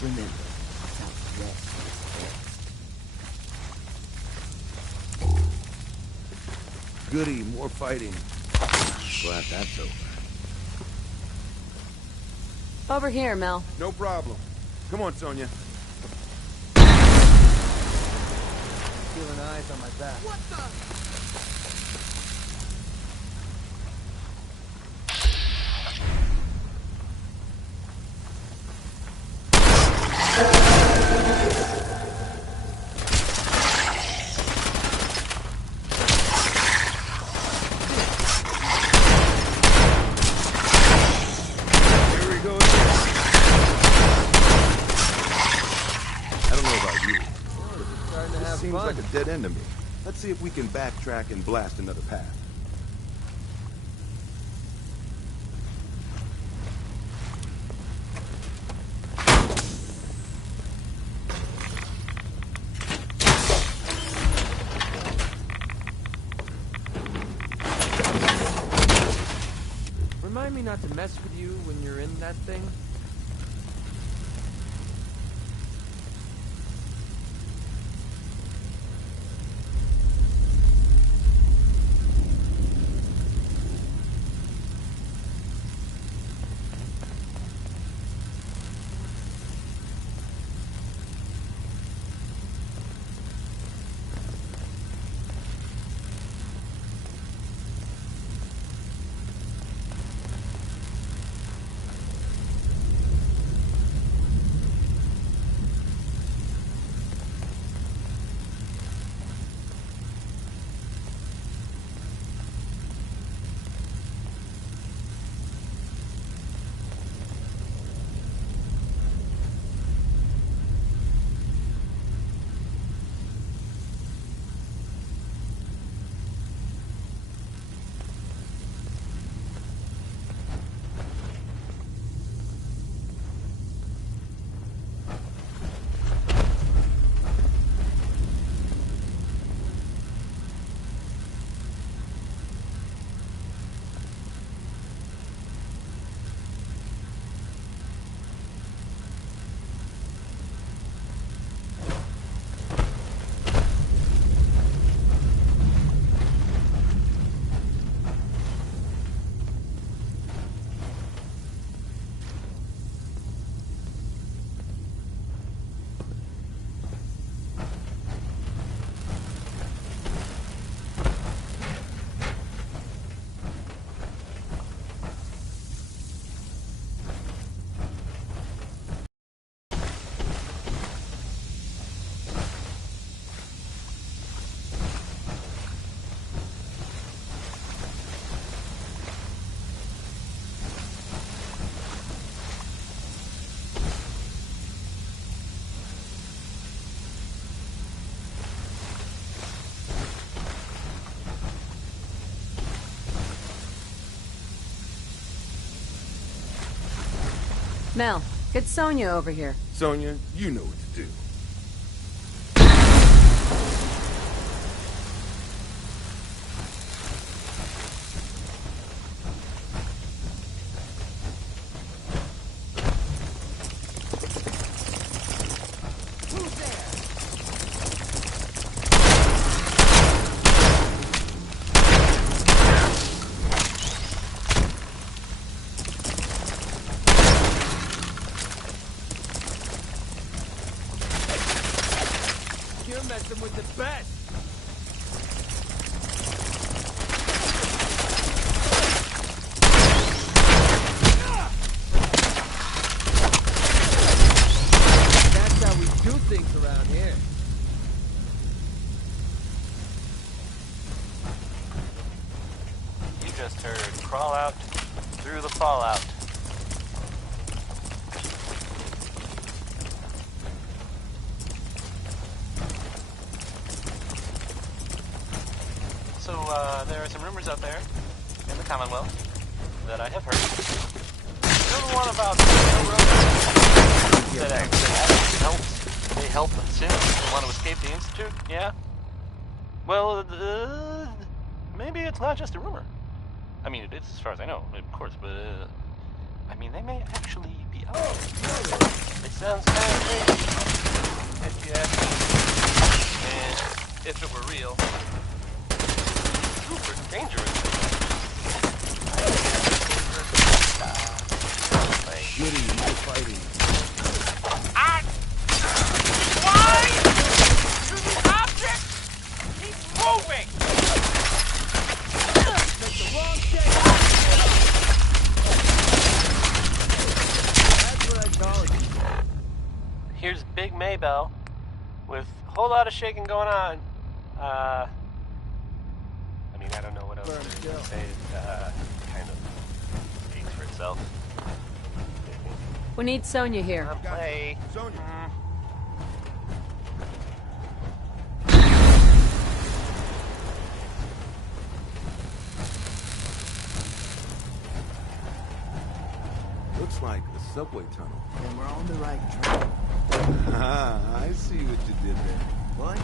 Remember, Southwest is best. Goody, more fighting. Glad that's over. Over here, Mel. No problem. Come on, Sonia. Feeling eyes on my back. What the? seems fun. like a dead end to me. Let's see if we can backtrack and blast another path. Remind me not to mess with you when you're in that thing. Mel, get Sonia over here. Sonia, you know what to do. You're messing with the best. That's how we do things around here. You just heard crawl out through the fallout. So, there are some rumors out there in the Commonwealth that I have heard. You know the one about the railroad that actually helps? They help Sims who want to escape the Institute? Yeah? Well, maybe it's not just a rumor. I mean, it is as far as I know, of course, but, I mean, they may actually be out there. It sounds kind of crazy, if you ask me. And if it were real, super dangerous. Goody, you're fighting. Why do these objects keep moving? Make the wrong shake. That's what I call it. Here's Big Maybell with a whole lot of shaking going on. I mean, I don't know what else to say. It kind of speaks for itself. We need Sonia here. Play. Sonia. like a subway tunnel. Then we're on the right track. Ah, I see what you did there. What?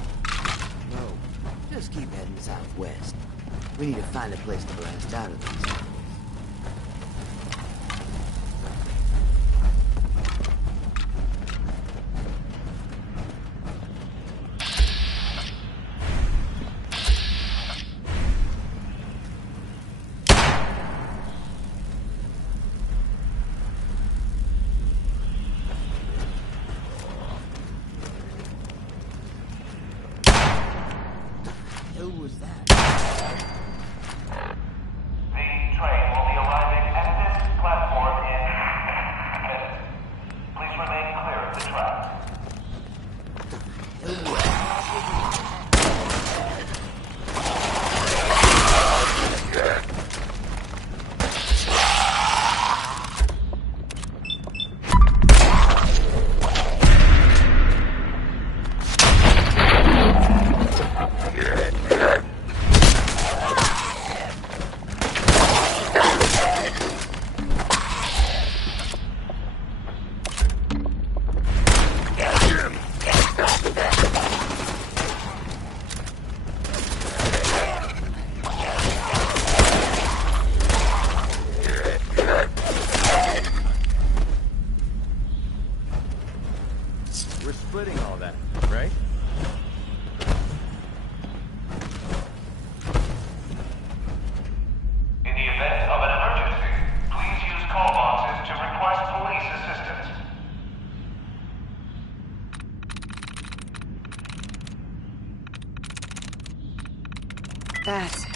No. Just keep heading southwest. We need to find a place to blast out of these tunnels. Who was that? The train will be arriving at this platform in minutes. Please remain clear of the track. We're splitting all that, right? In the event of an emergency, please use call boxes to request police assistance. That's it.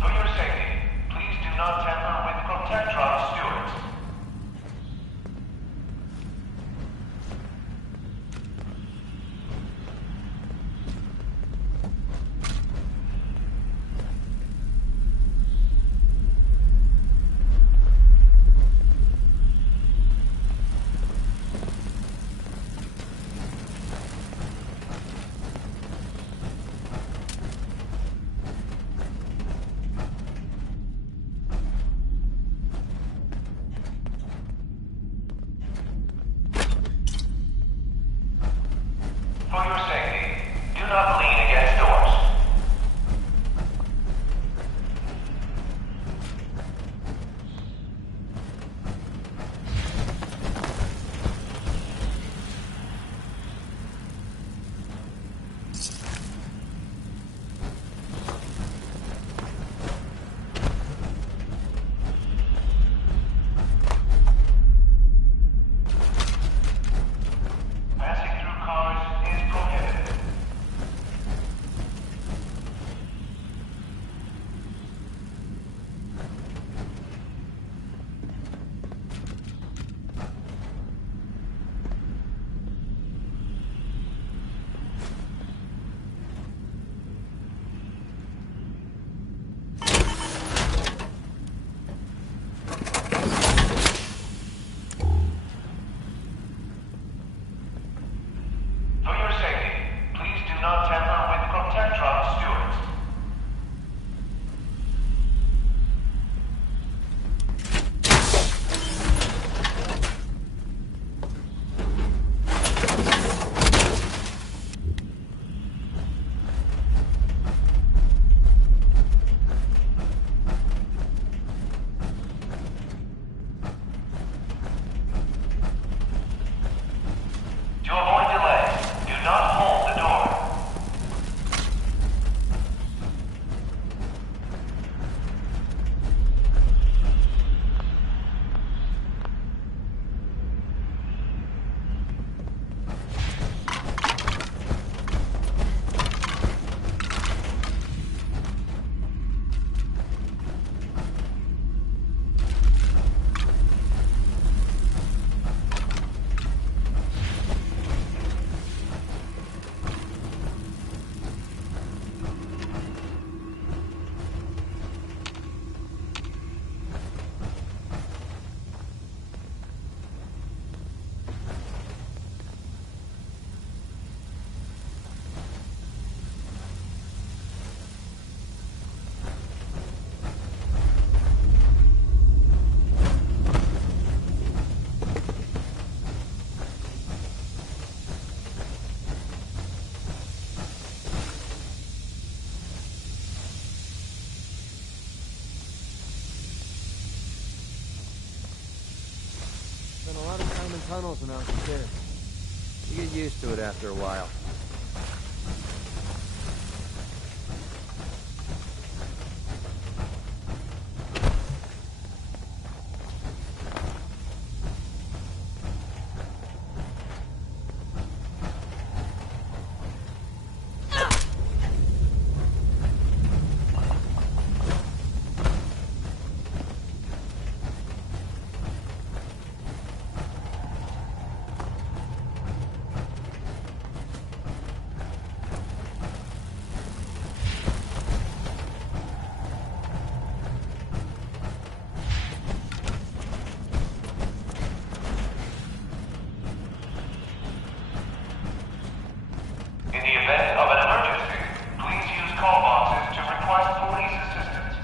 For your safety, please do not tamper with Protectron stewards. lot of time in tunnels when I was a kid. You get used to it after a while. In the event of an emergency, please use call boxes to request police assistance.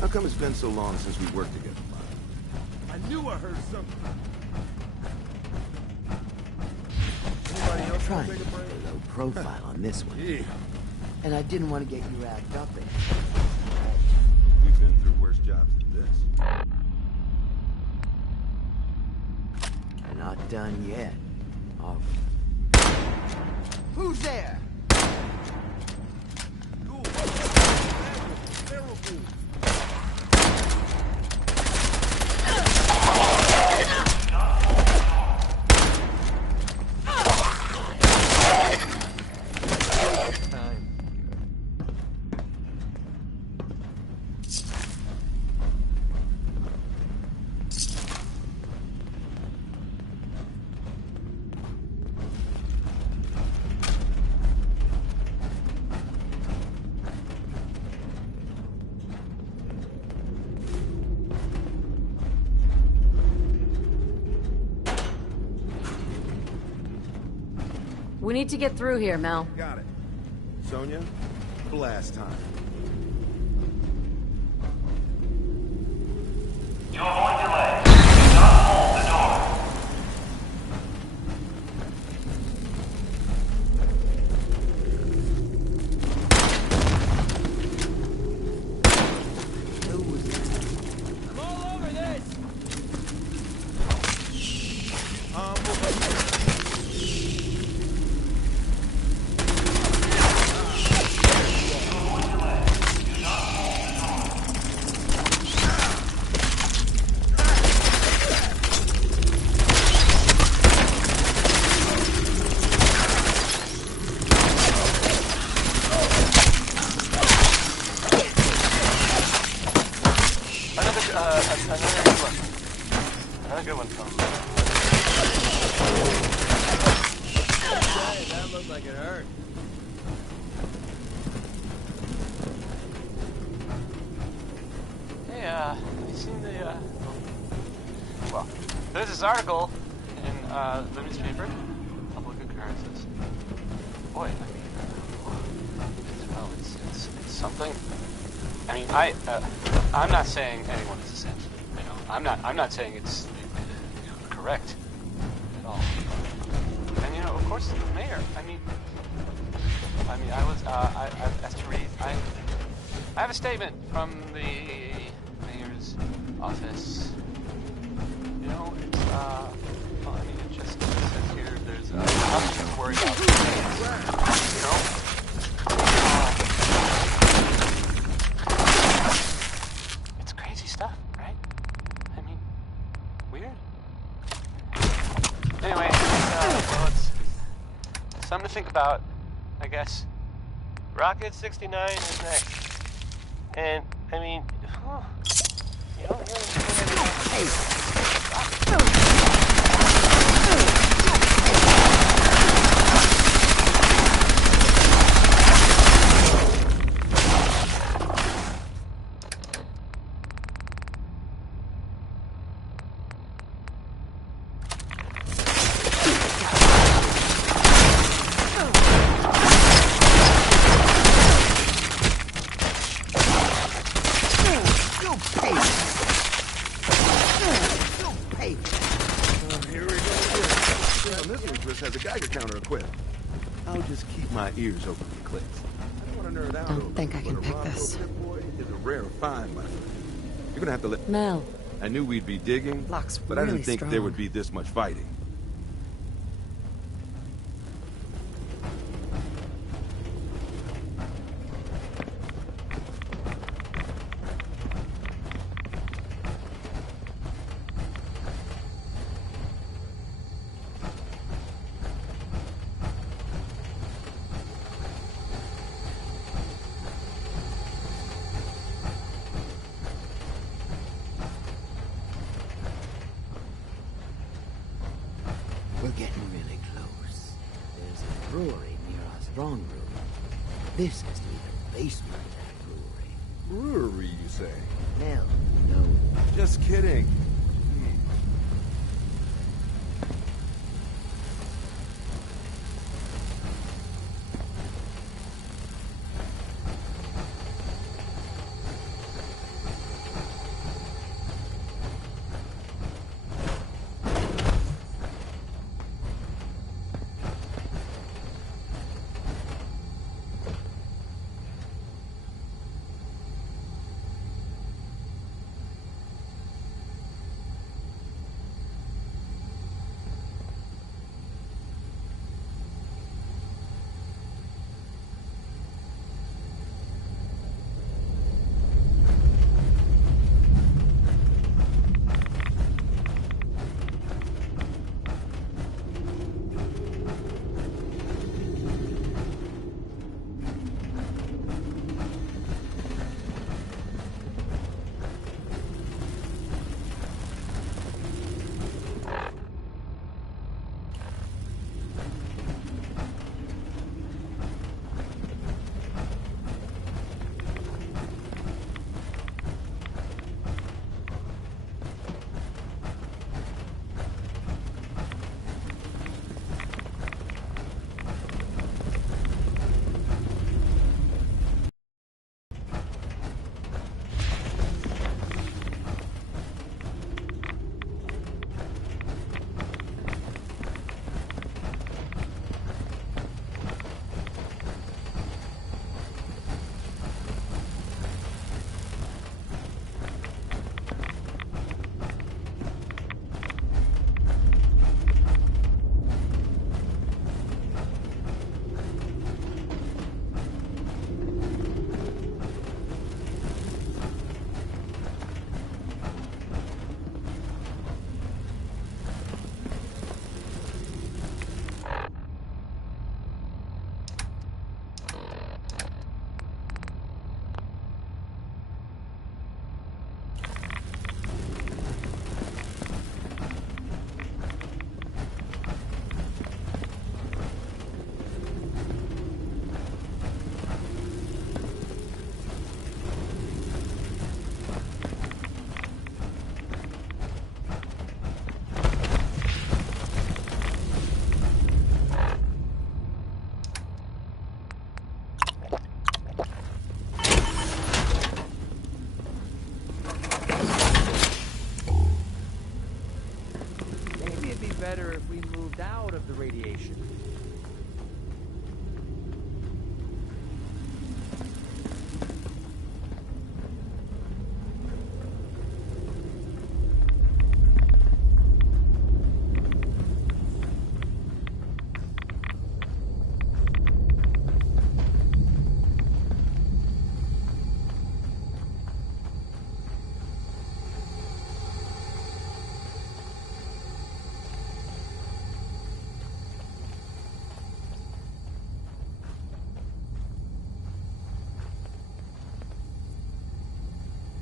How come it's been so long since we worked together? I knew I heard something. I'm trying to keep a low profile on this one. Yeah. And I didn't want to get you wrapped up in it. We've been through worse jobs than this. Not done yet. Are we? Who's there? We need to get through here, Mel. Got it. Sonia, blast time. To avoid delay, do not hold the door. I'm all over this! Another good one from. Hey, that looked like it hurt. Hey, have you seen the, well, there's this article in, the newspaper. Public occurrences. Boy, I mean, it's something. I mean, I'm not saying anyone is a saint. You know, I'm not saying it's correct at all. And you know, of course, the mayor. I mean, I asked to read. I have a statement from the mayor's office. You know, it's well, I mean, it just says here there's nothing to worry about. You know. It's crazy stuff, right? I mean, weird. Anyway, well, it's something to think about, I guess. Rocket 69 is next. And, I mean, you don't hear will. I'll just keep my ears open for clicks. I don't want to nerd out. Don't think I can but a pick Rob this. Boy is a rare find, my friend. You're gonna have to let. Mel. I knew we'd be digging, Lock's but I really didn't think strong. there would be this much fighting. We're getting really close. There's a brewery near our strong room. This has to be the basement of that brewery. Brewery, you say? Hell, no. Just kidding. Better if we moved out of the radiation.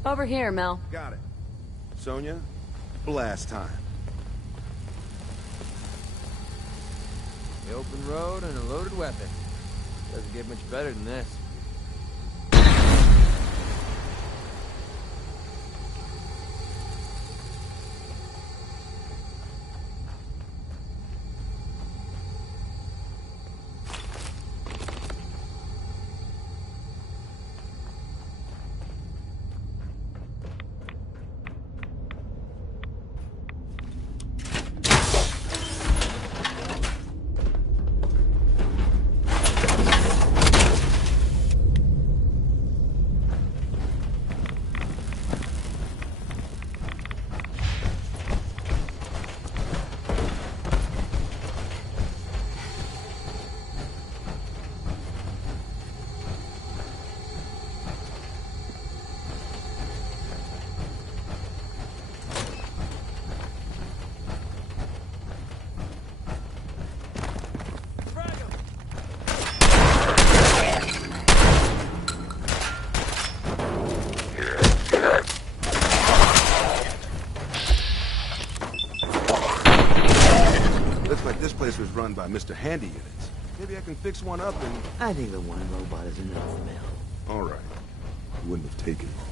Over here, Mel. Got it. Sonia, blast time. The open road and a loaded weapon. Doesn't get much better than this. run by Mr. Handy Units. Maybe I can fix one up and... I think the one robot is enough, Mel. All right. Wouldn't have taken long.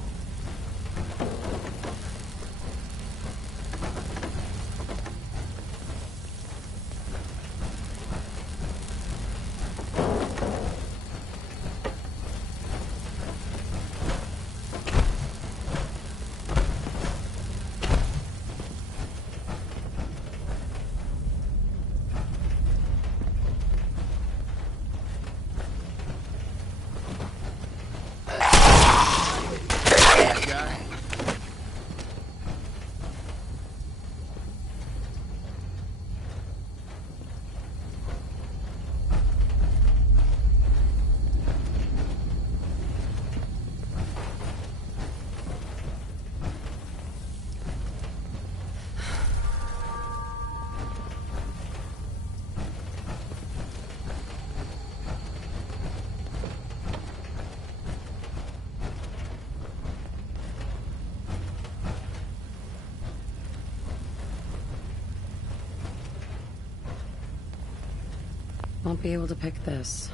Won't be able to pick this.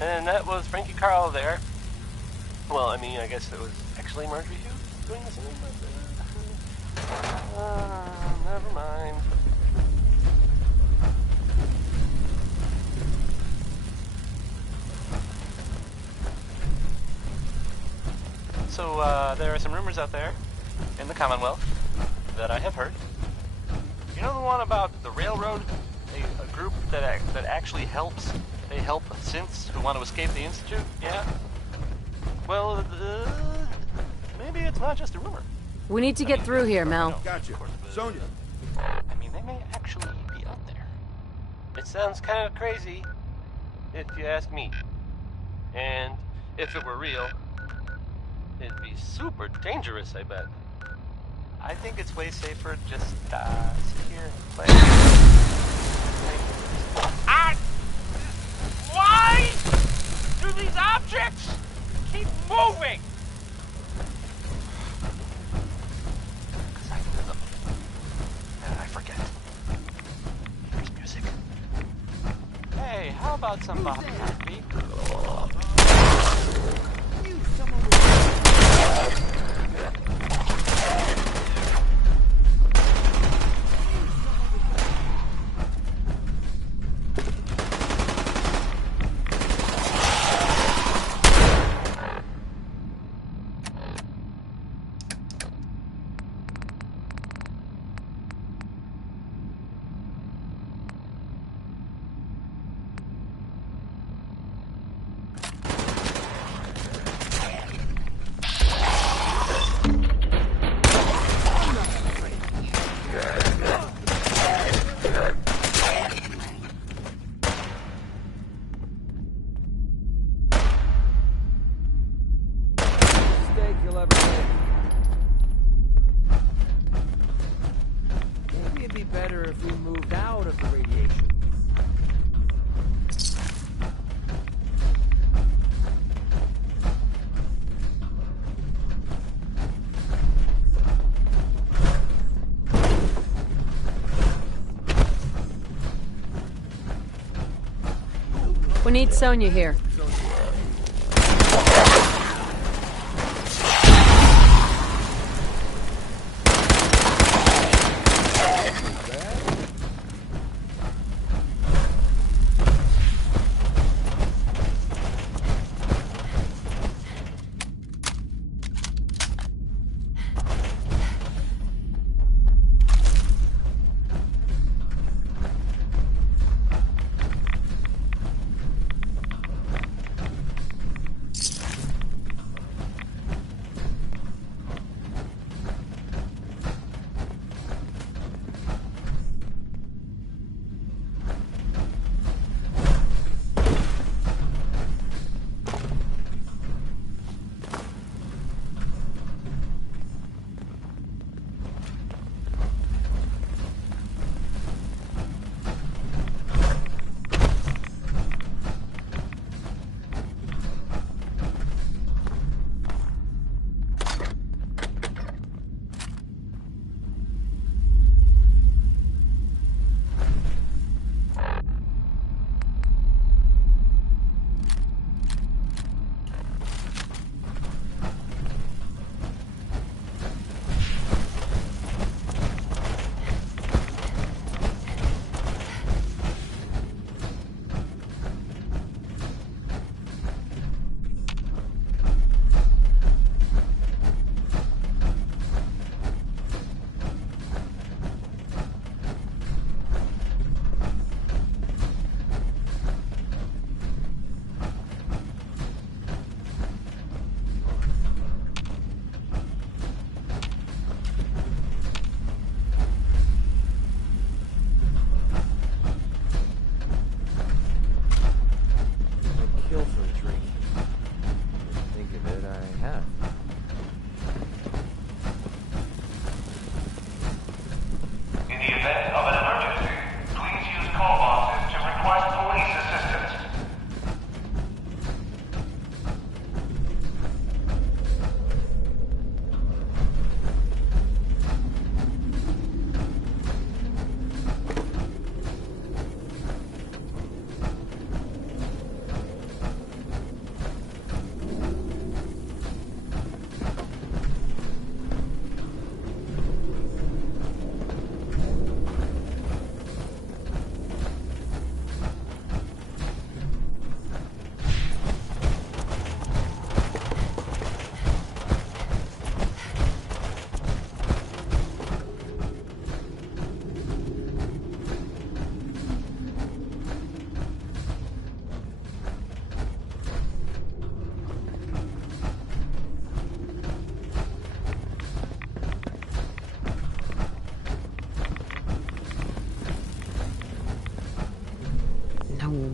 And that was Frankie Carl there. Well, I mean, I guess it was actually Marjorie Hughes doing the same, but... never mind. So, there are some rumors out there in the Commonwealth that I have heard. You know the one about the railroad? A group that actually helps. They help synths who want to escape the Institute? Yeah? Well, maybe it's not just a rumor. We need to get through here, Mel. Gotcha. Sonia. I mean, they may actually be out there. It sounds kind of crazy, if you ask me. And if it were real, it'd be super dangerous, I bet. I think it's way safer to just sit here and play. Why do these objects keep moving? Because I knew them. And I forget. Here's music. Hey, how about some Bobby Heartbeat? Maybe it'd be better if we moved out of the radiation. We need Sonia here.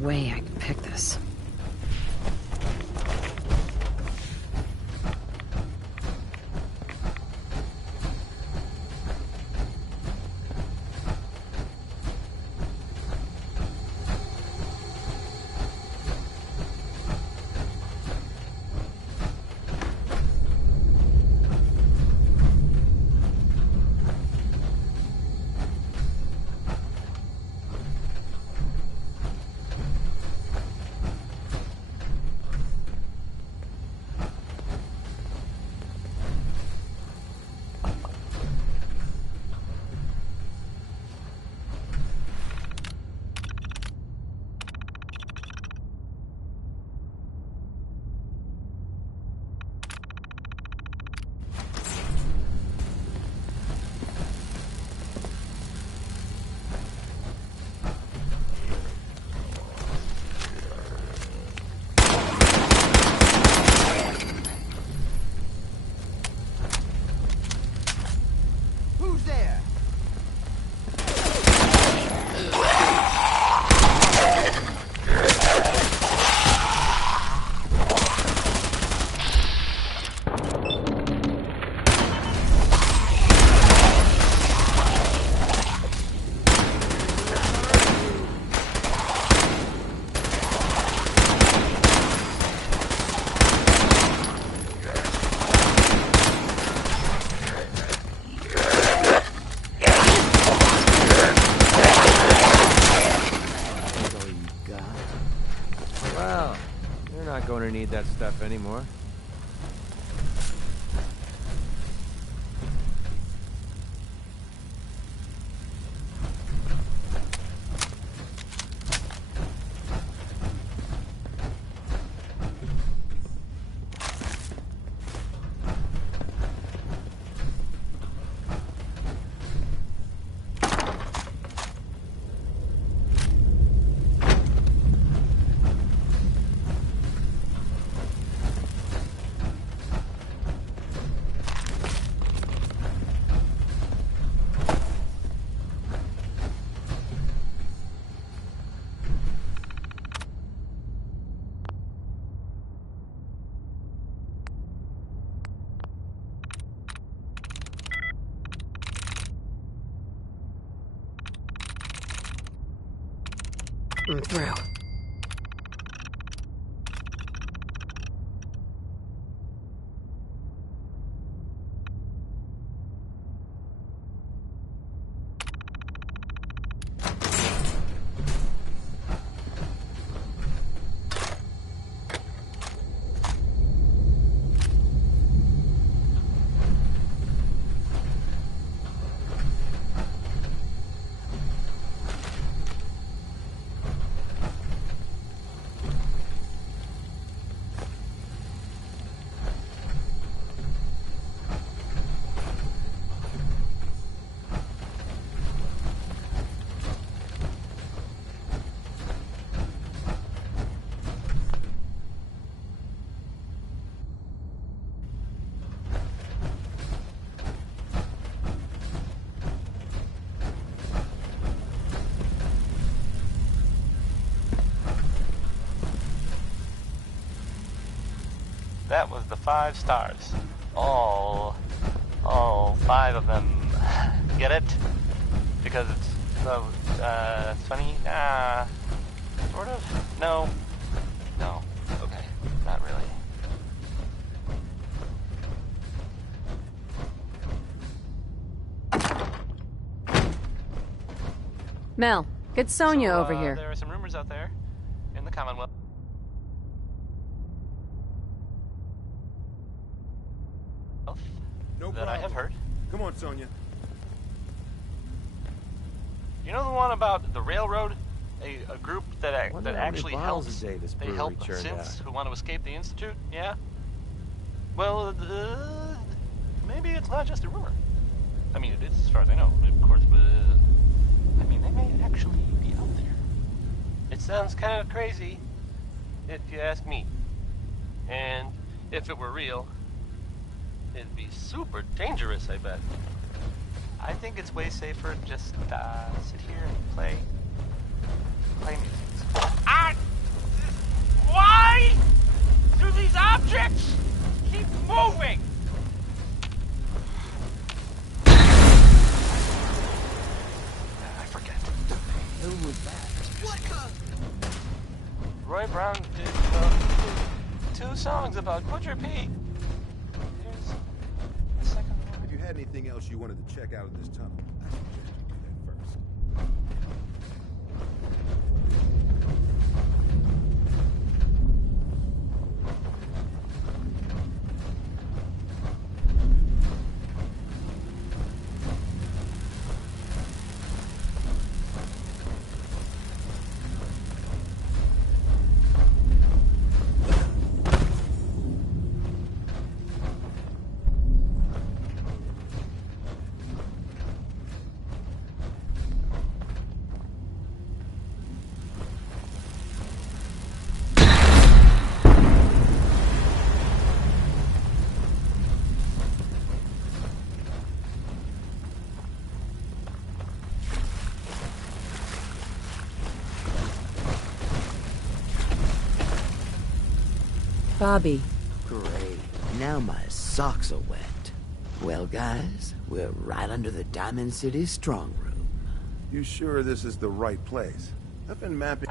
way I could pick this. Who's there? Well, you're not going to need that stuff anymore. I'm through. That was the 5 stars. All 5 of them. Get it? Because it's so funny? Sort of? No. No. Okay. Not really. Mel, get Sonia So, over here. There are some rumors out there in the Commonwealth. No that I have heard. Come on, Sonia. You know the one about the railroad? A group that actually bottles helps. a day this They brewery help churned synths out. who want to escape the Institute. Yeah. Well, maybe it's not just a rumor. I mean, it is as far as I know, of course. But I mean, they may actually be out there. It sounds kind of crazy, if you ask me. And if it were real, it'd be super dangerous, I bet. I think it's way safer to just sit here and play music. Ah! see? Through these objects? Keep moving! I forget. Who was that? What the? Roy Brown did 2 songs about Butcher Pete. Here's the second one. If you had anything else you wanted to check out of this tunnel, I suggest you do that first. Bobby. Great. Now my socks are wet. Well, guys, we're right under the Diamond City strong room. You sure this is the right place? I've been mapping...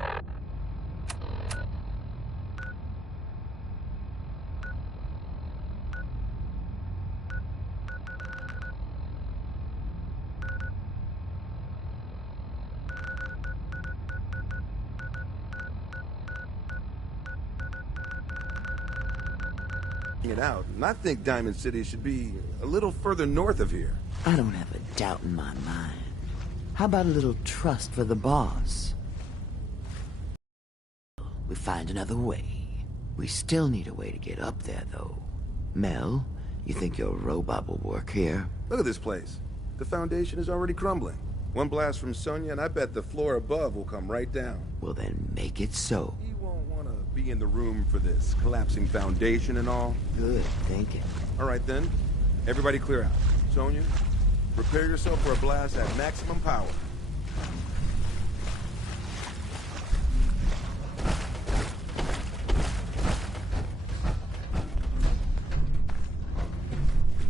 it out, and I think Diamond City should be a little further north of here. I don't have a doubt in my mind. How about a little trust for the boss? We find another way. We still need a way to get up there, though. Mel, you think your robot will work here? Look at this place. The foundation is already crumbling. One blast from Sonya, and I bet the floor above will come right down. Well, then make it so. You won't want to be in the room for this collapsing foundation and all. Good thinking. All right, then. Everybody clear out. Sonya, prepare yourself for a blast at maximum power.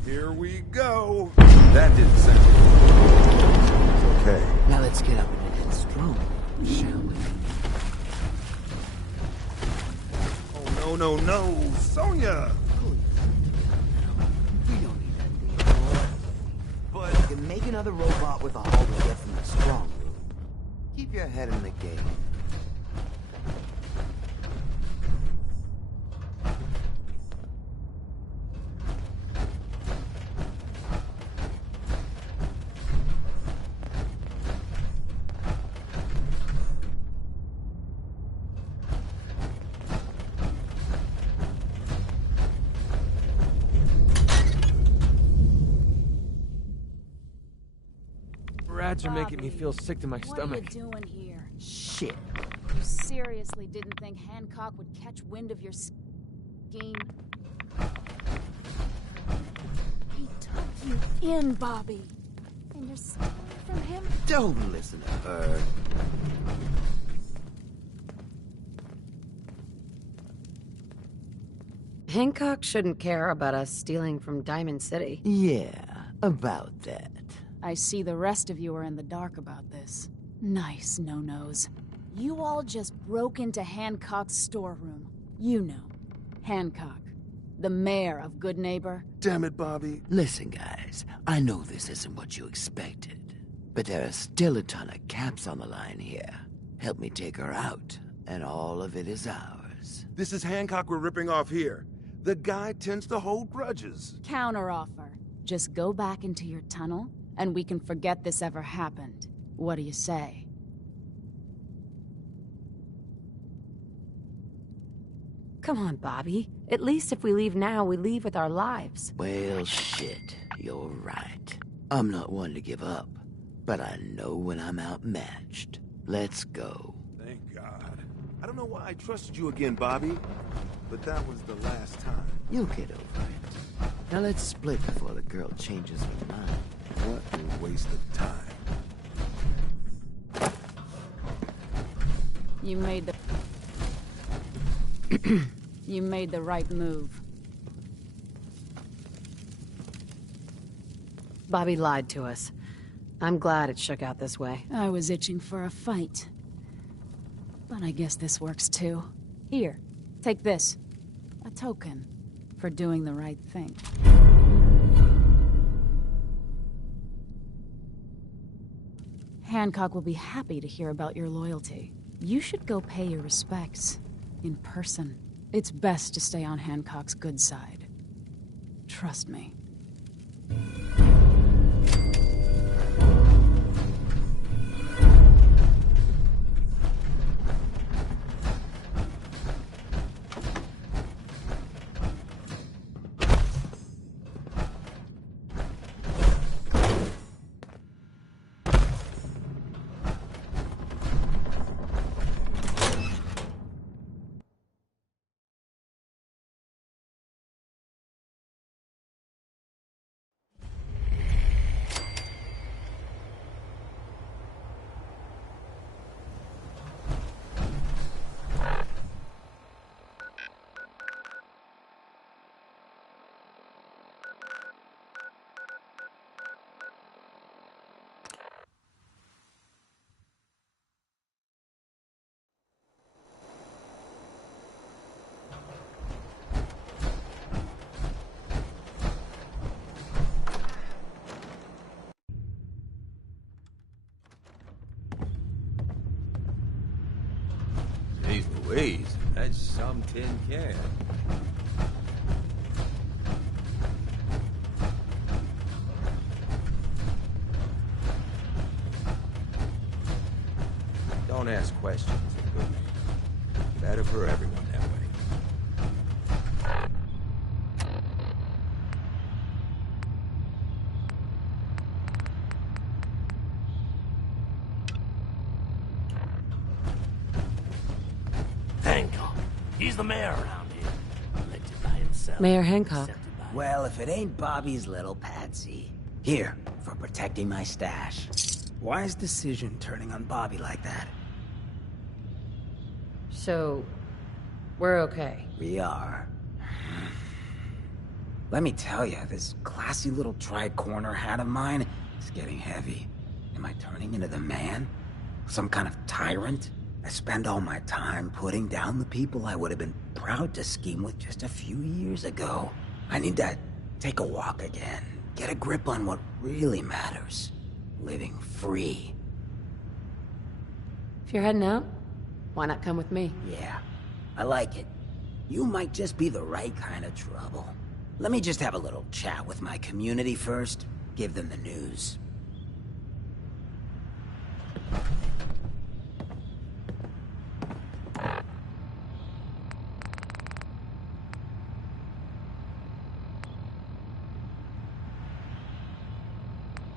Here we go. That didn't sound good. Okay. Now let's get up and get strong, shall we? Oh, no. Sonya! We don't need that thing. But you can make another robot with all we get from the strong room. Keep your head in the game. Rats are making me feel sick to my stomach. What are you doing here? Shit. You seriously didn't think Hancock would catch wind of your scheme? He took you in, Bobby. And you're stealing from him? Don't listen to her. Hancock shouldn't care about us stealing from Diamond City. Yeah, about that. I see the rest of you are in the dark about this. Nice no-nos. You all just broke into Hancock's storeroom. You know, Hancock, the mayor of Good Neighbor. Damn it, Bobby. Listen, guys, I know this isn't what you expected, but there are still a ton of caps on the line here. Help me take her out, and all of it is ours. This is Hancock we're ripping off here. The guy tends to hold grudges. Counteroffer. Just go back into your tunnel, and we can forget this ever happened. What do you say? Come on, Bobby. At least if we leave now, we leave with our lives. Well, shit. You're right. I'm not one to give up, but I know when I'm outmatched. Let's go. Thank God. I don't know why I trusted you again, Bobby, but that was the last time. You'll get over it. Now let's split before the girl changes her mind. What a waste of time. You made the... You made the right move. Bobby lied to us. I'm glad it shook out this way. I was itching for a fight. But I guess this works too. Here, take this. A token for doing the right thing. Hancock will be happy to hear about your loyalty. You should go pay your respects. In person. It's best to stay on Hancock's good side. Trust me. Jeez Louise, that's some tin can. Don't ask questions, good man. Better for everyone that way. Hancock. He's the mayor around here. Elected by himself. Mayor Hancock. Well, if it ain't Bobby's little patsy. Here, for protecting my stash. Wise decision turning on Bobby like that. So, we're okay. We are. Let me tell you, this classy little tri-corner hat of mine is getting heavy. Am I turning into the man? Some kind of tyrant? I spend all my time putting down the people I would have been proud to scheme with just a few years ago. I need to take a walk again, get a grip on what really matters. Living free. If you're heading out, why not come with me? Yeah, I like it. You might just be the right kind of trouble. Let me just have a little chat with my community first, give them the news.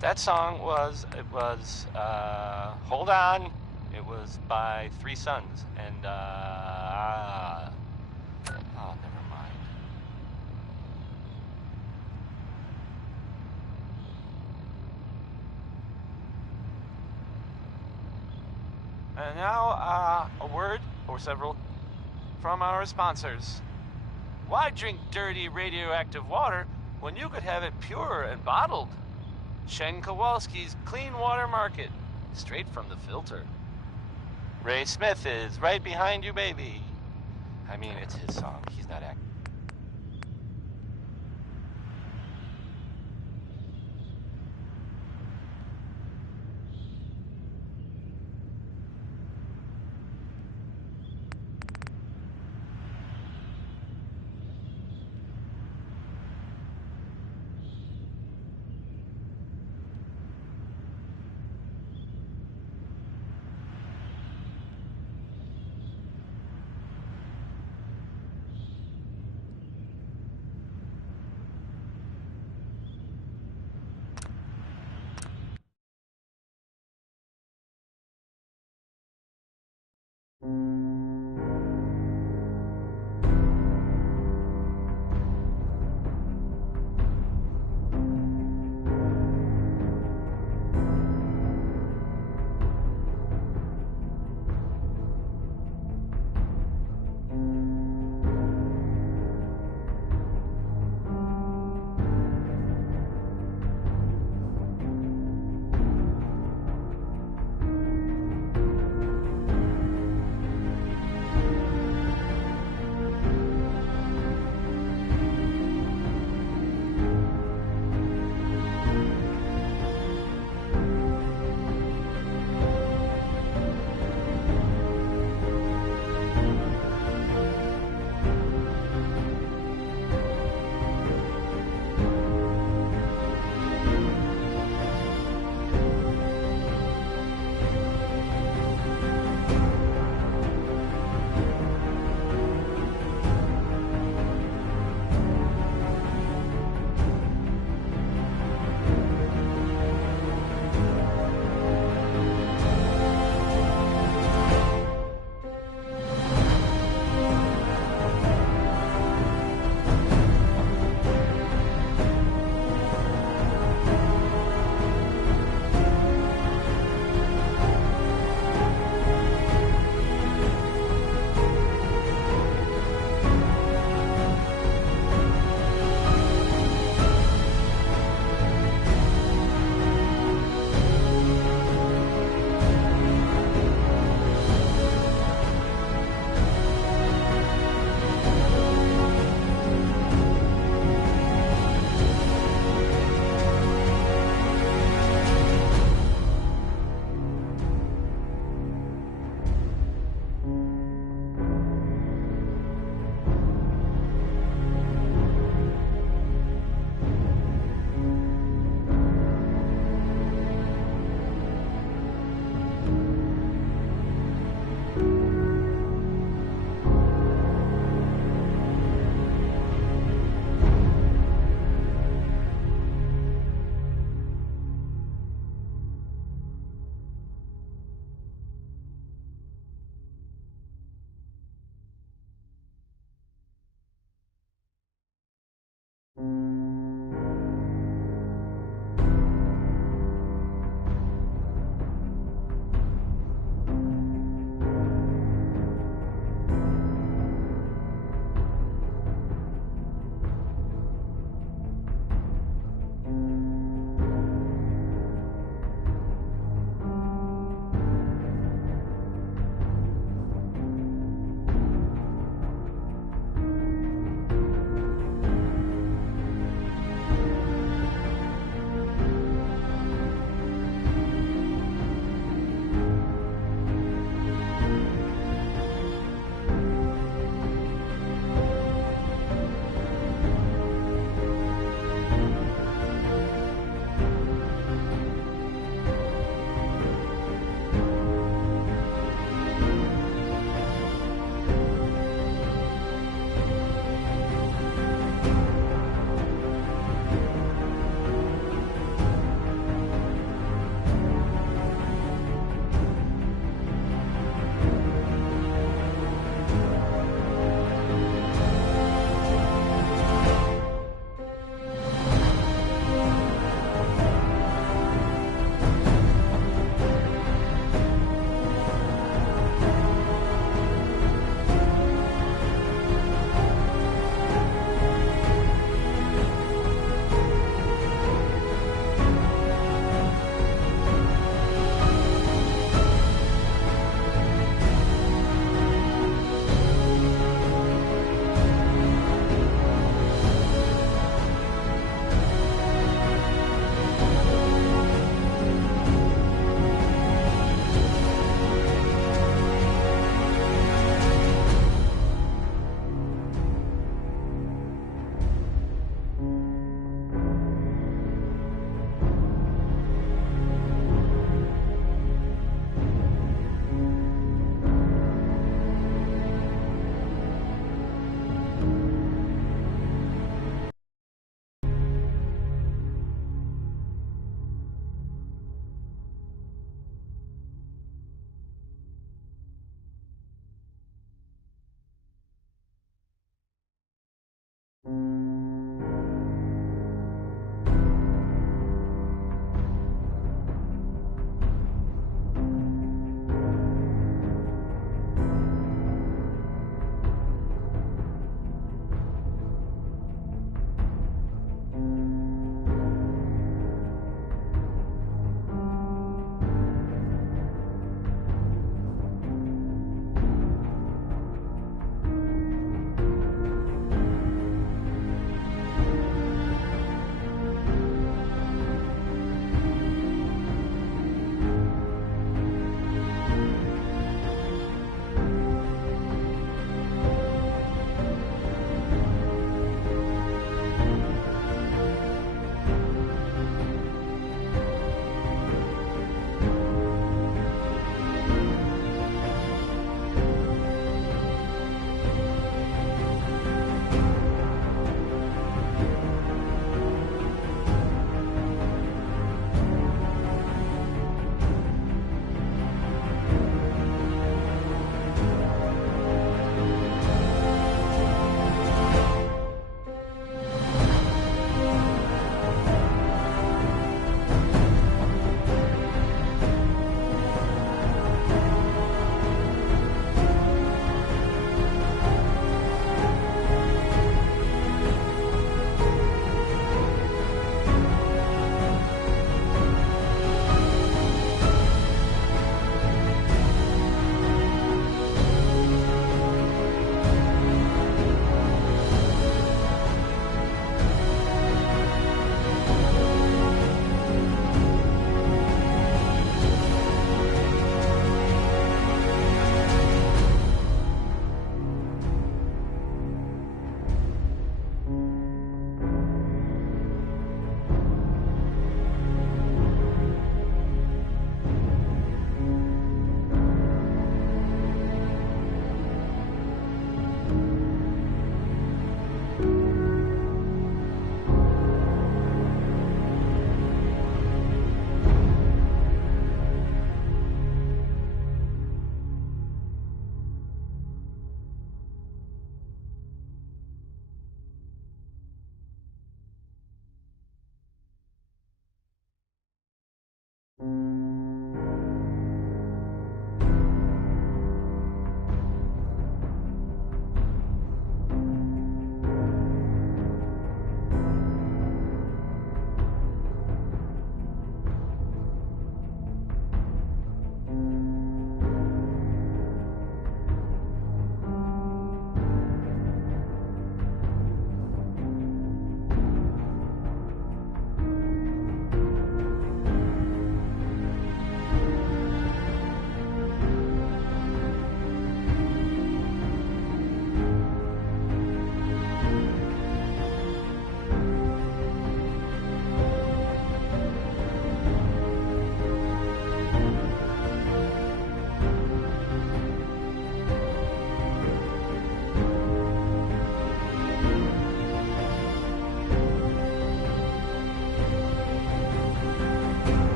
That song was, Hold On. It was by Three Sons, and, oh, never mind. And now, a word, or several, from our sponsors. Why drink dirty radioactive water when you could have it pure and bottled? Shen Kowalski's Clean Water Market, straight from the filter. Ray Smith is right behind you, baby. I mean, it's his song. He's not acting.